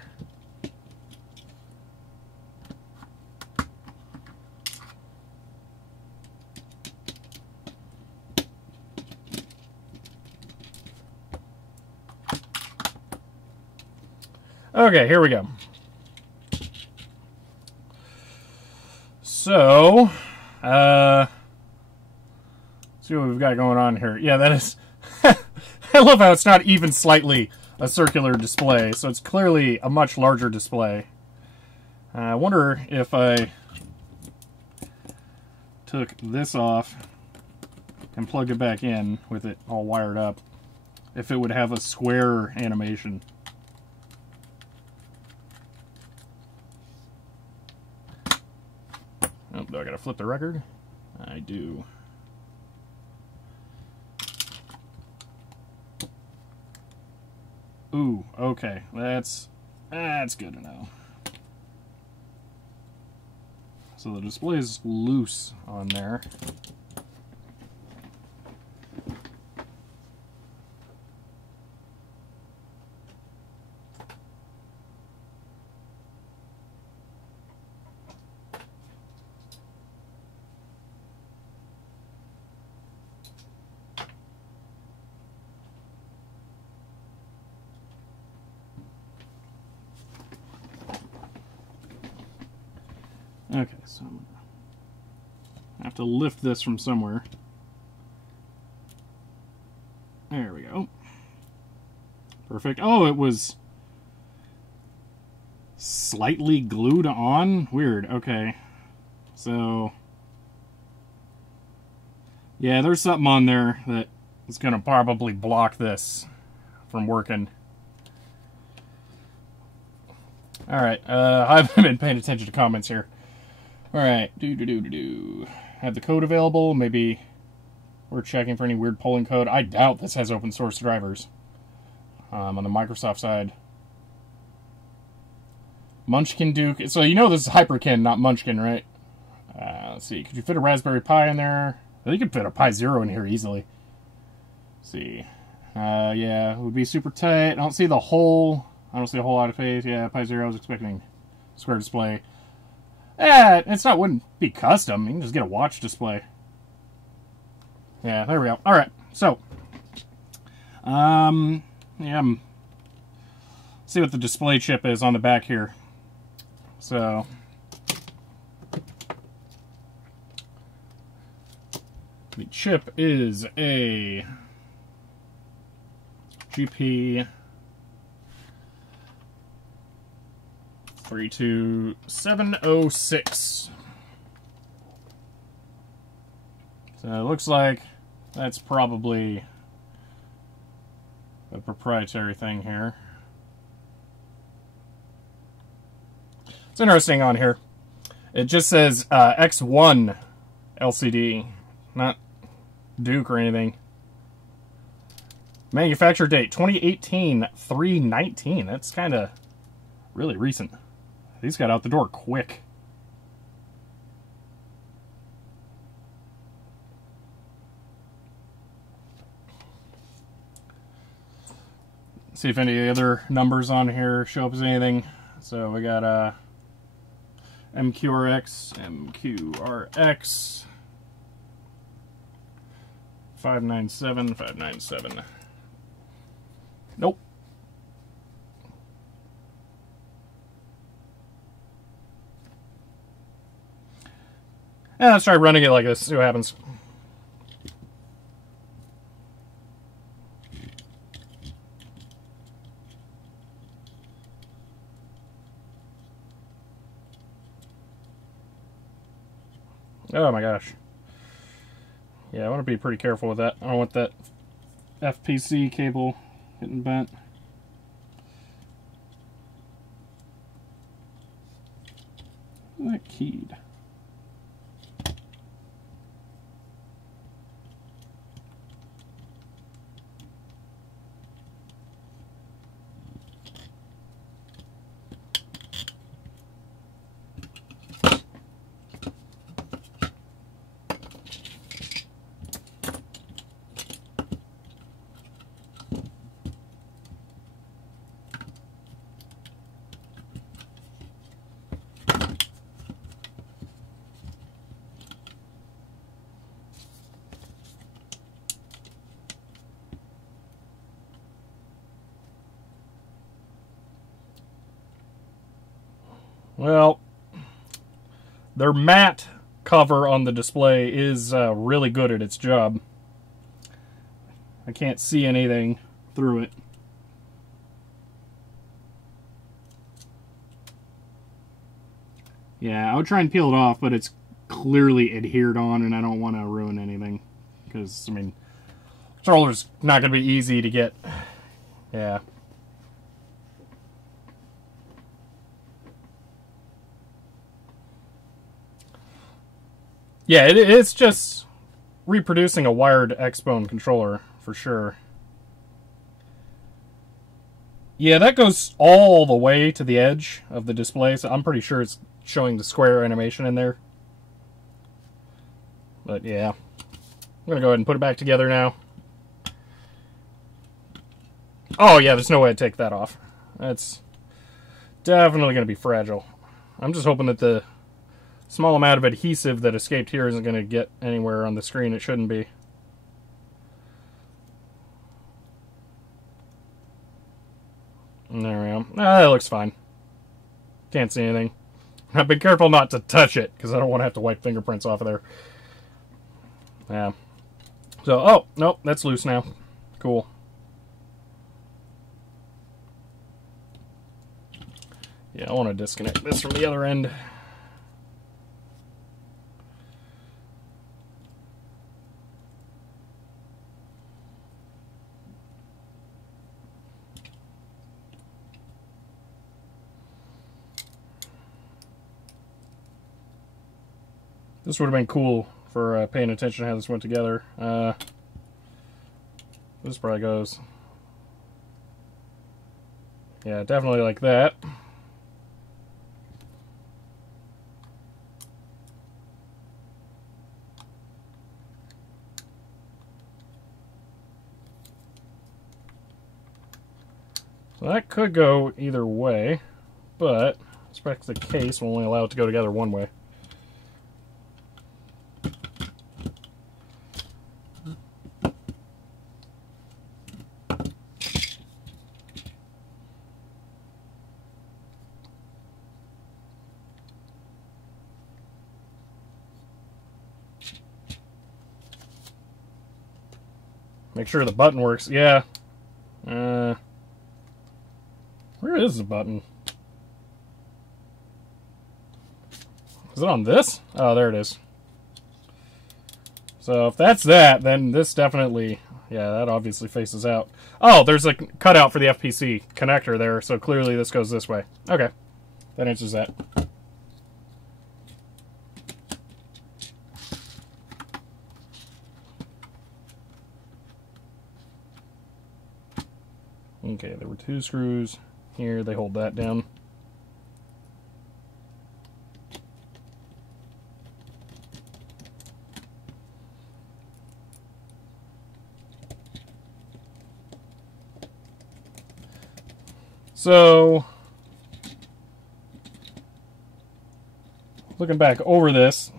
Okay, here we go. So, let's see what we've got going on here. Yeah, that is... I love how it's not even slightly a circular display, so it's clearly a much larger display. I wonder if I took this off and plugged it back in with it all wired up, if it would have a square animation. Oh, do I gotta flip the record? I do. Ooh, okay. That's good to know. So the display is loose on there. Okay, so I'm gonna have to lift this from somewhere. There we go. Perfect. Oh, it was slightly glued on? Weird. Okay. So, yeah, there's something on there that is going to probably block this from working. Alright, I haven't been paying attention to comments here. Alright, have the code available. Maybe we're checking for any weird polling code. I doubt this has open source drivers on the Microsoft side. Munchkin Duke. So you know this is Hyperkin, not Munchkin, right? Let's see. Could you fit a Raspberry Pi in there? I think you could fit a Pi Zero in here easily. Let's see. Yeah, it would be super tight. I don't see the whole... I don't see a whole lot of face. Yeah, Pi Zero, I was expecting square display. Wouldn't be custom. You can just get a watch display. Yeah, there we go. Alright, so. Yeah, see what the display chip is on the back here. So. The chip is a GP 32706. So it looks like that's probably a proprietary thing here. It's interesting on here. It just says X1 LCD, not Duke or anything. Manufacture date 2018-3/19. That's kind of really recent. These got out the door quick. See if any other numbers on here show up as anything. So we got MQRX, 597. Nope. let's try running it like this, see what happens. Oh my gosh. Yeah, I want to be pretty careful with that. I don't want that FPC cable getting bent. That keyed. Well, their matte cover on the display is really good at its job. I can't see anything through it. Yeah, I would try and peel it off, but it's clearly adhered on, and I don't want to ruin anything. Because, I mean, controller's not going to be easy to get. Yeah. Yeah, it's just reproducing a wired Xbone controller, for sure. Yeah, that goes all the way to the edge of the display, so I'm pretty sure it's showing the square animation in there. But yeah, I'm going to go ahead and put it back together now. Oh yeah, there's no way to take that off. That's definitely going to be fragile. I'm just hoping that the small amount of adhesive that escaped here isn't going to get anywhere on the screen. It shouldn't be. There we go. That looks fine. Can't see anything. I've been careful not to touch it because I don't want to have to wipe fingerprints off of there. Yeah. So, oh, nope, that's loose now. Cool. Yeah, I want to disconnect this from the other end. This would have been cool for paying attention to how this went together. This probably goes. Yeah, definitely like that. So that could go either way, but respect the case will only allow it to go together one way. Make sure the button works. Yeah. Where is the button? Is it on this? Oh, there it is. So if that's that, then this definitely, yeah, that obviously faces out. Oh, there's a cutout for the FPC connector there, so clearly this goes this way. Okay, that answers that. Okay, there were two screws here. They hold that down. So, looking back over this,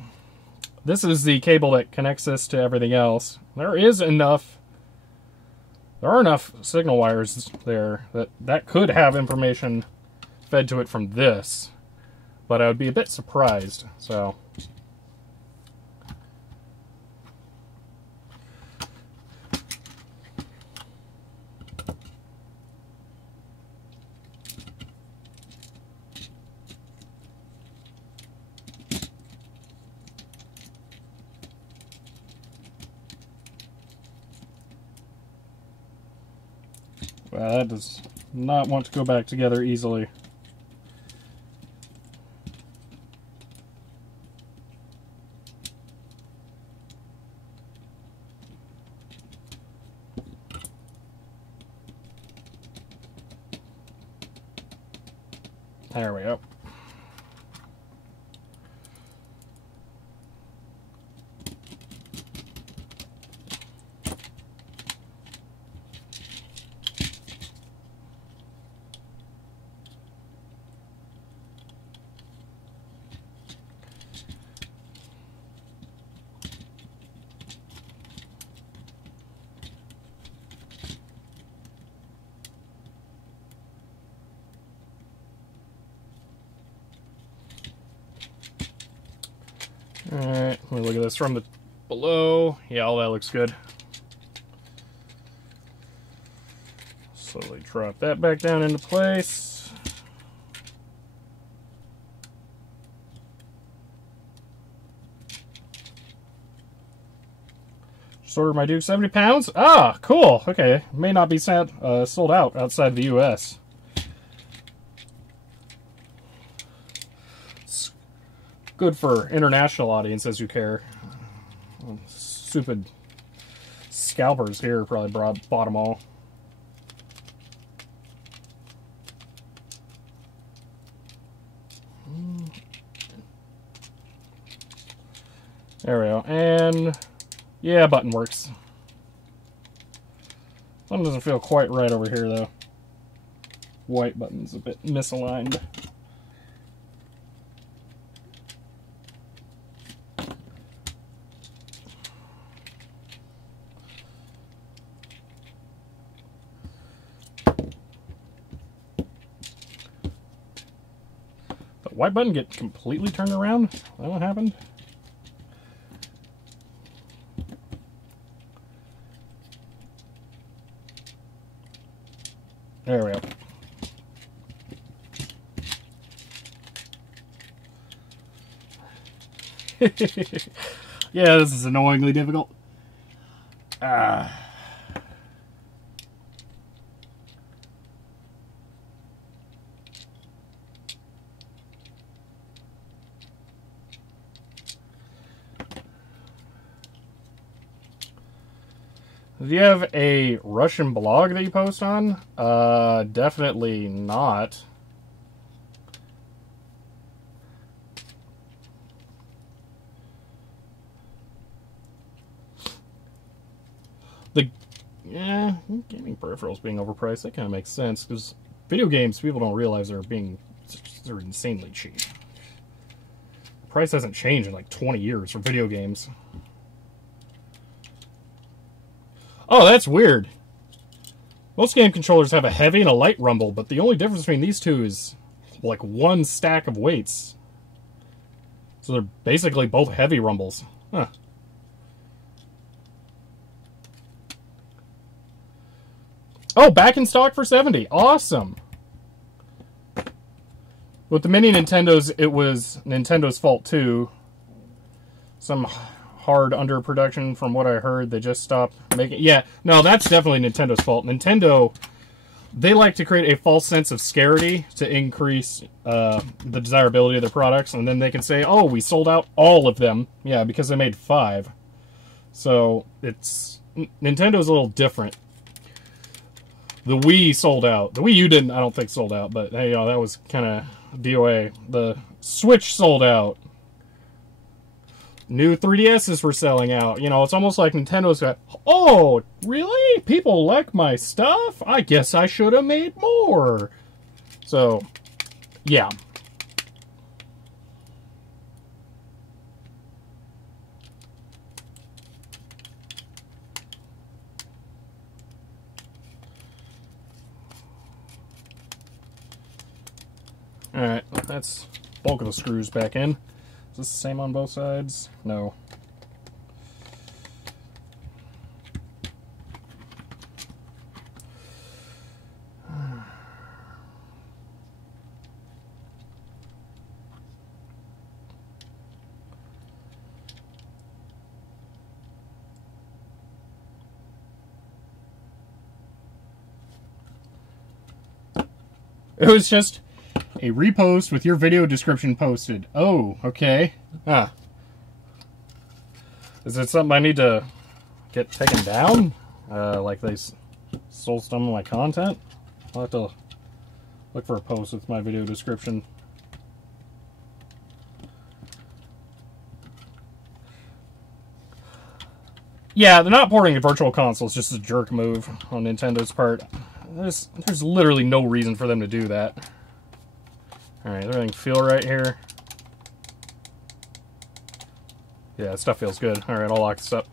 this is the cable that connects this to everything else. There are enough signal wires there that could have information fed to it from this, but I would be a bit surprised. So Well, that does not want to go back together easily. There we go. Alright, let me look at this from the below. Yeah, all that looks good. Slowly drop that back down into place. Just ordered my Duke 70 pounds. Ah, cool. Okay, may not be sold out outside the U.S. Good for international audiences who care. Stupid scalpers here probably bought them all. There we go. And yeah, button works. Something doesn't feel quite right over here though. White button's a bit misaligned. White button get completely turned around? Is that what happened? There we go. Yeah, this is annoyingly difficult. Do you have a Russian blog that you post on? Definitely not. Yeah, gaming peripherals being overpriced, that kind of makes sense, because video games, people don't realize they're insanely cheap. The price hasn't changed in like 20 years for video games. Oh, that's weird. Most game controllers have a heavy and a light rumble, but the only difference between these two is like one stack of weights. So they're basically both heavy rumbles. Huh. Oh, back in stock for $70. Awesome. With the mini Nintendos, it was Nintendo's fault too. Some hard underproduction from what I heard. They just stopped making... Yeah, no, that's definitely Nintendo's fault. Nintendo, they like to create a false sense of scarcity to increase the desirability of their products, and then they can say, oh, we sold out all of them. Yeah, because they made 5. So, it's... Nintendo's a little different. The Wii sold out. The Wii U didn't, I don't think, sold out, but hey, that was kind of DOA. The Switch sold out. New 3DSs were selling out. You know, it's almost like Nintendo's got, oh, really? People like my stuff? I guess I should have made more. So, yeah. Alright, that's bulk of the screws back in. Is this the same on both sides? No. It was just a repost with your video description posted. Oh, okay. Ah. Is it something I need to get taken down? Like they stole some of my content? I'll have to look for a post with my video description. Yeah, they're not porting the Virtual Console. It's just a jerk move on Nintendo's part. There's literally no reason for them to do that. Alright, everything feel right here? Yeah, stuff feels good. Alright, I'll lock this up.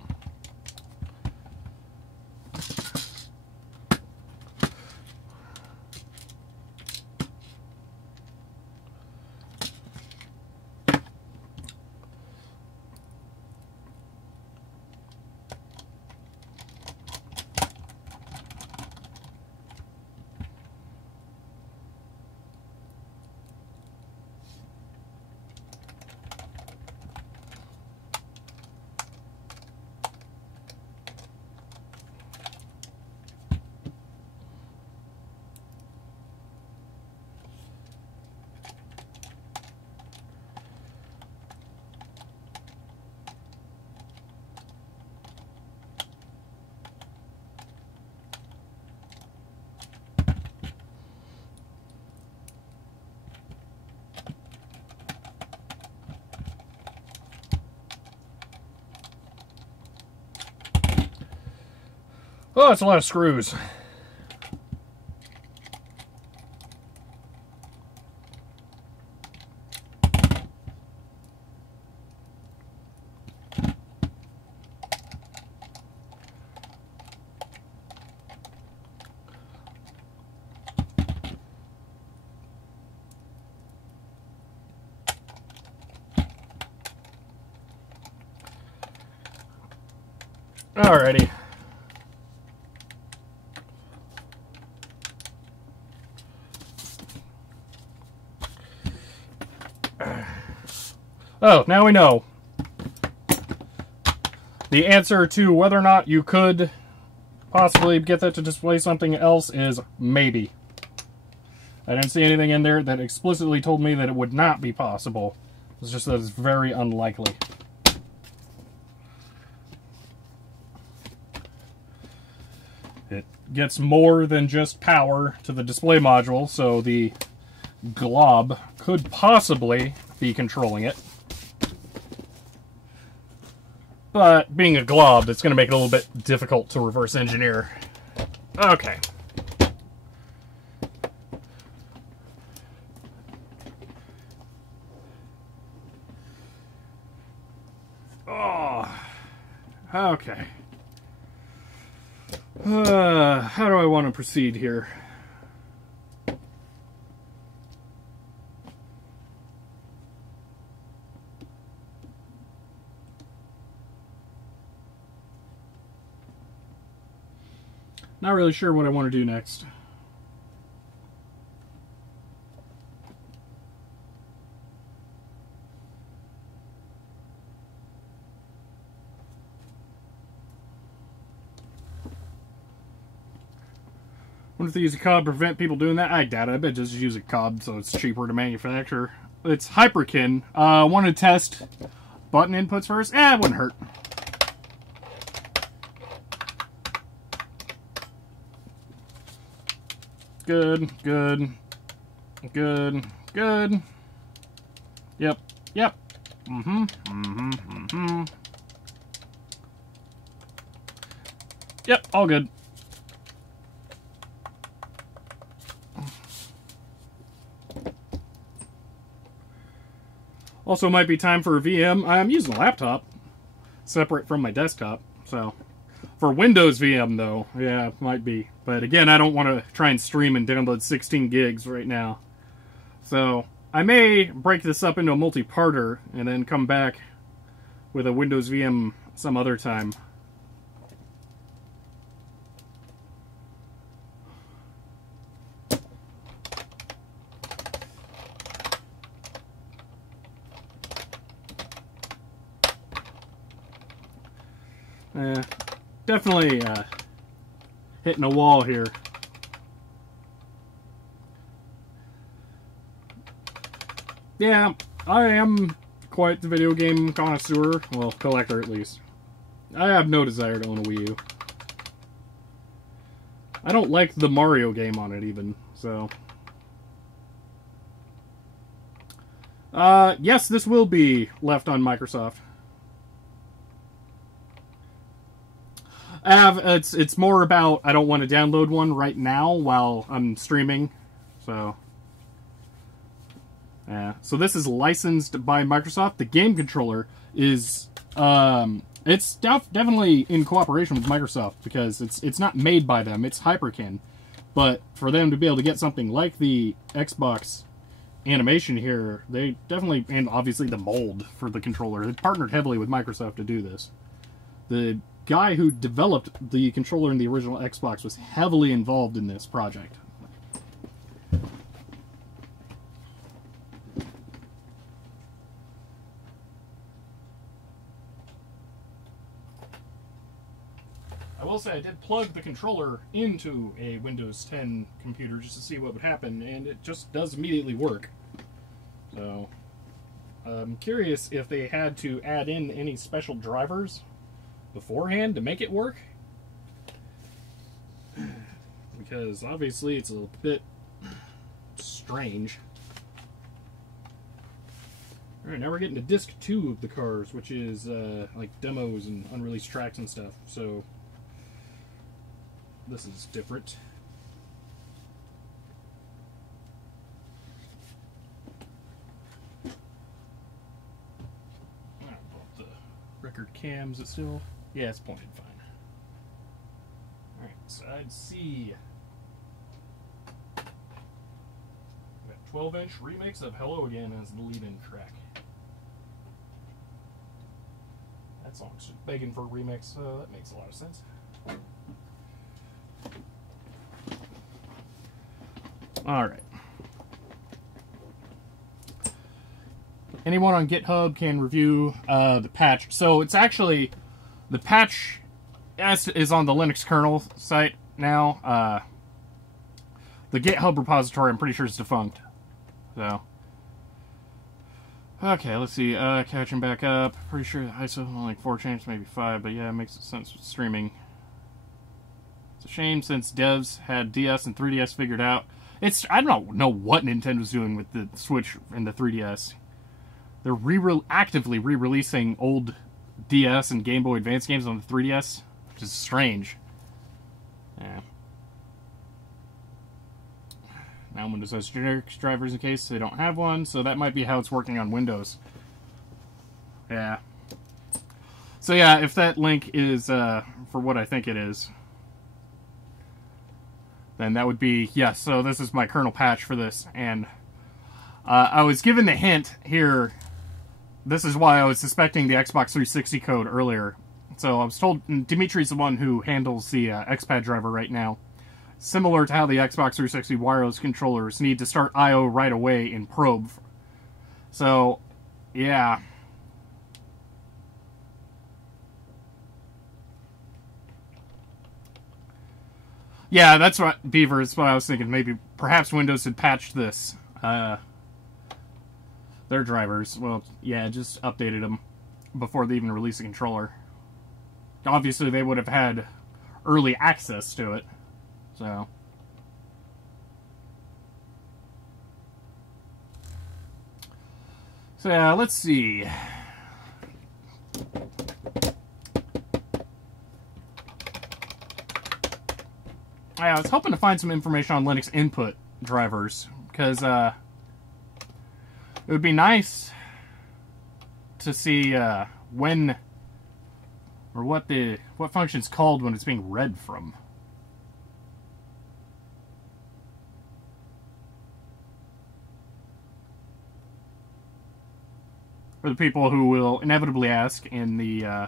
Oh, it's a lot of screws. Alrighty. Oh, now we know. The answer to whether or not you could possibly get that to display something else is maybe. I didn't see anything in there that explicitly told me that it would not be possible. It's just that it's very unlikely. It gets more than just power to the display module, so the glob could possibly be controlling it. But being a glob, it's going to make it a little bit difficult to reverse engineer. Okay. Oh. Okay. How do I want to proceed here? Not really sure what I want to do next. Wonder if they use a cob to prevent people doing that? I doubt it. I bet just use a cob so it's cheaper to manufacture. It's Hyperkin. Want to test button inputs first? It wouldn't hurt. Good, good, good, good. Yep, yep. Yep, all good. Also might be time for a VM. I'm using a laptop, separate from my desktop, so... For Windows VM, though, yeah, it might be. But again, I don't want to try and stream and download 16 gigs right now. So, I may break this up into a multi-parter and then come back with a Windows VM some other time. Definitely hitting a wall here. Yeah, I am quite the video game connoisseur. Well, collector at least. I have no desire to own a Wii U. I don't like the Mario game on it even, so... yes, this will be left on Microsoft. It's more about I don't want to download one right now while I'm streaming, so... Yeah. So this is licensed by Microsoft. The game controller is... it's definitely in cooperation with Microsoft because it's not made by them. It's Hyperkin. But for them to be able to get something like the Xbox animation here, they definitely... And obviously the mold for the controller. They partnered heavily with Microsoft to do this. The guy who developed the controller in the original Xbox was heavily involved in this project. I will say I did plug the controller into a Windows 10 computer just to see what would happen, and it just does immediately work. So, I'm curious if they had to add in any special drivers beforehand to make it work. Because obviously it's a bit strange. Alright, now we're getting to disc 2 of the cars, which is like demos and unreleased tracks and stuff. So, this is different. The record cams, it still? Yeah, it's pointed fine. Alright, side C. Got 12-inch remix of Hello Again as the lead-in track. That song's just begging for a remix, so that makes a lot of sense. Alright. Anyone on GitHub can review the patch. So it's actually, the patch is on the Linux kernel site now. The GitHub repository, I'm pretty sure, is defunct. So, okay, let's see. Catching back up. Pretty sure the ISO only like 4 changes, maybe 5, but yeah, it makes sense with streaming. It's a shame since devs had DS and 3DS figured out. I don't know what Nintendo's doing with the Switch and the 3DS. They're actively re-releasing old DS and Game Boy Advance games on the 3DS, which is strange. Yeah. Now Windows has generic drivers in case they don't have one, so that might be how it's working on Windows. Yeah. So yeah, if that link is for what I think it is, then that would be, yes, so this is my kernel patch for this, and I was given the hint here. This is why I was suspecting the Xbox 360 code earlier. So I was told, Dimitri's the one who handles the xpad driver right now. Similar to how the Xbox 360 wireless controllers need to start I/O right away in probe. So, yeah. Yeah, that's what, Beaver, is what I was thinking. Maybe, perhaps Windows had patched this. Their drivers. Well, yeah, just updated them before they even released the controller. Obviously, they would have had early access to it. So... So, yeah, let's see. I was hoping to find some information on Linux input drivers, because it would be nice to see when or what function's called when it's being read from. For the people who will inevitably ask in the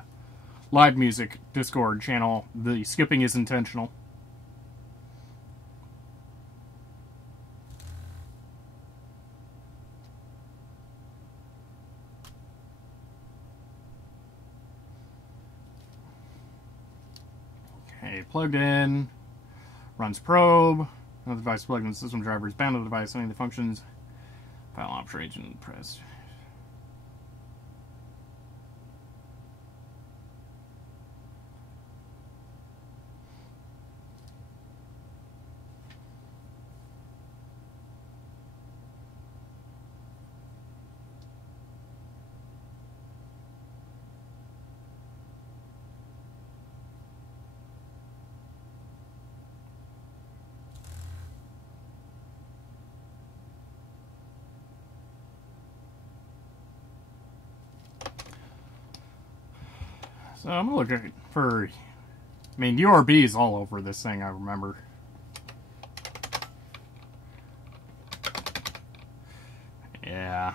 live music Discord channel, the skipping is intentional. Okay, plugged in, runs probe, another device plugged in the system driver is bound to the device, any of the functions File operation press. So I'm looking for, I mean, URB is all over this thing, I remember. Yeah.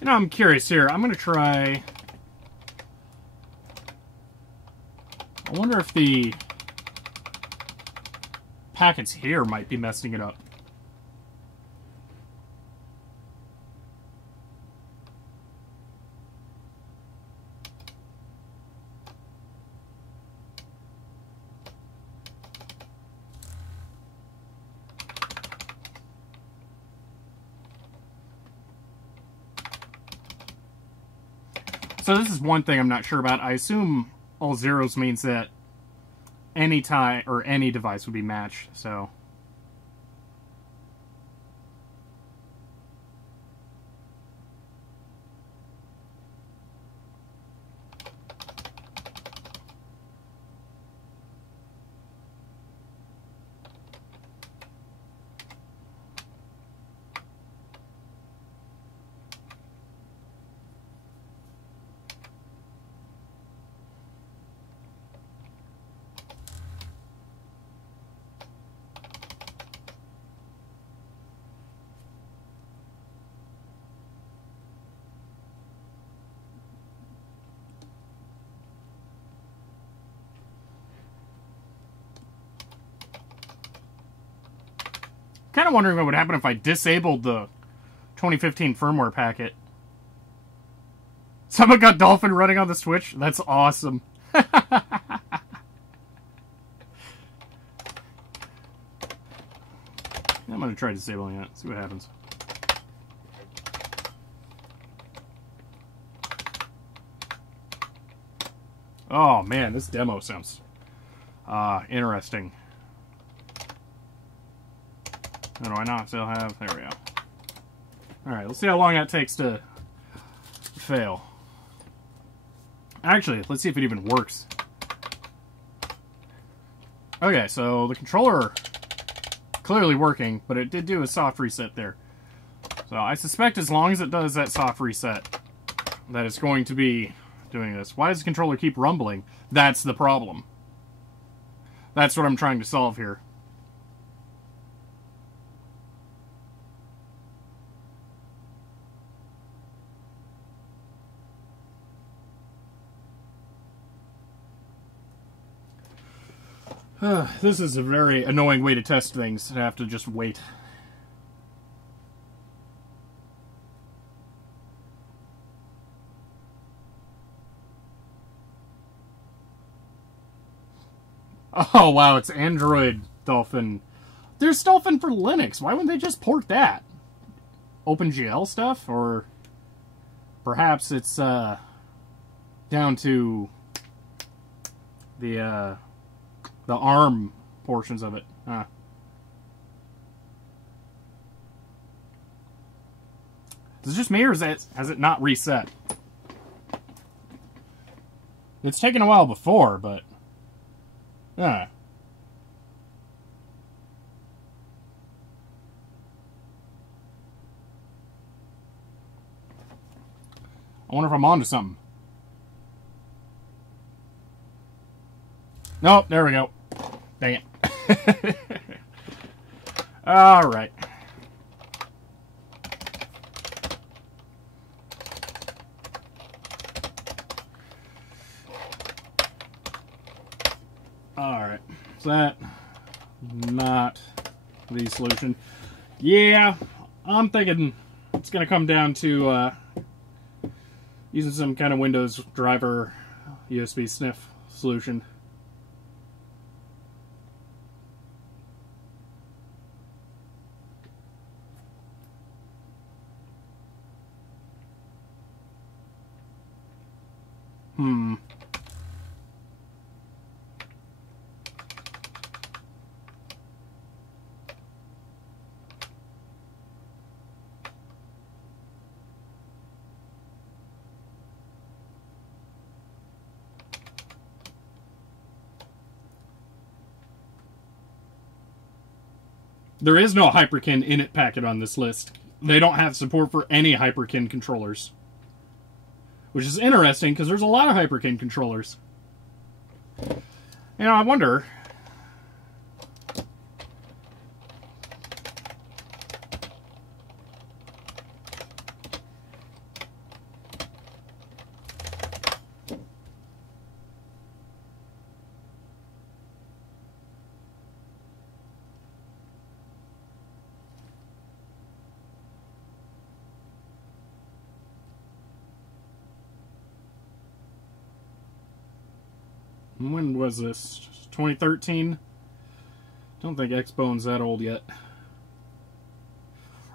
You know, I'm curious here. I'm going to try... I wonder if the packets here might be messing it up. So this is one thing I'm not sure about. I assume all zeros means that any time or any device would be matched, so... Kind of wondering what would happen if I disabled the 2015 firmware packet. Someone got Dolphin running on the Switch? That's awesome. I'm going to try disabling it, see what happens. Oh man, this demo sounds interesting. How do I not still have? There we go. Alright, let's see how long that takes to fail. Actually, let's see if it even works. Okay, so the controller clearly working, but it did do a soft reset there. So I suspect as long as it does that soft reset, that it's going to be doing this. Why does the controller keep rumbling? That's the problem. That's what I'm trying to solve here. This is a very annoying way to test things, to have to just wait. Oh wow, it's Android Dolphin. There's Dolphin for Linux. Why wouldn't they just port that? OpenGL stuff? Or perhaps it's down to the ARM portions of it. Is it just me, or has it not reset? It's taken a while before, but... I I wonder if I'm onto something. Nope, there we go. Dang it. All right. All right. Is that not the solution? Yeah, I'm thinking it's going to come down to using some kind of Windows driver USB sniff solution. There is no Hyperkin init packet on this list. They don't have support for any Hyperkin controllers. Which is interesting, because there's a lot of Hyperkin controllers. You know, I wonder... When was this? 2013? Don't think Xbone's that old yet.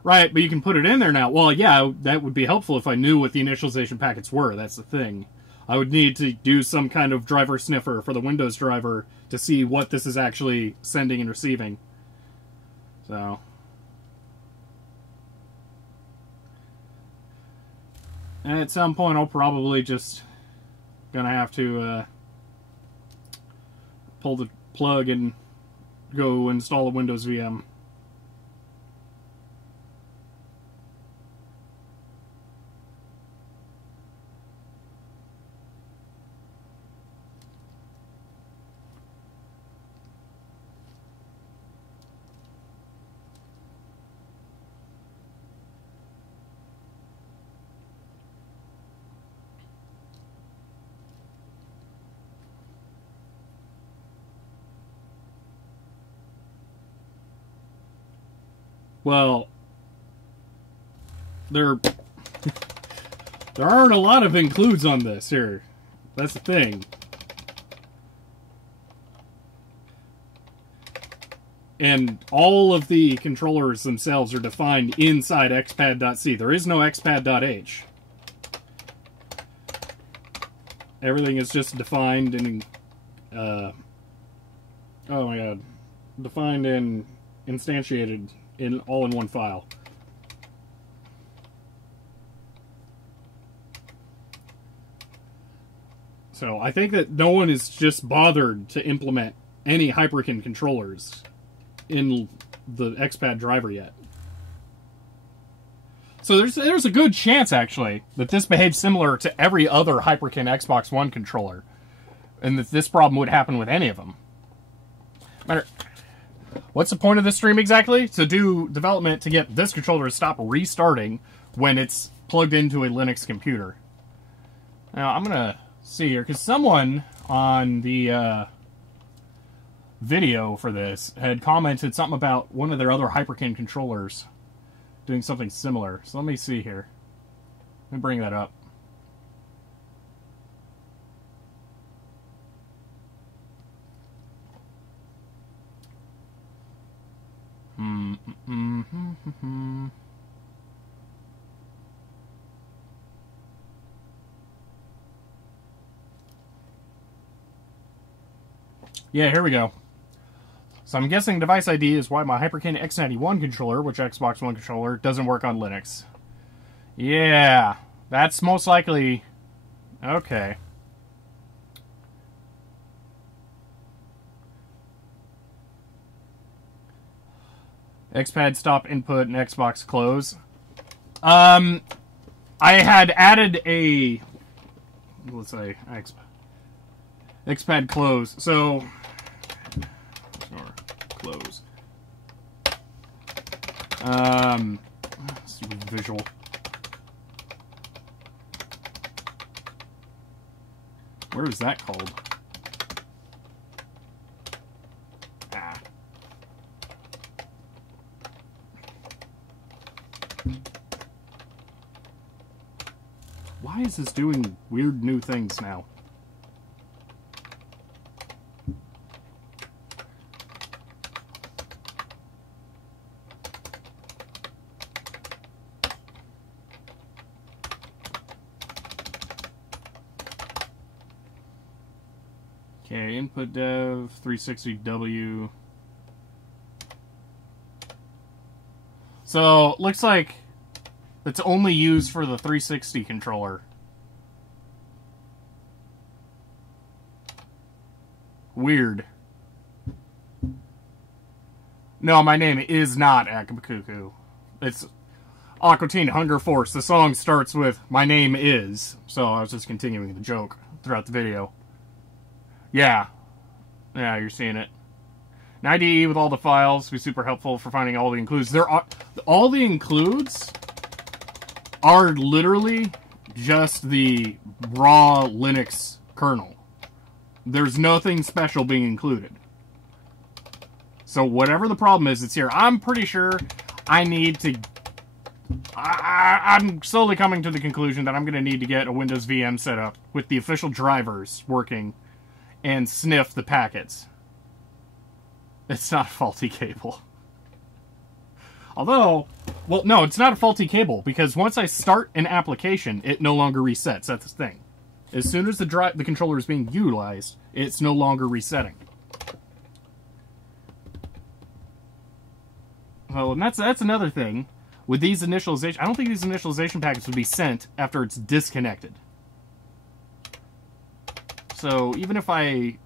Right, but you can put it in there now. Well, yeah, that would be helpful if I knew what the initialization packets were. That's the thing. I would need to do some kind of driver sniffer for the Windows driver to see what this is actually sending and receiving. So... and at some point, I'll probably just gonna have to pull the plug and go install a Windows VM. Well, there aren't a lot of includes on this here. That's the thing. And all of the controllers themselves are defined inside xpad.c. There is no xpad.h. Everything is just defined in, oh my god, defined and instantiated in all in one file. So I think that no one has just bothered to implement any Hyperkin controllers in the xpad driver yet. So there's a good chance, actually, that this behaves similar to every other Hyperkin Xbox One controller, and that this problem would happen with any of them. Matter. What's the point of this stream exactly? To do development to get this controller to stop restarting when it's plugged into a Linux computer. Now, I'm going to see here, because someone on the video for this had commented something about one of their other Hyperkin controllers doing something similar. So let me see here. Let me bring that up. Yeah, here we go. So I'm guessing device ID is why my Hyperkin X91 controller, which Xbox One controller, doesn't work on Linux. Yeah, that's most likely... okay. Xpad stop input and Xbox close. I had added a, let's say, xpad close. So, or close. Stupid visual. Where is that called? Ah. Why is this doing weird new things now? Okay, input dev 360W. So, looks like it's only used for the 360 controller. Weird. No, my name is not Akabakuku. It's Aqua Teen Hunger Force. The song starts with, my name is. So I was just continuing the joke throughout the video. Yeah. Yeah, you're seeing it. An IDE with all the files will be super helpful for finding all the includes. All the includes are literally just the raw Linux kernel. There's nothing special being included. So whatever the problem is, it's here. I'm pretty sure I need to... I'm slowly coming to the conclusion that I'm going to need to get a Windows VM set up with the official drivers working and sniff the packets. It's not a faulty cable. Although, well, no, it's not a faulty cable, because once I start an application, it no longer resets. That's the thing. As soon as the controller is being utilized, it's no longer resetting. Well, and that's another thing. With these initialization, I don't think these initialization packets would be sent after it's disconnected. So even if I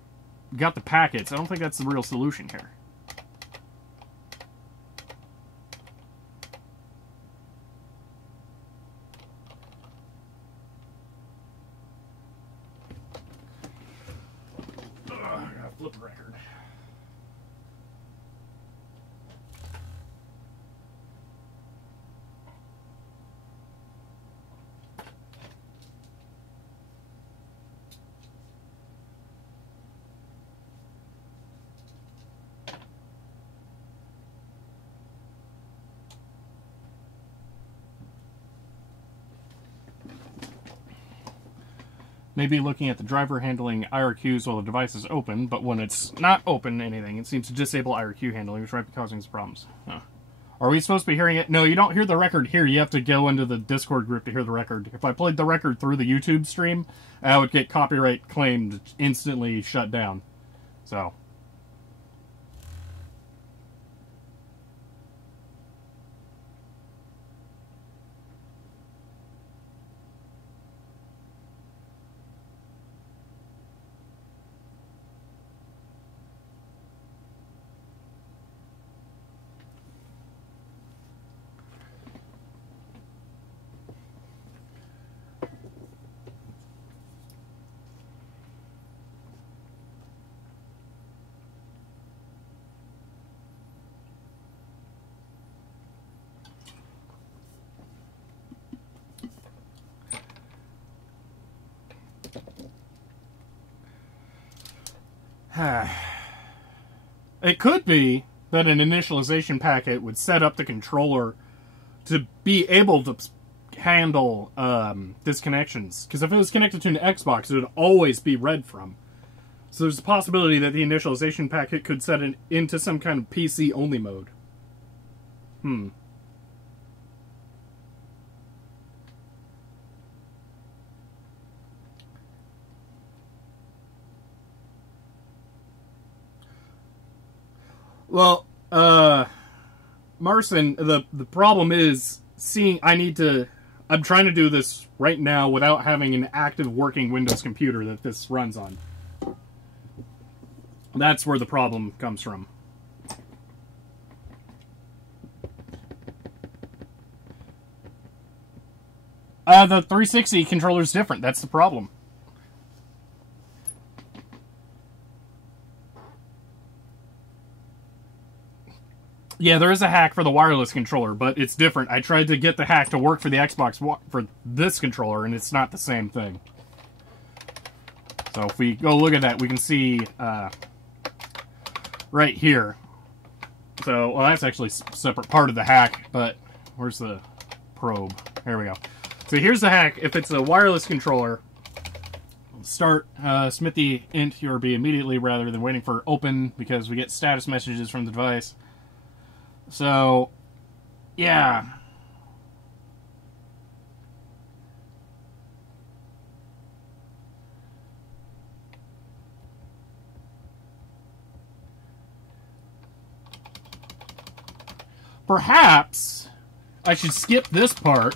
got the packets, I don't think that's the real solution here. I gotta flip a record. Maybe looking at the driver handling IRQs while the device is open, but when it's not open anything, it seems to disable IRQ handling, which might be causing some problems. Huh. Are we supposed to be hearing it? No, you don't hear the record here. You have to go into the Discord group to hear the record. If I played the record through the YouTube stream, I would get copyright claimed, instantly shut down. So... It could be that an initialization packet would set up the controller to be able to handle disconnections. Because if it was connected to an Xbox, it would always be read from. So there's a possibility that the initialization packet could set it into some kind of PC-only mode. Well, Marcin, the problem is I'm trying to do this right now without having an active working Windows computer that this runs on. That's where the problem comes from. The 360 controller is different. That's the problem. Yeah, there is a hack for the wireless controller, but it's different. I tried to get the hack to work for the Xbox for this controller, and it's not the same thing. So if we go look at that, we can see right here. So, well, that's actually a separate part of the hack, but where's the probe? There we go. So here's the hack. If it's a wireless controller, start Smithy int URB immediately rather than waiting for open, because we get status messages from the device. So, yeah. Perhaps I should skip this part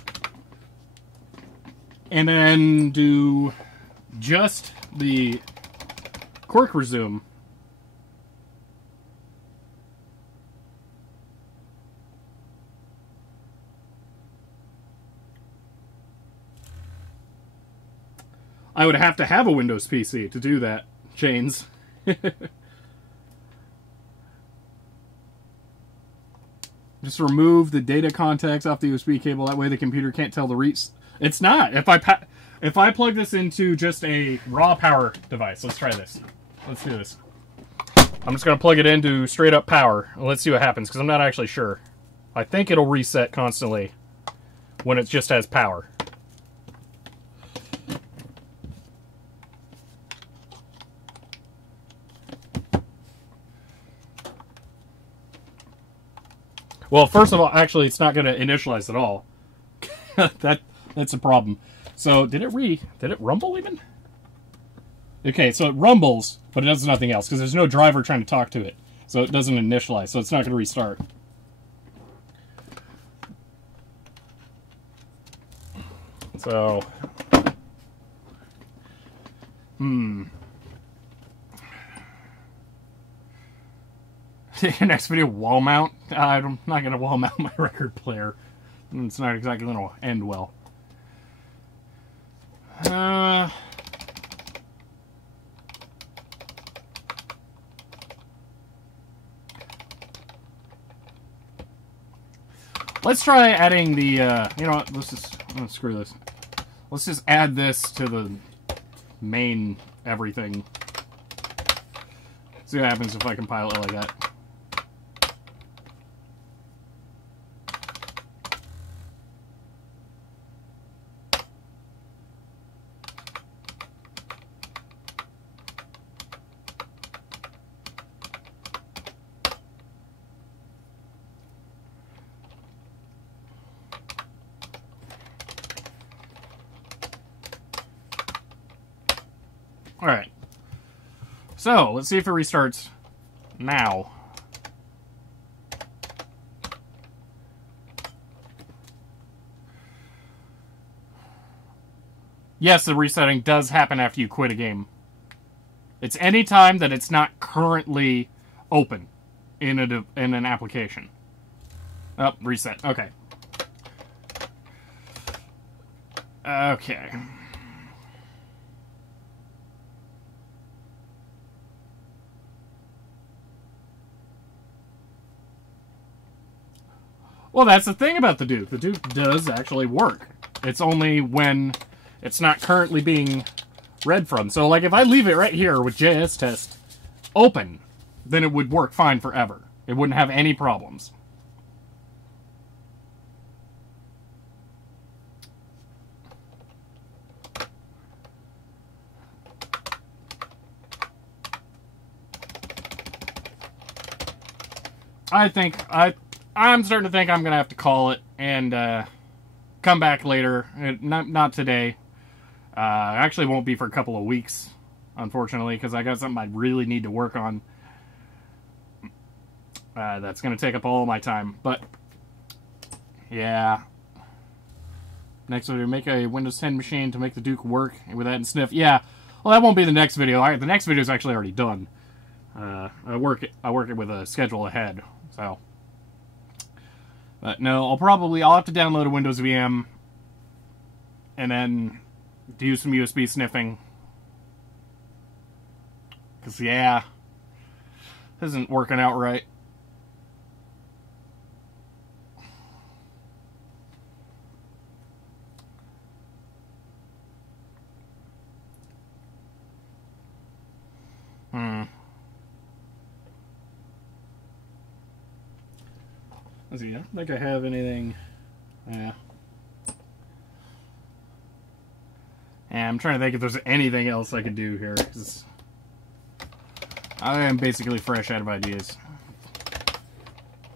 and then do just the quick resume. I would have to have a Windows PC to do that, Chains. Just remove the data contacts off the USB cable. That way the computer can't tell the reach. It's not. If I plug this into just a raw power device, let's try this. Let's do this. I'm just going to plug it into straight up power. Let's see what happens, because I'm not actually sure. I think it'll reset constantly when it just has power. Well, first of all, actually, it's not going to initialize at all. That's a problem. So, did it rumble even? Okay, so it rumbles, but it does nothing else, because there's no driver trying to talk to it. So it doesn't initialize, so it's not going to restart. So, Next video, wall mount. I'm not going to wall mount my record player. It's not exactly going to end well. Let's try adding the, you know what, screw this. Let's just add this to the main everything. See what happens if I compile it like that. Alright. So, let's see if it restarts now. Yes, the resetting does happen after you quit a game. It's any time that it's not currently open in an application. Oh, reset. Okay. Okay. Well, that's the thing about the Duke. The Duke does actually work. It's only when it's not currently being read from. So, like, if I leave it right here with JS test open, then it would work fine forever. It wouldn't have any problems. I'm starting to think I'm going to have to call it and come back later. Not today. Actually won't be for a couple of weeks, unfortunately, because I got something I really need to work on. That's going to take up all my time. But, yeah. Next video, make a Windows 10 machine to make the Duke work with that and sniff. Yeah, well, that won't be the next video. The next video is actually already done. I work it with a schedule ahead, so... But no, I'll have to download a Windows VM and then do some USB sniffing. Because, yeah, this isn't working out right. Let's see, I don't think I have anything. Yeah. And I'm trying to think if there's anything else I could do here, because I am basically fresh out of ideas.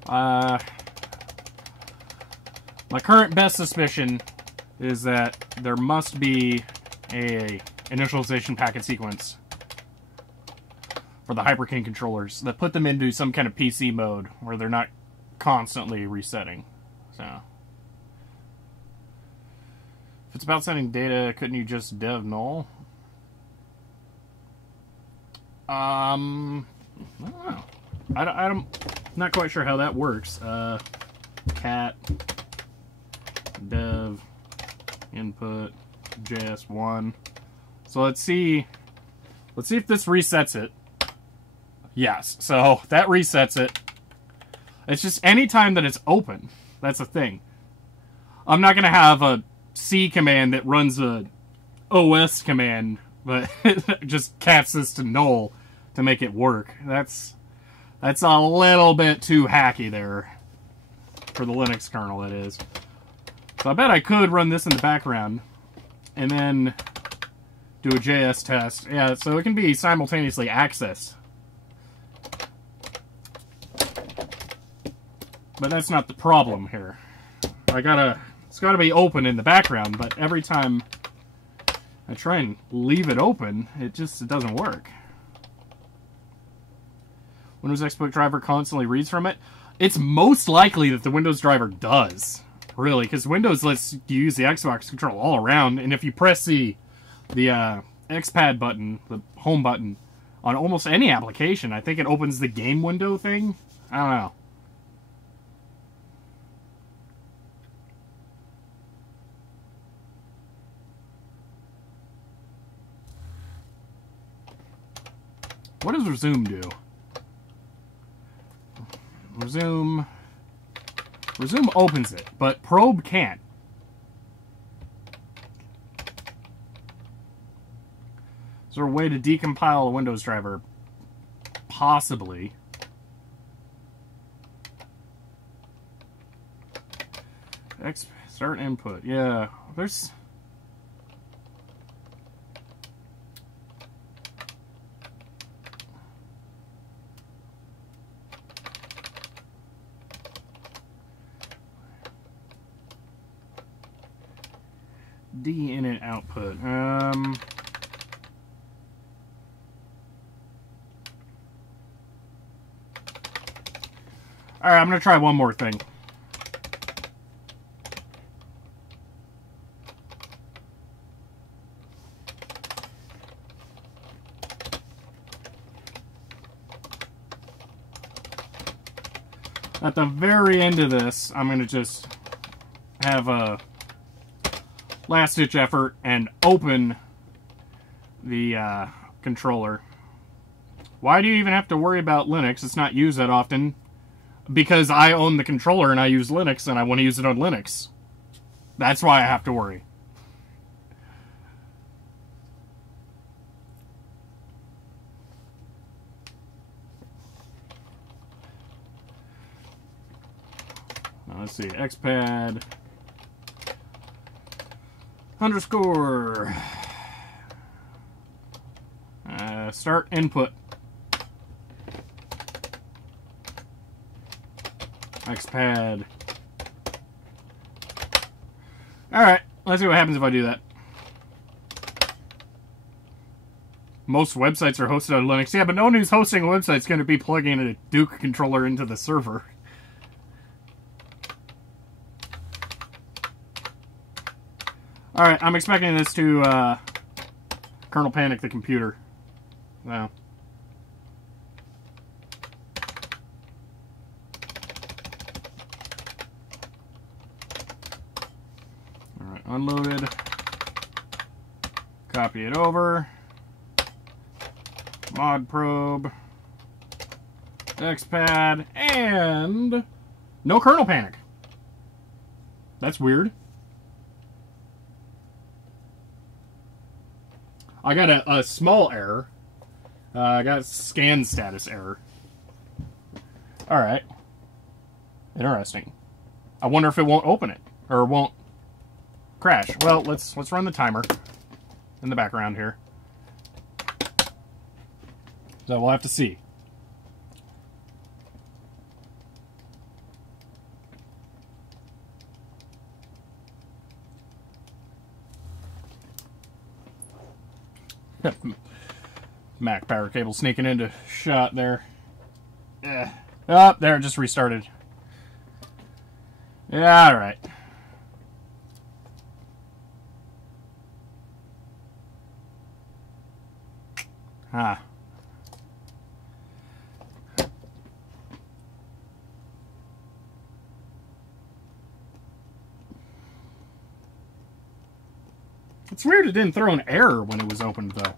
My current best suspicion is that there must be a initialization packet sequence for the Hyperkin controllers that put them into some kind of PC mode where they're not constantly resetting. So if it's about sending data, couldn't you just dev null? I don't know. I'm not quite sure how that works. Cat dev input JS1. So let's see if this resets it. Yes, so that resets it. It's just any time that it's open, that's the thing. I'm not going to have a C command that runs a OS command, but just casts this to null to make it work. That's a little bit too hacky there for the Linux kernel, it is. So I bet I could run this in the background and then do a JS test. Yeah, so it can be simultaneously accessed. But that's not the problem here. It's gotta be open in the background, but every time I try and leave it open, it doesn't work. Windows Xboot driver constantly reads from it. It's most likely that the Windows driver does, really, because Windows lets you use the Xbox control all around, and if you press the xpad button, the home button, on almost any application, I think it opens the game window thing. I don't know. What does resume do? Resume opens it, but probe can't. Is there a way to decompile a Windows driver? Possibly. Start input. Yeah, there's... D init output. Alright, I'm going to try one more thing. At the very end of this, I'm going to just have a last-ditch effort and open the controller. Why do you even have to worry about Linux? It's not used that often. Because I own the controller and I use Linux and I want to use it on Linux. That's why I have to worry. Now let's see, xpad underscore start input xpad. Alright, let's see what happens if I do that. Most websites are hosted on Linux. Yeah, but no one who's hosting a website is going to be plugging a Duke controller into the server. Alright, I'm expecting this to kernel panic the computer. Wow. Alright, unloaded. Copy it over. Mod probe. Xpad. And no kernel panic. That's weird. I got a small error. I got a scan status error. Alright. Interesting. I wonder if it won't open it. Or won't crash. Well, let's run the timer in the background here. So we'll have to see. Mac power cable sneaking into shot there. Oh, there, it just restarted. Yeah, alright. Huh. It's weird it didn't throw an error when it was opened, though.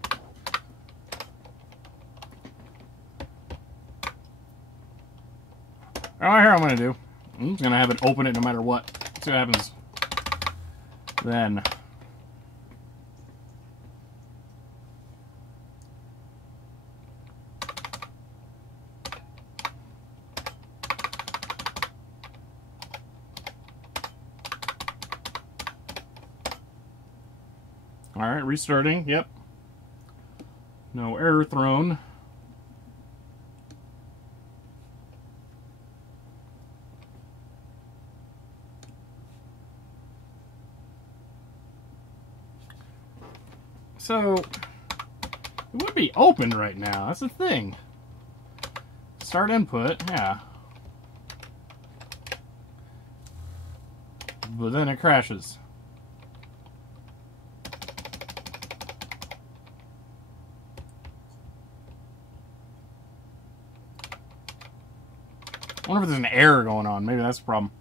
Oh, here I'm going to do. I'm just going to have it open it no matter what. See what happens then. Alright, restarting. Yep. No error thrown. So, it would be open right now. That's the thing. Start input, yeah. But then it crashes. I wonder if there's an error going on. Maybe that's the problem.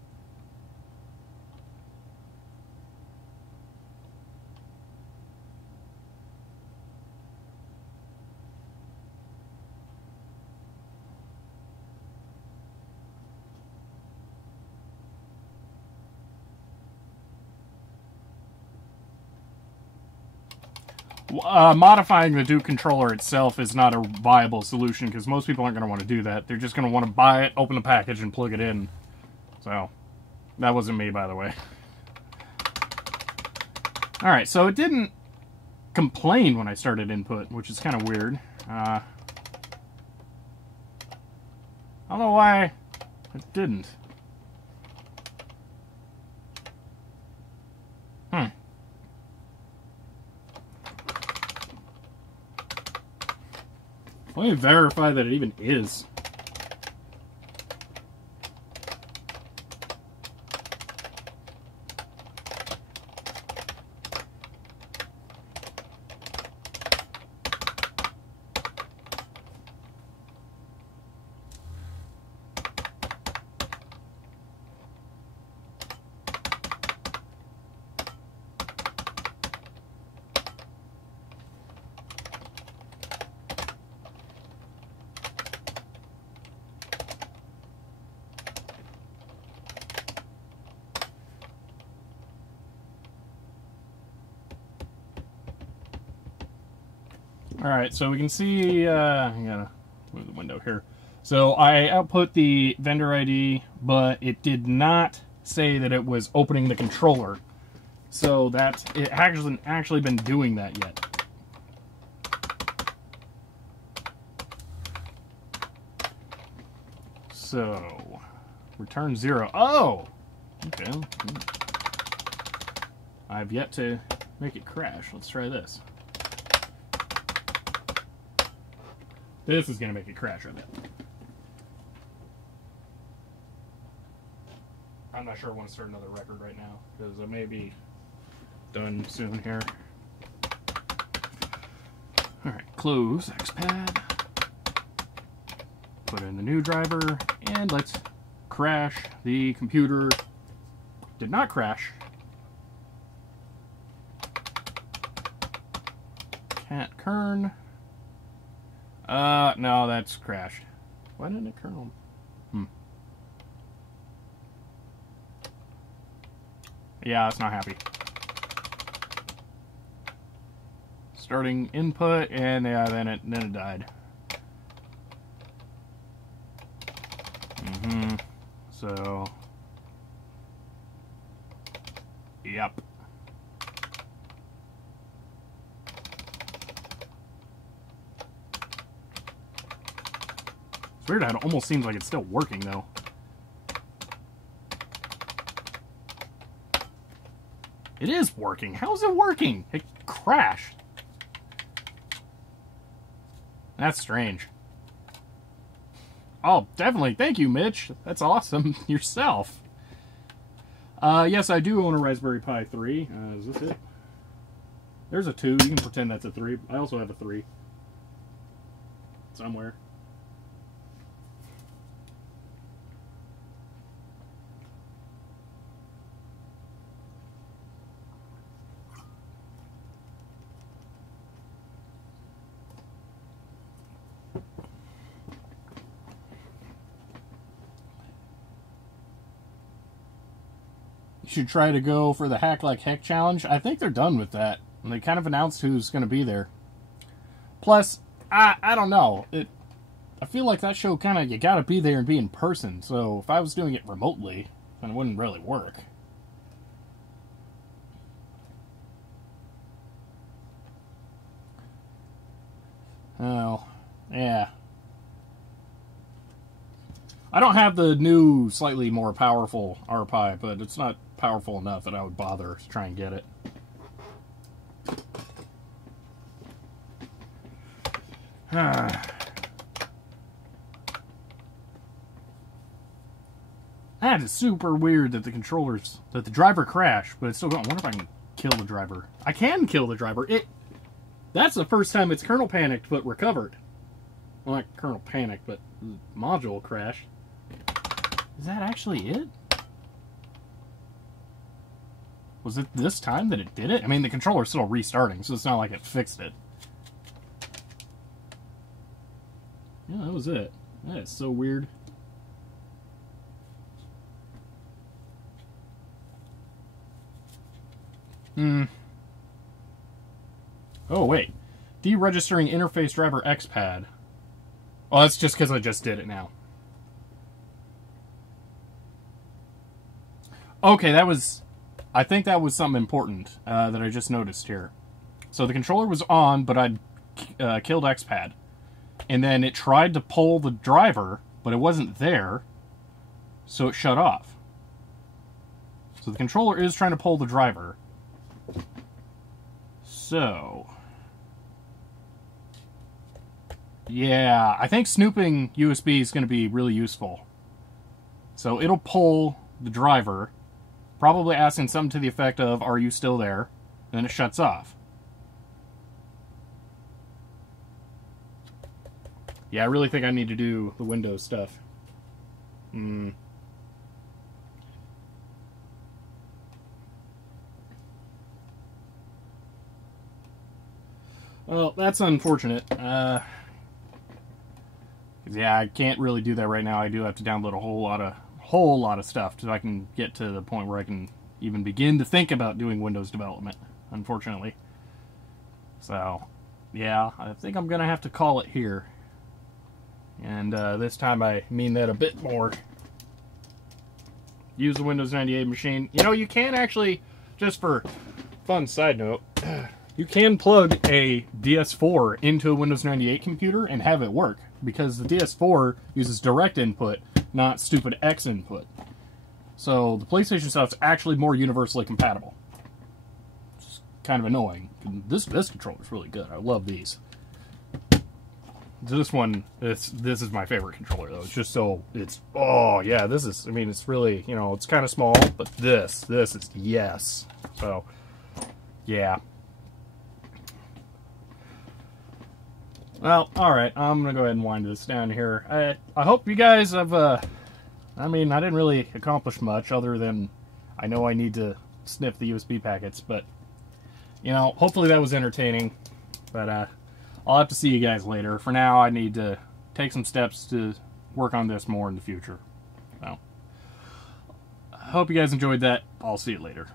Modifying the Duke controller itself is not a viable solution because most people aren't going to want to do that. They're just going to want to buy it, open the package, and plug it in. So, that wasn't me, by the way. Alright, so it didn't complain when I started input, which is kind of weird. I don't know why it didn't. Let me verify that it even is. Alright, so we can see, I gotta move the window here. So I output the vendor ID, but it did not say that it was opening the controller. So that, it hasn't actually been doing that yet. So, return 0. Oh! Okay. I've yet to make it crash. Let's try this. This is going to make it crash, I bet. I'm not sure I want to start another record right now, because it may be done soon here. Alright, close xpad. Put in the new driver, and let's crash the computer. Did not crash. cat kern. No, that's crashed. Why didn't it kernel? Yeah, it's not happy. Starting input, and yeah, then it died. So, yep. It's weird how it almost seems like it's still working, though. It is working. How is it working? It crashed. That's strange. Oh, definitely. Thank you, Mitch. That's awesome. Yourself. Yes, I do own a Raspberry Pi 3. Is this it? There's a 2. You can pretend that's a 3. I also have a 3. Somewhere. Should try to go for the Hack Like Heck challenge. I think they're done with that. And they kind of announced who's going to be there. Plus, I don't know. I feel like that show kind of, you got to be there and be in person. So if I was doing it remotely, then it wouldn't really work. Oh, yeah. I don't have the new, slightly more powerful RPi, but it's not powerful enough that I would bother to try and get it. That is super weird that the driver crashed, but it's still going. I wonder if I can kill the driver. I can kill the driver. That's the first time it's kernel panicked but recovered. Well, not kernel panicked, but module crashed. Is that actually it? Was it this time that it did it? I mean, the controller's still restarting, so it's not like it fixed it. Yeah, that was it. That is so weird. Oh, wait. Deregistering interface driver xpad. Oh, that's just because I just did it now. Okay, I think that was something important that I just noticed here. So the controller was on, but I'd killed xpad. And then it tried to pull the driver, but it wasn't there, so it shut off. So the controller is trying to pull the driver. So, yeah, I think snooping USB is going to be really useful. So it'll pull the driver, probably asking something to the effect of, "Are you still there?" And then it shuts off. Yeah, I really think I need to do the Windows stuff. Well, that's unfortunate. Yeah, I can't really do that right now. I do have to download a whole lot of stuff so I can get to the point where I can even begin to think about doing Windows development, unfortunately. So, yeah, I think I'm going to have to call it here. And this time I mean that a bit more. Use the Windows 98 machine. You know, you can actually, just for fun side note, you can plug a DS4 into a Windows 98 computer and have it work, because the DS4 uses direct input, not stupid X input. So the PlayStation stuff's actually more universally compatible. It's kind of annoying. This controller's really good. I love these. This one, this is my favorite controller, though. It's just so, oh yeah, this is, I mean, it's really, you know, it's kind of small, but this is, yes. So, yeah. Well, alright, I'm going to go ahead and wind this down here. I hope you guys have, I mean, I didn't really accomplish much other than I know I need to sniff the USB packets, but, you know, hopefully that was entertaining. But I'll have to see you guys later. For now, I need to take some steps to work on this more in the future. So, I hope you guys enjoyed that. I'll see you later.